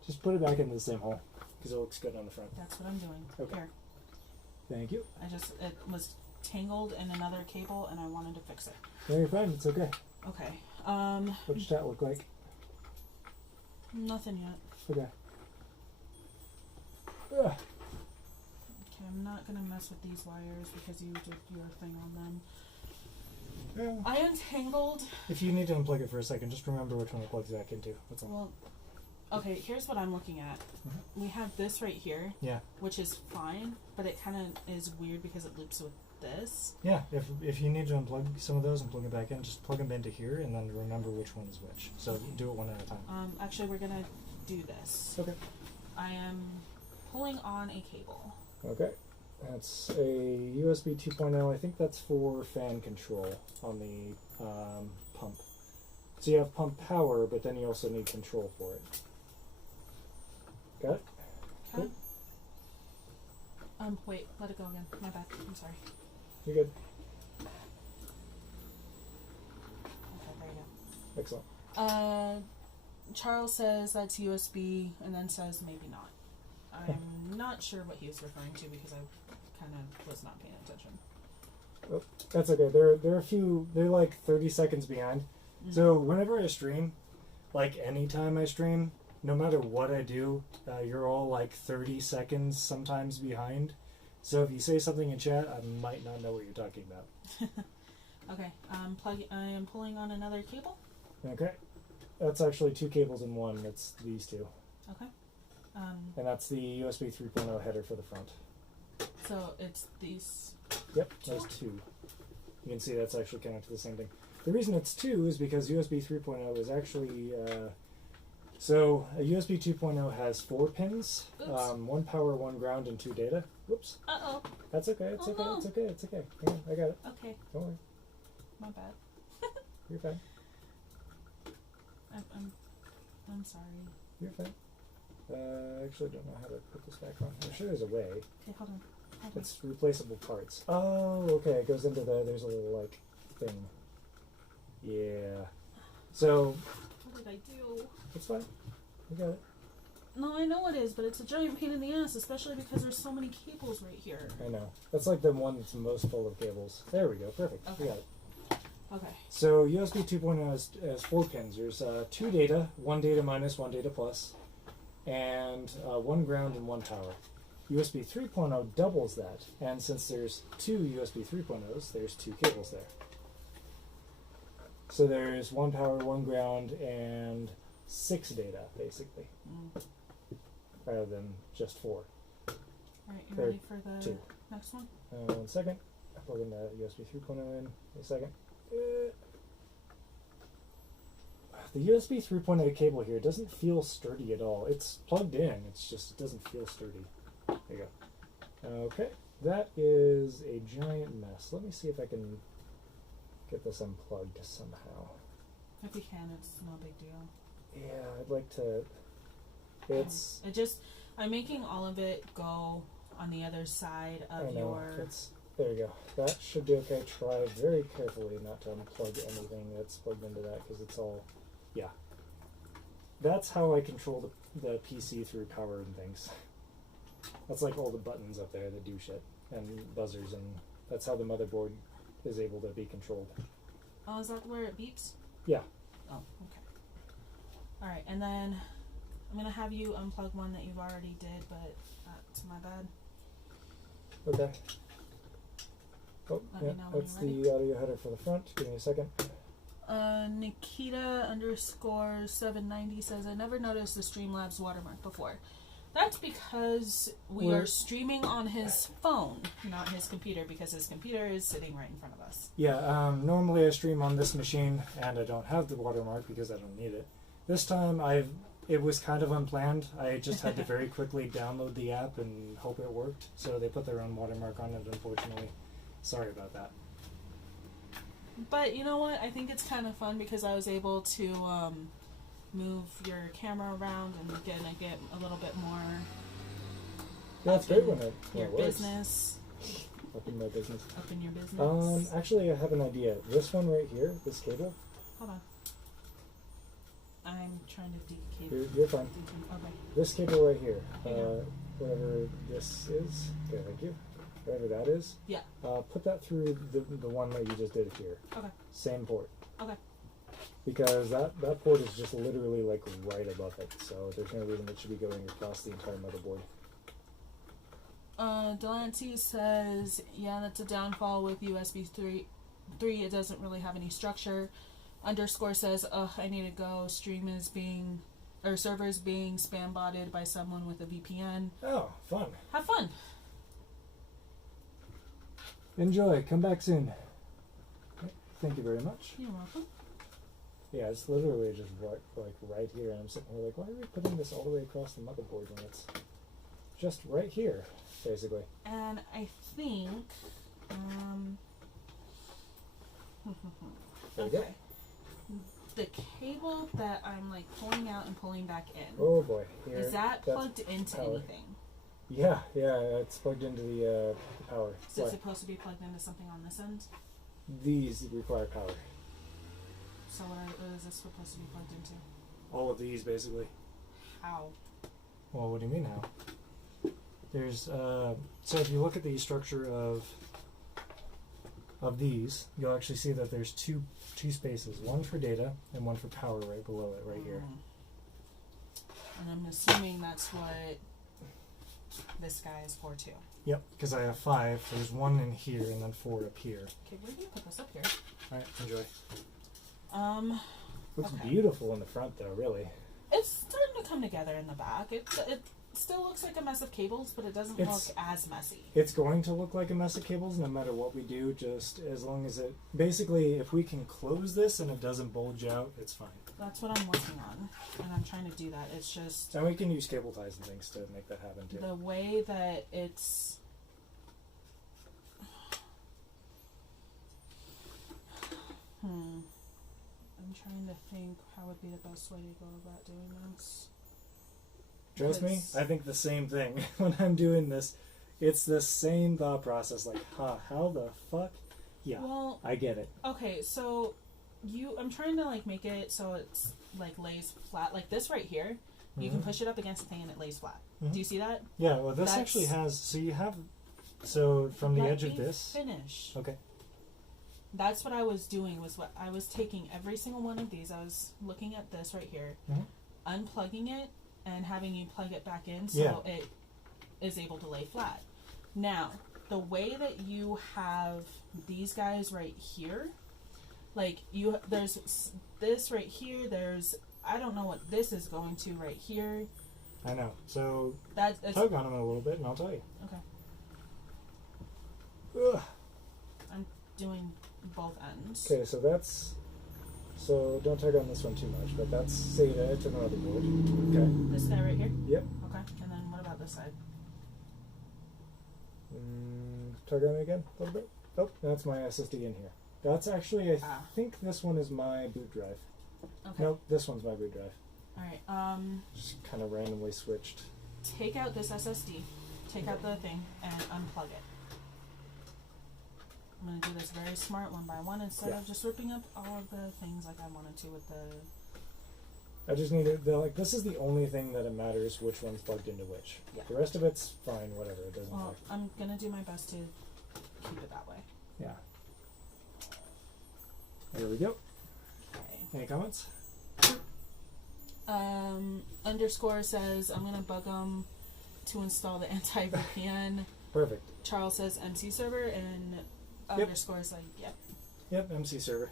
Just put it back into the same hole, because it looks good on the front. That's what I'm doing. Okay. Here. Thank you. It was tangled in another cable, and I wanted to fix it. No, you're fine. It's okay. Okay. What's that look like? Nothing yet. Okay. Ugh. Okay, I'm not gonna mess with these wires because you did your thing on them. Yeah. I untangled. If you need to unplug it for a second, just remember which one it plugs back into. That's all. Well, okay, here's what I'm looking at. Mm-hmm. We have this right here. Yeah. Which is fine, but it kind of is weird because it loops with this. Yeah, if you need to unplug some of those and plug it back in, just plug them into here and then remember which one is which. So do it one at a time. Actually, we're gonna do this. Okay. I am pulling on a cable. Okay. That's a USB 2.0. I think that's for fan control on the pump. So you have pump power, but then you also need control for it. Got it? Okay. Cool. Wait, let it go again. My bad. I'm sorry. You're good. Okay, there you Excellent. Charles says that's USB, and then says maybe not. I'm not sure what he was referring to because I kind of was not paying attention. Oh, that's okay. They're like 30 seconds behind. Mm-hmm. So whenever I stream, like anytime I stream, no matter what I do, you're all like 30 seconds sometimes behind. So if you say something in chat, I might not know what you're talking about. Okay, I am pulling on another cable. Okay. That's actually two cables in one. It's these two. Okay. And that's the USB 3.0 header for the front. So it's these. Yep, there's two. You can see that's actually connected to the same thing. The reason it's two is because USB 3.0 is actually... so a USB 2.0 has 4 pins. 1 power, 1 ground, and 2 data. Whoops. Uh-oh. That's okay, it's okay, no. it's okay, it's okay. Hang on, I got it. Okay. Don't worry. My bad. You're fine. I'm sorry. You're fine. I actually don't know how to put this back on. I'm sure there's a way. Okay, hold on. It's replaceable parts. Oh, okay. It goes into there's a little, thing. Yeah. So... What did I do? It's fine. You got it. No, I know it is, but it's a giant pain in the ass, especially because there's so many cables right here. I know. That's like the one that's most full of cables. There we go. Perfect. Okay. We got it. Okay. So USB 2.0 has 4 pins. There's 2 data, 1 data minus, 1 data plus, and 1 ground and 1 power. USB 3.0 doubles that, and since there's 2 USB 3.0s, there's 2 cables there. So there's 1 power, 1 ground, and 6 data, basically, rather than just 4. Alright, you ready for the 2. next one? 1 second. I'll plug in the USB 3.0 in a second. The USB 3.0 cable here doesn't feel sturdy at all. It's plugged in, it's just, it doesn't feel sturdy. There you go. Okay, that is a giant mess. Let me see if I can get this unplugged somehow. If we can, it's no big deal. Yeah, I'd like to. It's. It just. I'm making all of it go on the other side of your. There you go. That should be okay. Try very carefully not to unplug anything that's plugged into that because it's all. Yeah. That's how I control the PC through power and things. That's like all the buttons up there that do shit and buzzers, and that's how the motherboard is able to be controlled. Oh, is that where it beeps? Yeah. Oh, okay. All right, and then I'm gonna have you unplug one that you've already did, but that's my bad. Okay. Oh, Let yeah, me know when that's you're ready. the audio header for the front. Give me a second. Nikita _ 790 says, I never noticed the Streamlabs watermark before. That's because we are streaming on his phone, not his computer, because his computer is sitting right in front of us. Yeah, normally I stream on this machine, and I don't have the watermark because I don't need it. This time, it was kind of unplanned. I just had to very quickly download the app and hope it worked. So they put their own watermark on it, unfortunately. Sorry about that. But you know what? I think it's kind of fun because I was able to move your camera around and get a little bit more. Yeah, it's great when it your works. business. Up in my business. Up in your business. Actually, I have an idea. This one right here, this cable. Hold on. I'm trying to decable. You're fine. Okay. This cable right here, whatever this is. Okay, thank you. Whatever that is. Yeah. Put that through the one that you just did here. Okay. Same port. Okay. Because that port is just literally like right above it, so there's no reason it should be going across the entire motherboard. Delancey says, yeah, that's a downfall with USB 3. It doesn't really have any structure. Underscore says, ugh, I need to go. Server is being spam botted by someone with a VPN. Oh, fun. Have fun. Enjoy. Come back soon. Okay, thank you very much. You're welcome. Yeah, it's literally just right here, and I'm sitting here like, why are we putting this all the way across the motherboard when it's just right here, basically? And I think, There we go. okay. The cable that I'm like pulling out and pulling back in. Oh boy. Here, is that that's plugged into power. anything? Yeah, it's plugged into the power. Is it supposed to be plugged into something on this end? These require power. So what is this supposed to be plugged into? All of these, basically. How? Well, what do you mean how? There's so if you look at the structure of these, you'll actually see that there's two spaces, one for data and one for power right below it, right here. And I'm assuming that's what this guy is for too. Yep, because I have 5. There's 1 in here and then 4 up here. Okay, we're gonna put this up here. All right, enjoy. Looks Okay. beautiful in the front, though. Really. It's starting to come together in the back. It still looks like a mess of cables, but it doesn't look as messy. It's going to look like a mess of cables no matter what we do, just as long as it... Basically, if we can close this and it doesn't bulge out, it's fine. That's what I'm working on, and I'm trying to do that. It's just... And we can use cable ties and things to make that happen, too. The way that it's... I'm trying to think how would be the best way to go about doing this. Trust me, I think the same thing when I'm doing this. It's the same thought process, like, how the fuck? Yeah, well, I get it. Okay, so I'm trying to like make it so it's like lays flat, like this right here. You can push it up against the thing and it lays flat. Do you see that? Yeah, well, this actually has, so from the edge of this. Finish. Okay. That's what I was doing, I was taking every single one of these, I was looking at this right here, unplugging it, and having you plug it back in so it is able to lay flat. Now, the way that you have these guys right here, like there's this right here, I don't know what this is going to right here. I know. So tug on them a little bit and I'll tell you. Okay. Ugh. I'm doing both ends. Okay, so don't tug on this one too much, but that's SATA to the motherboard. Okay. This guy right here? Yep. Okay, and then what about this side? Tug on it again a little bit. Oh, that's my SSD in here. That's actually, I think this one is my boot drive. Okay. Nope, this one's my boot drive. Alright, Just kind of randomly switched. take out this SSD. Take out the thing and unplug it. I'm going to do this very smart one by one instead of just ripping up all of the things like I wanted to with the... I just need it, like, this is the only thing that it matters which one's plugged into which. Yeah. The rest of it's fine, whatever, it doesn't matter. I'm going to do my best to keep it that way. Yeah. There we go. Okay. Any comments? Underscore says, I'm going to bug them to install the anti-VPN. Perfect. Charles says MC server, and underscore is like, yep. Yep, MC server.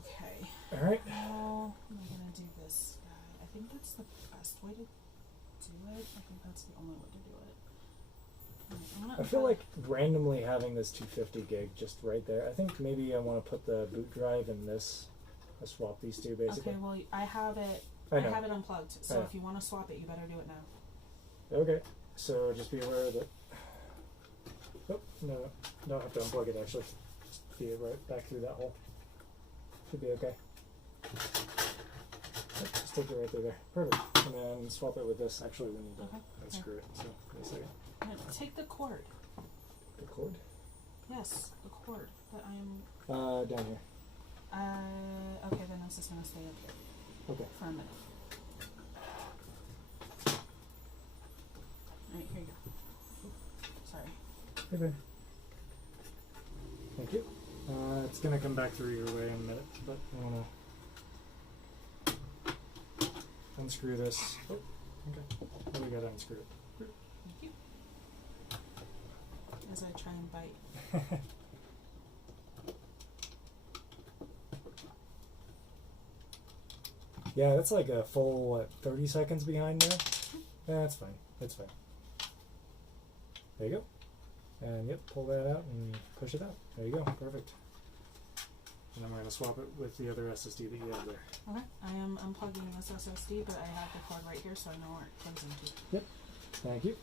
Okay. Alright. How am I going to do this guy? I think that's the best way to do it. I think that's the only way to do it. Right, I feel like randomly having this 250 gig just right there, I think maybe I want to put the boot drive in this. I'll swap these two basically. Okay, well, I have it unplugged, so if you want to swap it, you better do it now. Okay, so just be aware that... Oh, no, don't have to unplug it actually. Just feed it right back through that hole. Should be okay. Yep, just take it right through there. Perfect. And then swap it with this. Actually, we need to unscrew it, so give me a second. Take the cord. The cord? Yes, the cord that I am... down here. Okay, then this is going to stay up here. Okay. For a minute. Alright, here you go. Sorry. Okay. Thank you. It's going to come back through your way in a minute, but I want to unscrew this. Oh, okay. Oh, we got to unscrew it. Thank you. As I try and bite. Yeah, that's like a full, what, 30 seconds behind now? Yeah, that's fine. That's fine. There you go. And yep, pull that out and push it out. There you go. Perfect. And then we're going to swap it with the other SSD that you have there. Okay. I am unplugging this SSD, but I have the cord right here so I know where it plugs into. Yep. Thank you.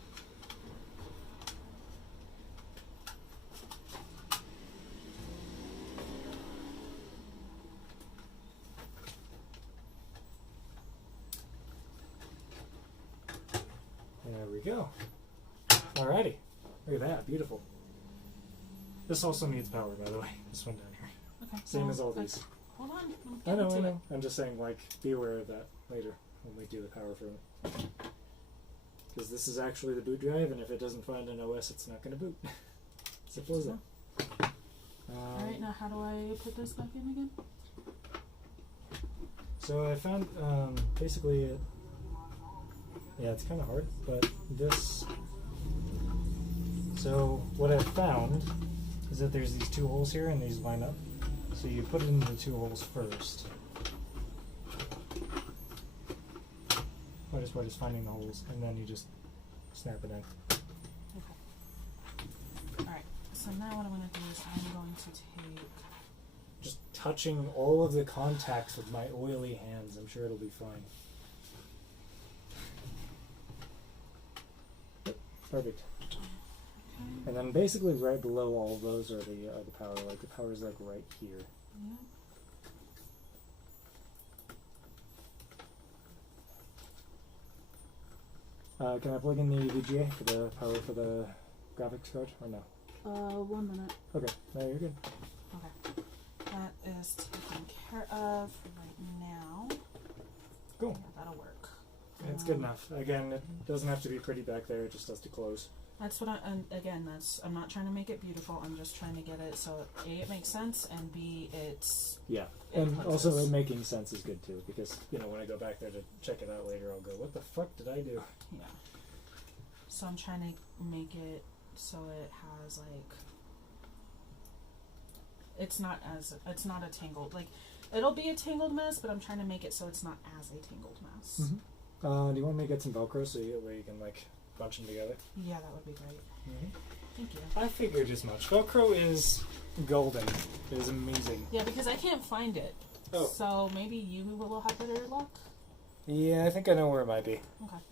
There we go. Alrighty. Look at that. Beautiful. This also needs power, by the way. This one down here. Okay. Same as all these. Hold on. I know. I'm just saying, like, be aware of that later when we do the power for it. Because this is actually the boot drive, and if it doesn't find an OS, it's not going to boot. Simple as that. Alright, now how do I put this back in again? So I found, basically, yeah, it's kind of hard, but this... So what I've found is that there's these two holes here, and these line up. So you put it in the two holes first. Hardest part is finding the holes, and then you just snap it in. Okay. Alright, so now what I'm going to do is I'm going to take... Just touching all of the contacts with my oily hands. I'm sure it'll be fine. Yep, perfect. And then basically right below all of those are the power. Like the power is like right here. Yeah. Can I plug in the VGA for the power for the graphics card or no? 1 minute. Okay, no, you're good. Okay. That is taken care of right now. Cool. Yeah, that'll work. It's good enough. Again, it doesn't have to be pretty back there. It just has to close. That's what I'm not trying to make it beautiful. I'm just trying to get it so A, it makes sense, and B, it's... Yeah, and also it making sense is good too, because, you know, when I go back there to check it out later, I'll go, what the fuck did I do? Yeah. So I'm trying to make it so it has, like... It's not a tangled... Like, it'll be a tangled mess, but I'm trying to make it so it's not as a tangled mess. Mm-hmm. Do you want me to get some Velcro so where you can, like, bunch them together? Yeah, that would be great. Mm-hmm. Thank you. I figured as much. Velcro is golden. It is amazing. Yeah, because I can't find it. Oh. So maybe you will have better luck? Yeah, I think I know where it might be. Okay.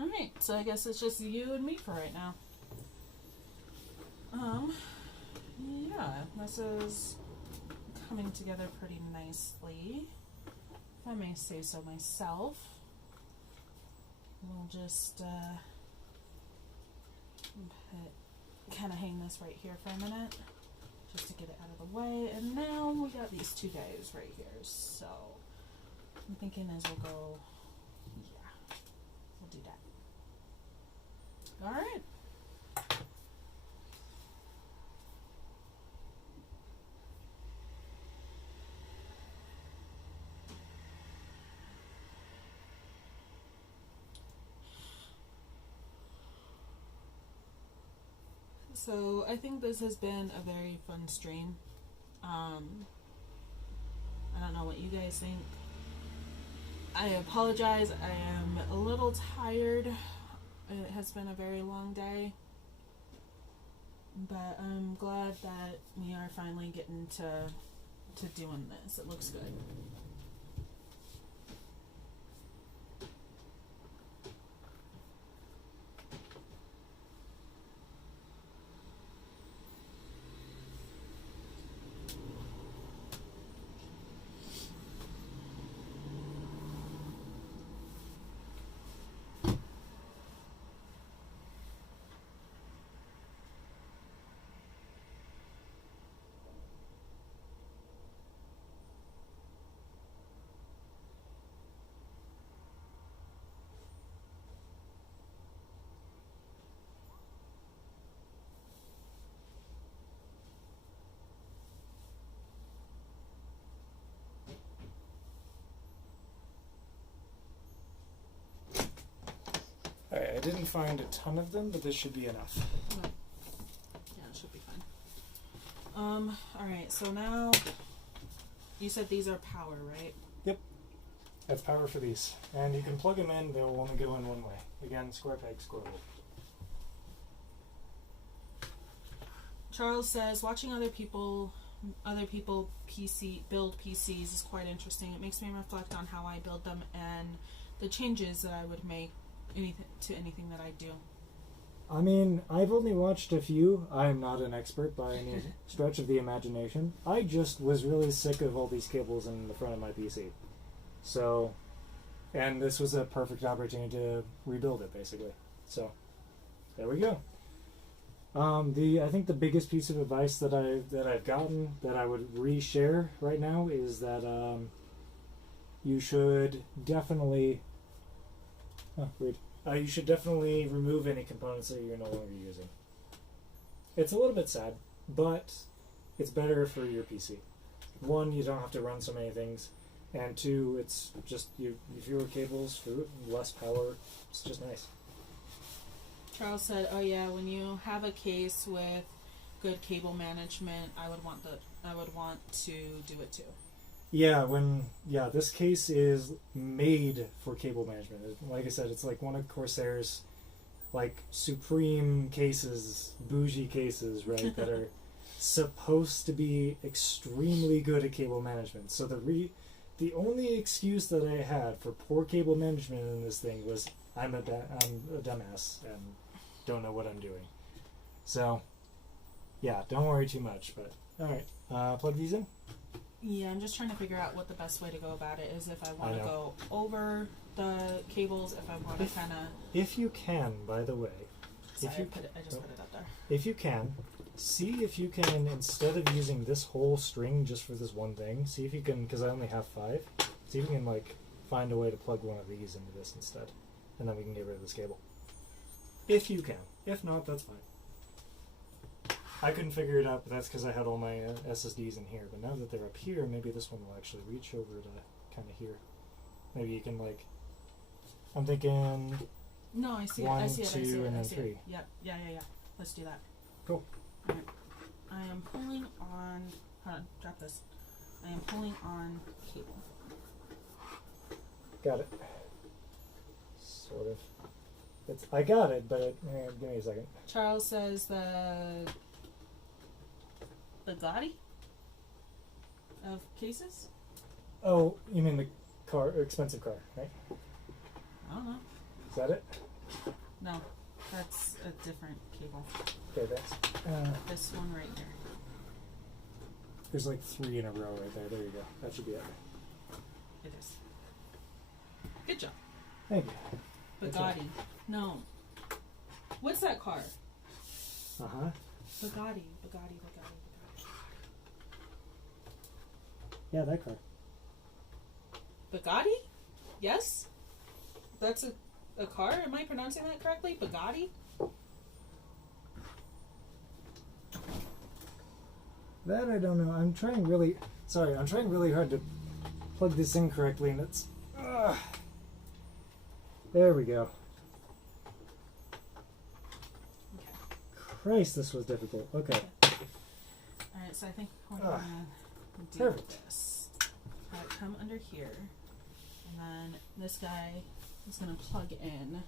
Alright, so I guess it's just you and me for right now. Yeah, this is coming together pretty nicely, if I may say so myself. We'll just kind of hang this right here for a minute, just to get it out of the way. And now we got these two guys right here. So I'm thinking as we'll go, yeah, we'll do that. All right. So I think this has been a very fun stream. I don't know what you guys think. I apologize. I am a little tired. It has been a very long day. But I'm glad that we are finally getting to doing this. It looks good. Alright, I didn't find a ton of them, but this should be enough. Yeah, it should be fine. Alright, so now you said these are power, right? Yep. That's power for these. And you can plug them in, they'll only go in one way. Again, square peg, square hole. Charles says, watching other people build PCs is quite interesting. It makes me reflect on how I build them and the changes that I would make anything that I do. I mean, I've only watched a few. I'm not an expert by any stretch of the imagination. I just was really sick of all these cables in the front of my PC. So, and this was a perfect opportunity to rebuild it, basically. So, there we go. I think the biggest piece of advice that I've gotten that I would reshare right now is that you should definitely you should definitely remove any components that you're no longer using. It's a little bit sad, but it's better for your PC. One, you don't have to run so many things, and two, it's just fewer cables, less power. It's just nice. Charles said, "Oh yeah, when you have a case with good cable management, I would want to do it too." Yeah, this case is made for cable management. Like I said, it's like one of Corsair's like supreme cases, bougie cases, right, that are supposed to be extremely good at cable management. So the only excuse that I had for poor cable management in this thing was I'm a dumbass and don't know what I'm doing. So, yeah, don't worry too much. But all right, plug these in. Yeah, I'm just trying to figure out what the best way to go about it is. If I want to go over the cables, if I want to kind of... If you can, by the way... Sorry, I just put it up there. If you can, see if you can, instead of using this whole string just for this one thing, see if you can, because I only have 5, see if you can, like, find a way to plug one of these into this instead. And then we can get rid of this cable. If you can. If not, that's fine. I couldn't figure it out, but that's because I had all my SSDs in here. But now that they're up here, maybe this one will actually reach over to kind of here. Maybe you can, like... I'm thinking... No, I see 1, it. I see it. 2, I see it. and then I see 3. It. Yep. Yeah. Let's do that. Cool. Alright. I am pulling on... Hold on. Drop this. I am pulling on cable. Got it. Sort of. I got it, but give me a second. Charles says the Bugatti of cases? Oh, you mean the expensive car, right? I don't know. Is that it? No, that's a different cable. Okay, thanks. This one right here. There's like 3 in a row right there. There you go. That should be it. It is. Good job. Thank you. Bugatti. No. What's that car? Uh-huh. Bugatti. Yeah, that car. Bugatti? Yes? That's a car? Am I pronouncing that correctly? Bugatti? That I don't know. I'm trying really hard to plug this in correctly, and it's... There we go. Okay. Christ, this was difficult. Okay. Alright, so I think we're gonna do Perfect. this. Alright, come under here. And then this guy is gonna plug in.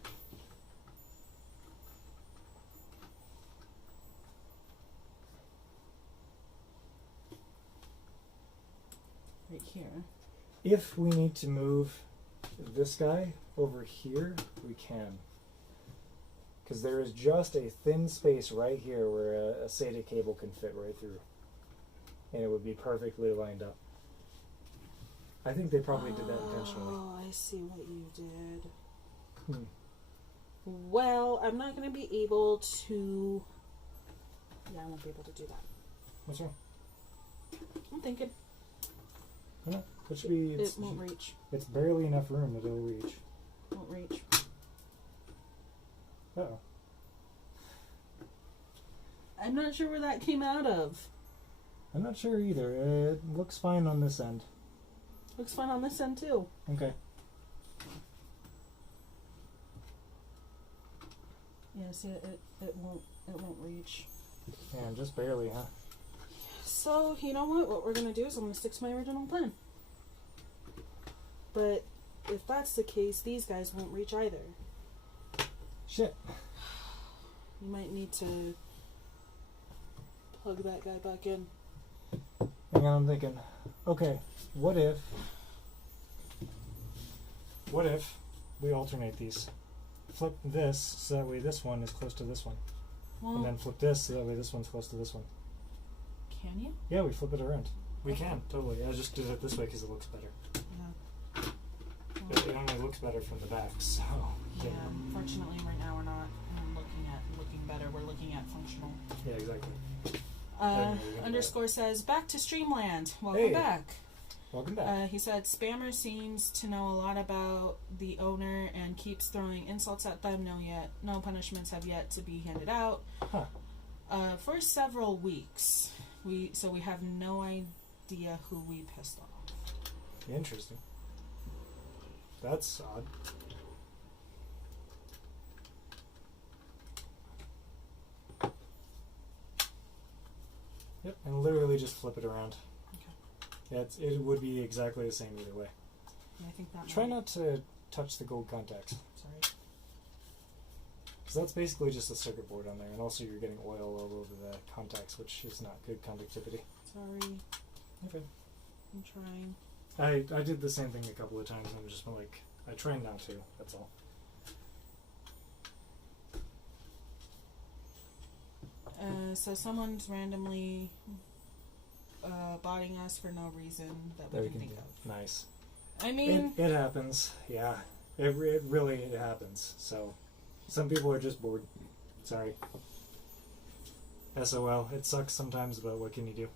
Right here. If we need to move this guy over here, we can. Because there is just a thin space right here where a SATA cable can fit right through. And it would be perfectly lined up. I think they probably did that intentionally. Oh, I see what you did. Hmm. Well, I'm not going to be able to... Yeah, I won't be able to do that. What's wrong? I'm thinking No, it should be... it won't reach. It's barely enough room that it'll reach. Won't reach. Uh-oh. I'm not sure where that came out of. I'm not sure either. It looks fine on this end. Looks fine on this end too. Okay. Yeah, see, it won't reach. Yeah, just barely, huh? So, you know what? What we're going to do is I'm going to stick to my original plan. But if that's the case, these guys won't reach either. Shit. You might need to plug that guy back in. Hang on, I'm thinking. Okay, what if we alternate these? Flip this so that way this one is close to this one. Well, And then flip this so that way this one's close to this one. can you? Yeah, we flip it around. We Okay. can, totally. I just did it this way because it looks better. Yeah. It only looks better from the back, so... Yeah, fortunately right now we're not looking better. We're looking at functional. Yeah, exactly. Underscore says, back to Streamland. Welcome Hey. back. Welcome back. He said, spammer seems to know a lot about the owner and keeps throwing insults at them. No punishments have yet to be handed out. Huh. For several weeks. We have no idea who we pissed off. Interesting. That's odd. Yep, and literally just flip it around. Okay. Yeah, it would be exactly the same either way. Yeah, I think that Try might- not to touch the gold contacts, Sorry. because that's basically just a circuit board on there, and also you're getting oil all over the contacts, which is not good conductivity. Sorry. Okay. I'm trying. I did the same thing a couple of times, and I'm just like, I try not to, that's all. So someone's randomly botting us for no reason that we can think of. Nice. I mean, It happens, yeah. It really happens. So, some people are just bored. Sorry. SOL. It sucks sometimes, but what can you do?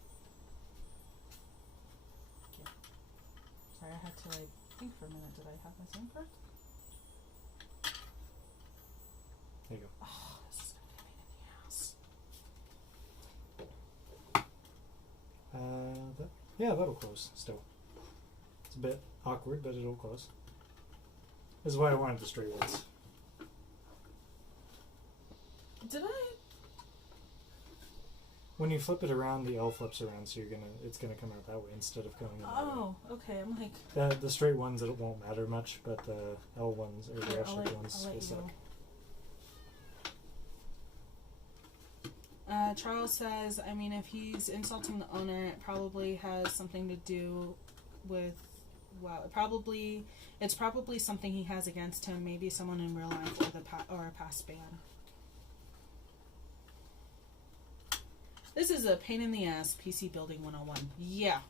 sorry, I had to think for a minute. Did I have my thing correct? There you go. Oh, this is gonna be a pain in the ass. Yeah, that'll close still. It's a bit awkward, but it'll close. This is why I wanted the straight ones. Did I? When you flip it around, the L flips around, so it's gonna come out that way instead of coming out. Oh, okay. I'm like, The straight ones, it won't matter much, but the L ones or the here, L shaped ones I'll let will you suck. know. Charles says, I mean, if he's insulting the owner, it probably has something to do with, well, it's probably something he has against him, maybe someone in real life or a past ban. This is a pain in the ass PC building 101. Yeah.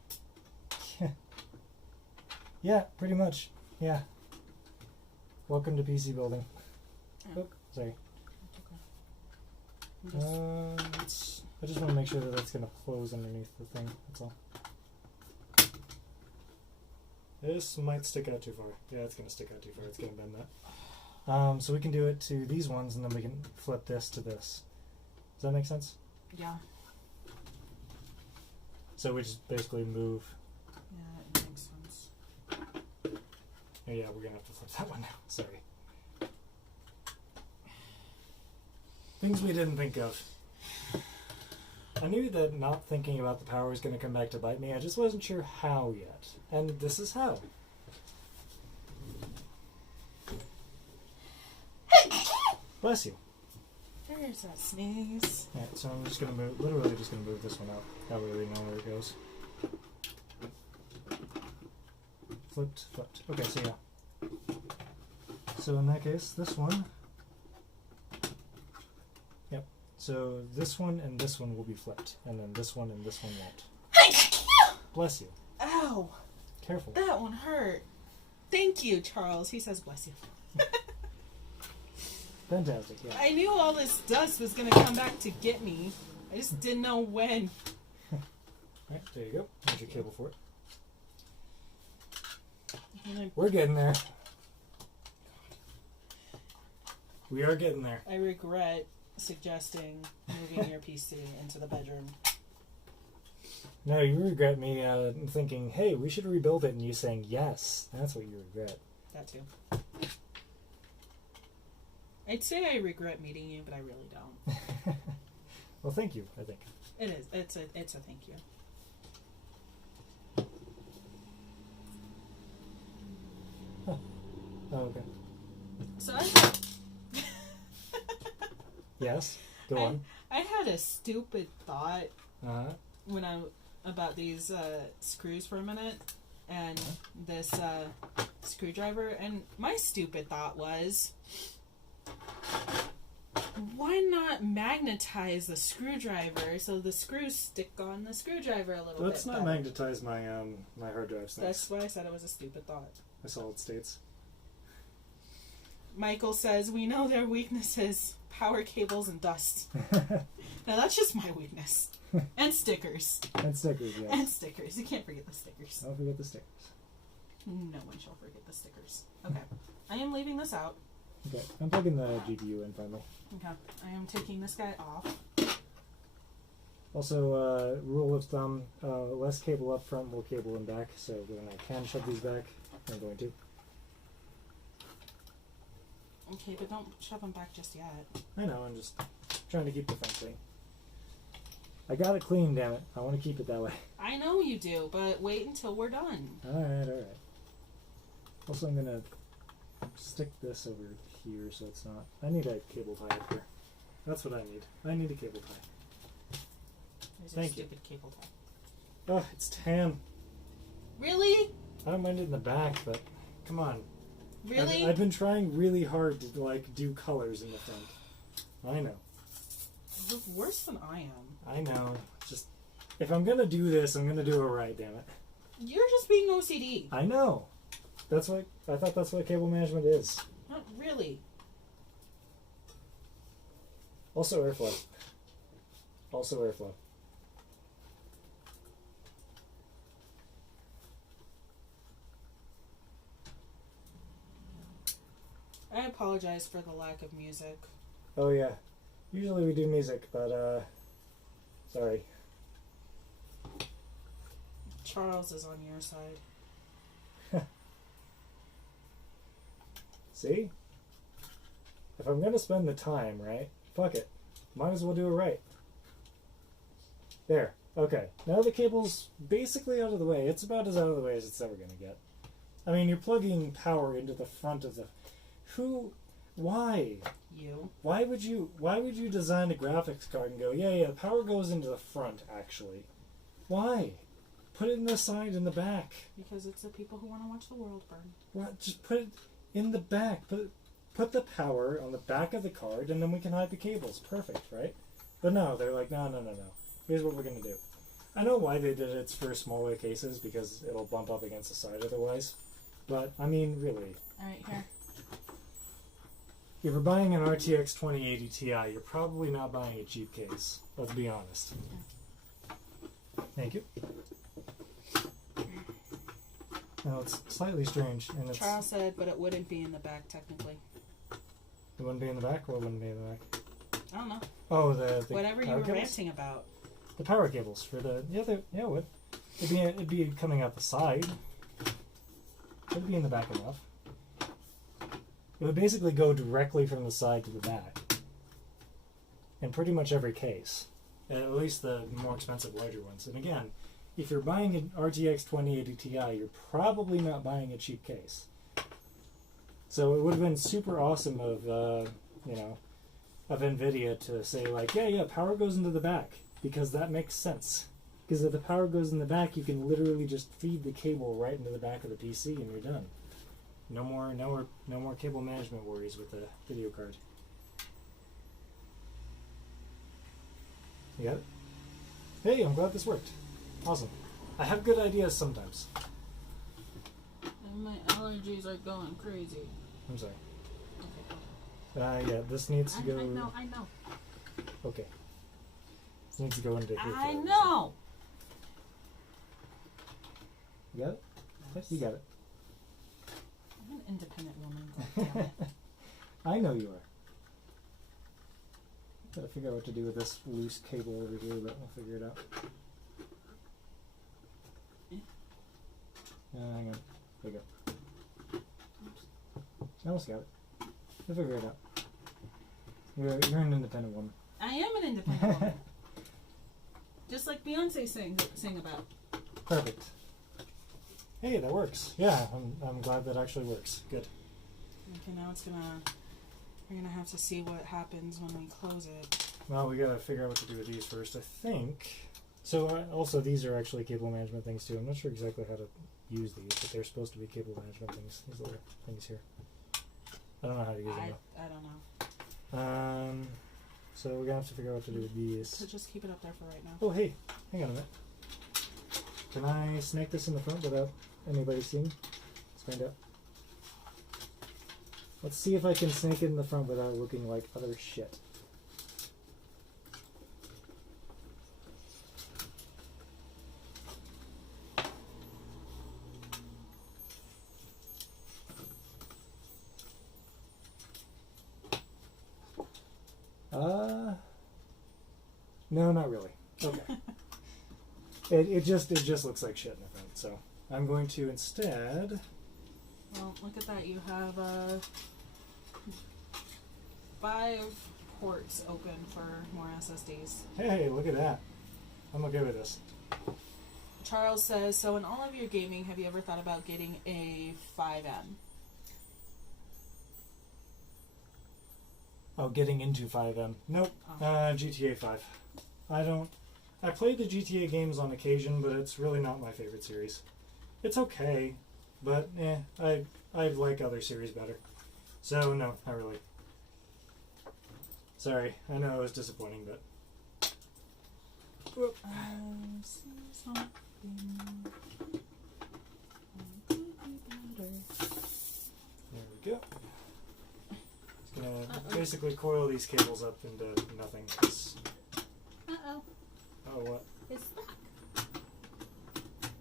Yeah, pretty much. Yeah. Welcome to PC building. Oh. Oh, sorry. Okay. I just want to make sure that that's going to close underneath the thing. That's all. This might stick out too far. Yeah, it's going to stick out too far. It's going to bend that. So we can do it to these ones, and then we can flip this to this. Does that make sense? Yeah. So we just basically move. Yeah, it makes sense. Oh, yeah, we're going to have to flip that one now. Sorry. Things we didn't think of. I knew that not thinking about the power was going to come back to bite me. I just wasn't sure how yet. And this is how. Bless you. There's that sneeze. Alright, so I'm just going to move, literally just going to move this one out. That way we know where it goes. Flipped. Okay, so yeah. So in that case, this one. Yep. So this one and this one will be flipped. And then this one and this one won't. Bless you. Ow. Careful. That one hurt. Thank you, Charles. He says bless you. Fantastic, yeah. I knew all this dust was going to come back to get me. I just didn't know when. Alright, there you go. There's your cable for it. I, We're getting there. We are getting there. I regret suggesting moving your PC into the bedroom. No, you regret me thinking, hey, we should rebuild it, and you saying yes. That's what you regret. That too. I'd say I regret meeting you, but I really don't. Well, thank you, I think. It is. It's a thank you. Huh. Oh, okay. So Yes? Go on. I had a stupid thought Uh-huh. when about these screws for a minute and this screwdriver, and my stupid thought was, why not magnetize the screwdriver so the screws stick on the screwdriver a little bit? Let's not better? magnetize my my hard drive snacks. That's why I said it was a stupid thought. My solid states. Michael says, we know their weaknesses, power cables and dust. Now that's just my weakness. And stickers. And stickers, yes. And stickers. You can't forget the stickers. Don't forget the stickers. No one shall forget the stickers. Okay. I am leaving this out. Okay, I'm plugging the GPU in finally. Okay. I am taking this guy off. Also, rule of thumb, less cable up front, more cable in back. So when I can shove these back, I'm going to. Okay, but don't shove them back just yet. I know, I'm just trying to keep the thing clean. I got it clean, damn it. I want to keep it that way. I know you do, but wait until we're done. Alright. Also, I'm going to stick this over here so it's not... I need a cable tie up here. That's what I need. I need a cable tie. There's Thank a you. stupid cable tie. Oh, it's tan. Really? I don't mind it in the back, but come on. Really? I've been trying really hard to, like, do colors in the front. I know. You're worse than I am. I know. Just, if I'm going to do this, I'm going to do it right, damn it. You're just being OCD. I know. That's what, I thought that's what cable management is. Not really. Also airflow. Also airflow. I apologize for the lack of music. Oh yeah. Usually we do music, but sorry. Charles is on your side. See? If I'm gonna spend the time, right? Fuck it. Might as well do it right. There. Okay. Now the cable's basically out of the way. It's about as out of the way as it's ever gonna get. I mean, you're plugging power into the front of the... Why? You. Why would you design a graphics card and go, yeah, the power goes into the front, actually? Why? Put it in the side and the back. Because it's the people who want to watch the world burn. What? Just put it in the back. Put the power on the back of the card, and then we can hide the cables. Perfect, right? But no, they're like, no. here's what we're going to do. I know why they did it for smaller cases, because it'll bump up against the side otherwise. But, I mean, really. Alright, here. If you're buying an RTX 2080 Ti, you're probably not buying a cheap case. Let's be honest. Thank you. Now, it's slightly strange. And it's, Charles said, but it wouldn't be in the back, technically. it wouldn't be in the back? What wouldn't be in the back? I don't know. Oh, the Whatever you power were cables? ranting about. The power cables for the... Yeah, it would. It'd be coming out the side. It'd be in the back enough. It would basically go directly from the side to the back. In pretty much every case. At least the more expensive, larger ones. And again, if you're buying an RTX 2080 Ti, you're probably not buying a cheap case. So it would have been super awesome of, of NVIDIA to say, like, yeah, power goes into the back. Because that makes sense. Because if the power goes in the back, you can literally just feed the cable right into the back of the PC and you're done. No more cable management worries with the video card. You got it? Hey, I'm glad this worked. Awesome. I have good ideas sometimes. And my allergies are going crazy. I'm sorry. Yeah, this needs to go... I know. Okay. This needs to go into here. I know! You got it? Yes, you got it. I'm an independent woman, goddammit. I know you are. Gotta figure out what to do with this loose cable over here, but we'll figure it out. Hang on. There you go. I almost got it. We'll figure it out. You're an independent woman. I am an independent woman. Just like Beyonce sang about. Perfect. Hey, that works. Yeah, I'm glad that actually works. Good. Okay, now we're gonna have to see what happens when we close it. Well, we gotta figure out what to do with these first, I think. So, also, these are actually cable management things too. I'm not sure exactly how to use these, but they're supposed to be cable management things. These little things here. I don't know how to use them though. I don't know. So we're gonna have to figure out what to do with these. So just keep it up there for right now. Oh, hey, hang on a minute. Can I snake this in the front without anybody seeing? Let's find out. Let's see if I can snake it in the front without looking like other shit. No, not really. Okay. It just looks like shit in the front, so I'm going to instead... Well, look at that. You have 5 ports open for more SSDs. Hey, look at that. I'm okay with this. Charles says, so in all of your gaming, have you ever thought about getting a 5M? Oh, getting into 5M. Nope. Oh. GTA 5. I played the GTA games on occasion, but it's really not my favorite series. It's okay, but I like other series better. So, no, not really. Sorry, I know it was disappointing, but... Whoop. I see something could be better. There we go. Just gonna basically coil these cables up into nothing. Uh-oh. Oh, what? It's stuck.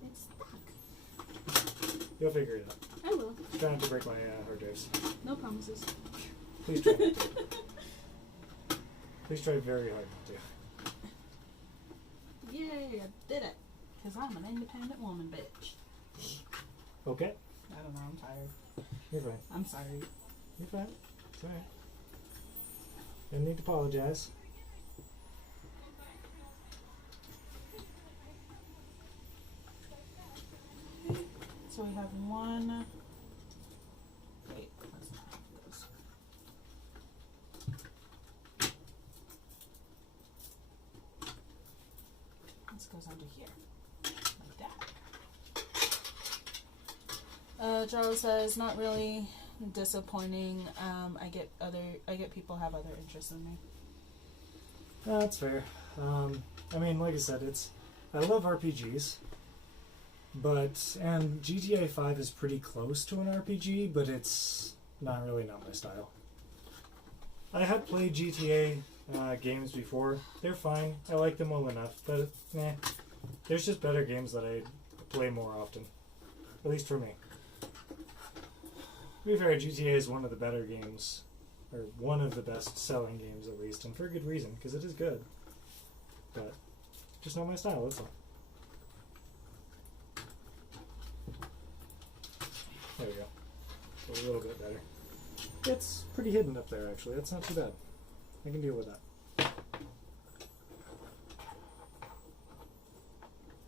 It's stuck. You'll figure it out. I will. Try not to break my hard drives. No promises. Please try not to. Please try very hard not to. Yay, I did it. Because I'm an independent woman, bitch. Okay. I don't know, I'm tired. You're fine. I'm sorry. You're fine. It's alright. You don't need to apologize. So we have one. Wait, that's not how it goes. This goes under here, like that. Charles says, not really disappointing. I get people have other interests in me. That's fair. I mean, like I said, I love RPGs, and GTA 5 is pretty close to an RPG, but it's not my style. I have played GTA games before. They're fine. I like them well enough, but there's just better games that I play more often. At least for me. To be fair, GTA is one of the better games, or one of the best selling games at least, and for a good reason, because it is good. But just not my style, that's all. There we go. A little bit better. It's pretty hidden up there, actually. That's not too bad. I can deal with that.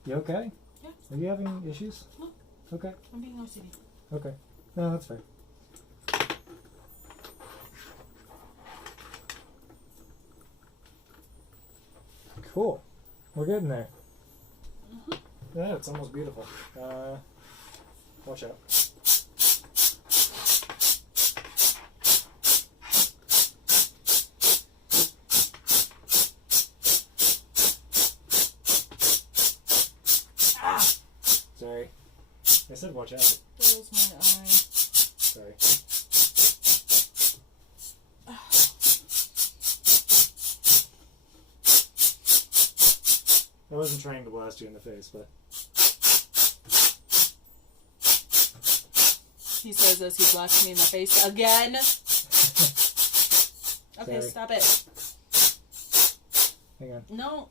You okay? Yeah. Are you having issues? No. Okay. I'm being OCD. Okay. No, that's fair. Cool. We're getting there. Mm-hmm. Yeah, it's almost beautiful. Watch out. Sorry. I said watch out. That was my eye. Sorry. I wasn't trying to blast you in the face, but... He says as he blasts me in the face again. Okay, Sorry. stop it. Hang on. No.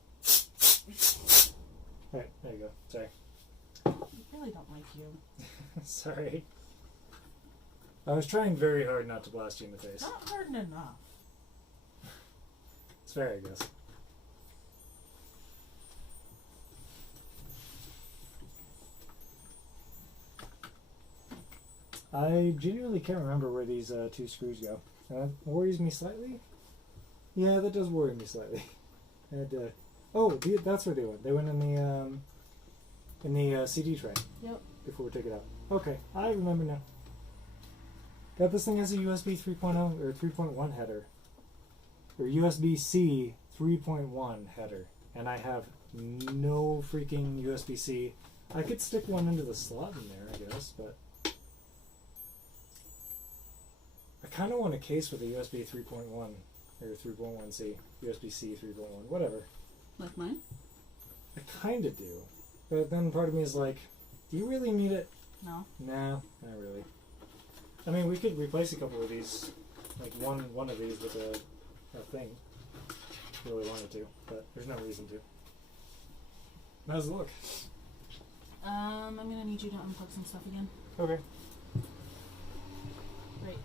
Alright, there you go. Sorry. I really don't like you. Sorry. I was trying very hard not to blast you in the face. Not hard enough. It's fair, I guess. I genuinely can't remember where these two screws go. That worries me slightly. Yeah, that does worry me slightly. That's where they went. They went in the CD tray. Yep. Before we take it out. Okay, I remember now. Got this thing as a USB 3.0 or 3.1 header. Or USB-C 3.1 header. And I have no freaking USB-C. I could stick one into the slot in there, I guess, but... I kind of want a case with a USB 3.1 or 3.1C, USB-C 3.1, whatever. Like mine? I kind of do. But then part of me is like, do you really need it? No. Nah, not really. I mean, we could replace a couple of these, like one of these with a thing. If we really wanted to, but there's no reason to. How's it look? I'm gonna need you to unplug some stuff again. Okay. Right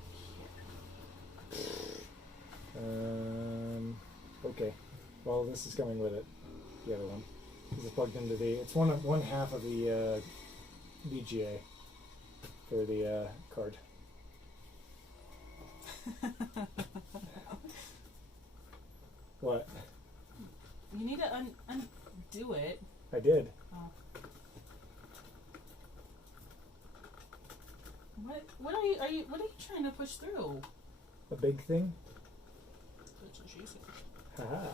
Okay. Well, this is coming with it. The other one. This is plugged into it's one half of the VGA for the card. What? You need to undo it. I did. Oh. What are you trying to push through? A big thing? That's what she said. Haha.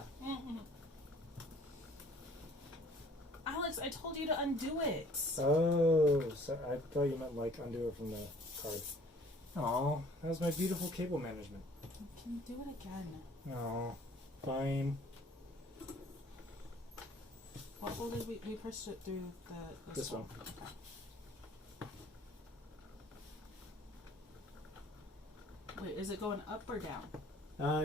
Alex, I told you to undo it. Oh, so I thought you meant like undo it from the card. Oh, that was my beautiful cable management. Can you do it again? No, fine. What folder did we pushed it through this one? Okay. Wait, is it going up or down?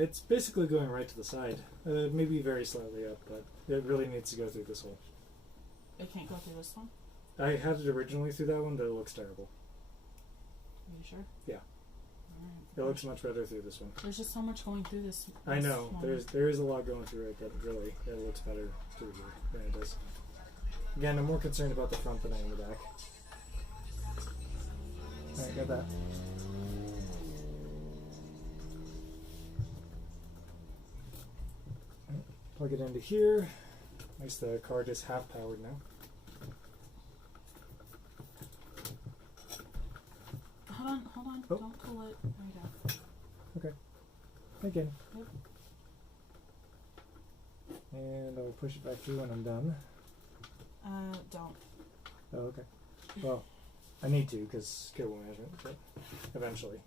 It's basically going right to the side. Maybe very slightly up, but it really needs to go through this hole. It can't go through this one? I had it originally through that one, but it looks terrible. Are you sure? Yeah. Alright. It looks much better through this one. There's just so much going through this. I know. One. There is a lot going through it, but really, it looks better through here than it does. Again, I'm more concerned about the front than I am the back. Alright, got that. Plug it into here. Nice, the card is half powered now. Hold on. Oh. Don't pull it. There you go. Okay. Again. Yep. And I'll push it back through when I'm done. Don't. Oh, okay. Well, I need to because cable management, but eventually.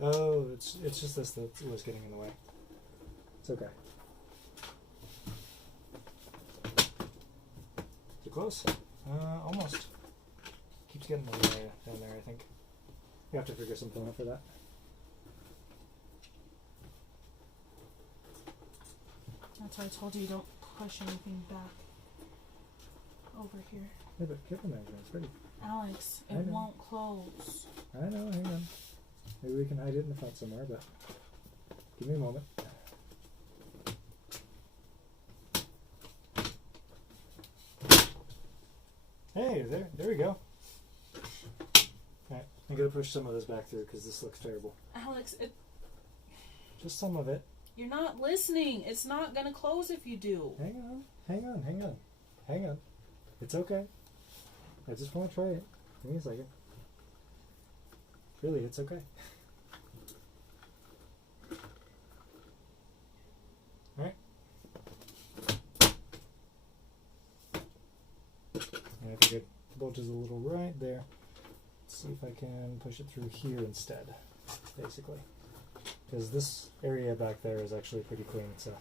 Oh, it's just this that was getting in the way. It's okay. Is it close? Almost. Keeps getting in the way down there, I think. You have to figure something out for that. That's why I told you don't push anything back over here. Yeah, but cable management's pretty. Alex, it won't close. I know, hang on. Maybe we can hide it in the front somewhere, but give me a moment. Hey, there we go. Alright, I'm going to push some of this back through because this looks terrible. Alex, Just some of it. you're not listening. It's not going to close if you do. Hang on. It's okay. I just want to try it. Give me a second. Really, it's okay. Alright. I think it bulges a little right there. Let's see if I can push it through here instead, basically. Because this area back there is actually pretty clean, so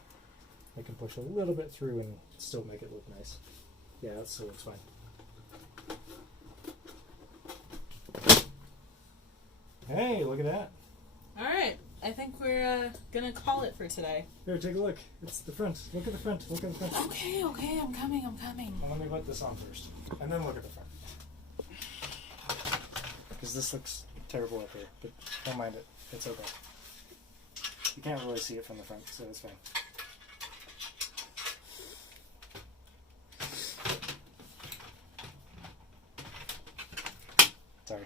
I can push a little bit through and still make it look nice. Yeah, that still looks fine. Hey, look at that. All right. I think we're going to call it for today. Here, take a look. It's the front. Look at the front. Look at the front. Okay, I'm coming. Well, let me put this on first. And then look at the front. Because this looks terrible up here, but don't mind it. It's okay. You can't really see it from the front, so it's fine. Sorry.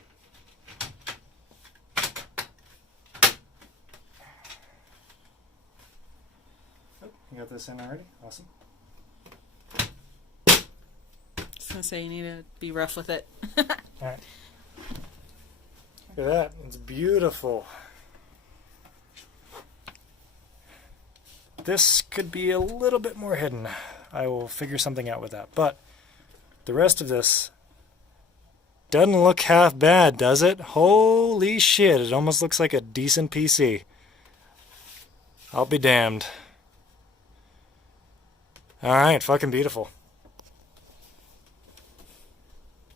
Oh, you got this in already? Awesome. Just going to say you need to be rough with it. Alright. Look at that. It's beautiful. This could be a little bit more hidden. I will figure something out with that. But the rest of this doesn't look half bad, does it? Holy shit. It almost looks like a decent PC. I'll be damned. Alright, fucking beautiful.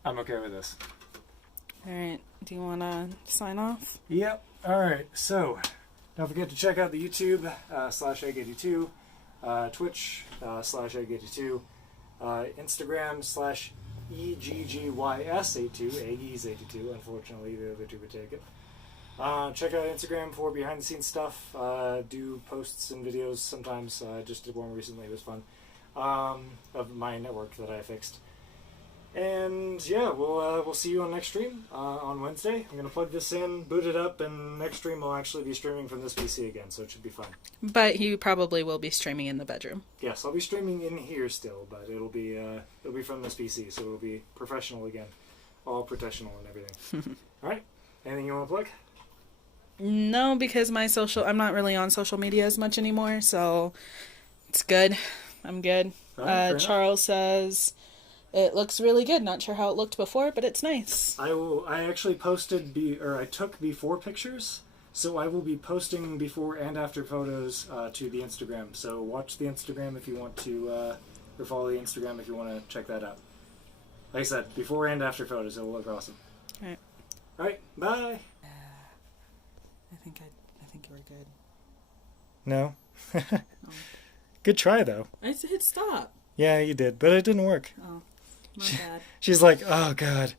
I'm okay with this. All right. Do you want to sign off? Yep. Alright, so don't forget to check out the YouTube /egg82, Twitch /egg82, Instagram /EGGYS82, Aggies82. Unfortunately, the other two would take it. Check out Instagram for behind the scenes stuff. Do posts and videos sometimes. Just did one recently. It was fun. Of my network that I fixed. And yeah, we'll see you on next stream on Wednesday. I'm gonna plug this in, boot it up, and next stream will actually be streaming from this PC again, so it should be fun. But you probably will be streaming in the bedroom. Yes, I'll be streaming in here still, but it'll be from this PC, so it'll be professional again, all professional and everything. All right, anything you want to plug? No, because I'm not really on social media as much anymore, so it's good. I'm good. Charles says it looks really good. Not sure how it looked before, but it's nice. I actually posted I took before pictures, so I will be posting before and after photos to the Instagram. So watch the Instagram if you want to, or follow the Instagram if you want to check that out. Like I said, before and after photos, it will look awesome. All right. All right. Bye. I think you were good. No. Good try though. I hit stop. Yeah, you did, but it didn't work. Oh, my bad. She's like, oh god.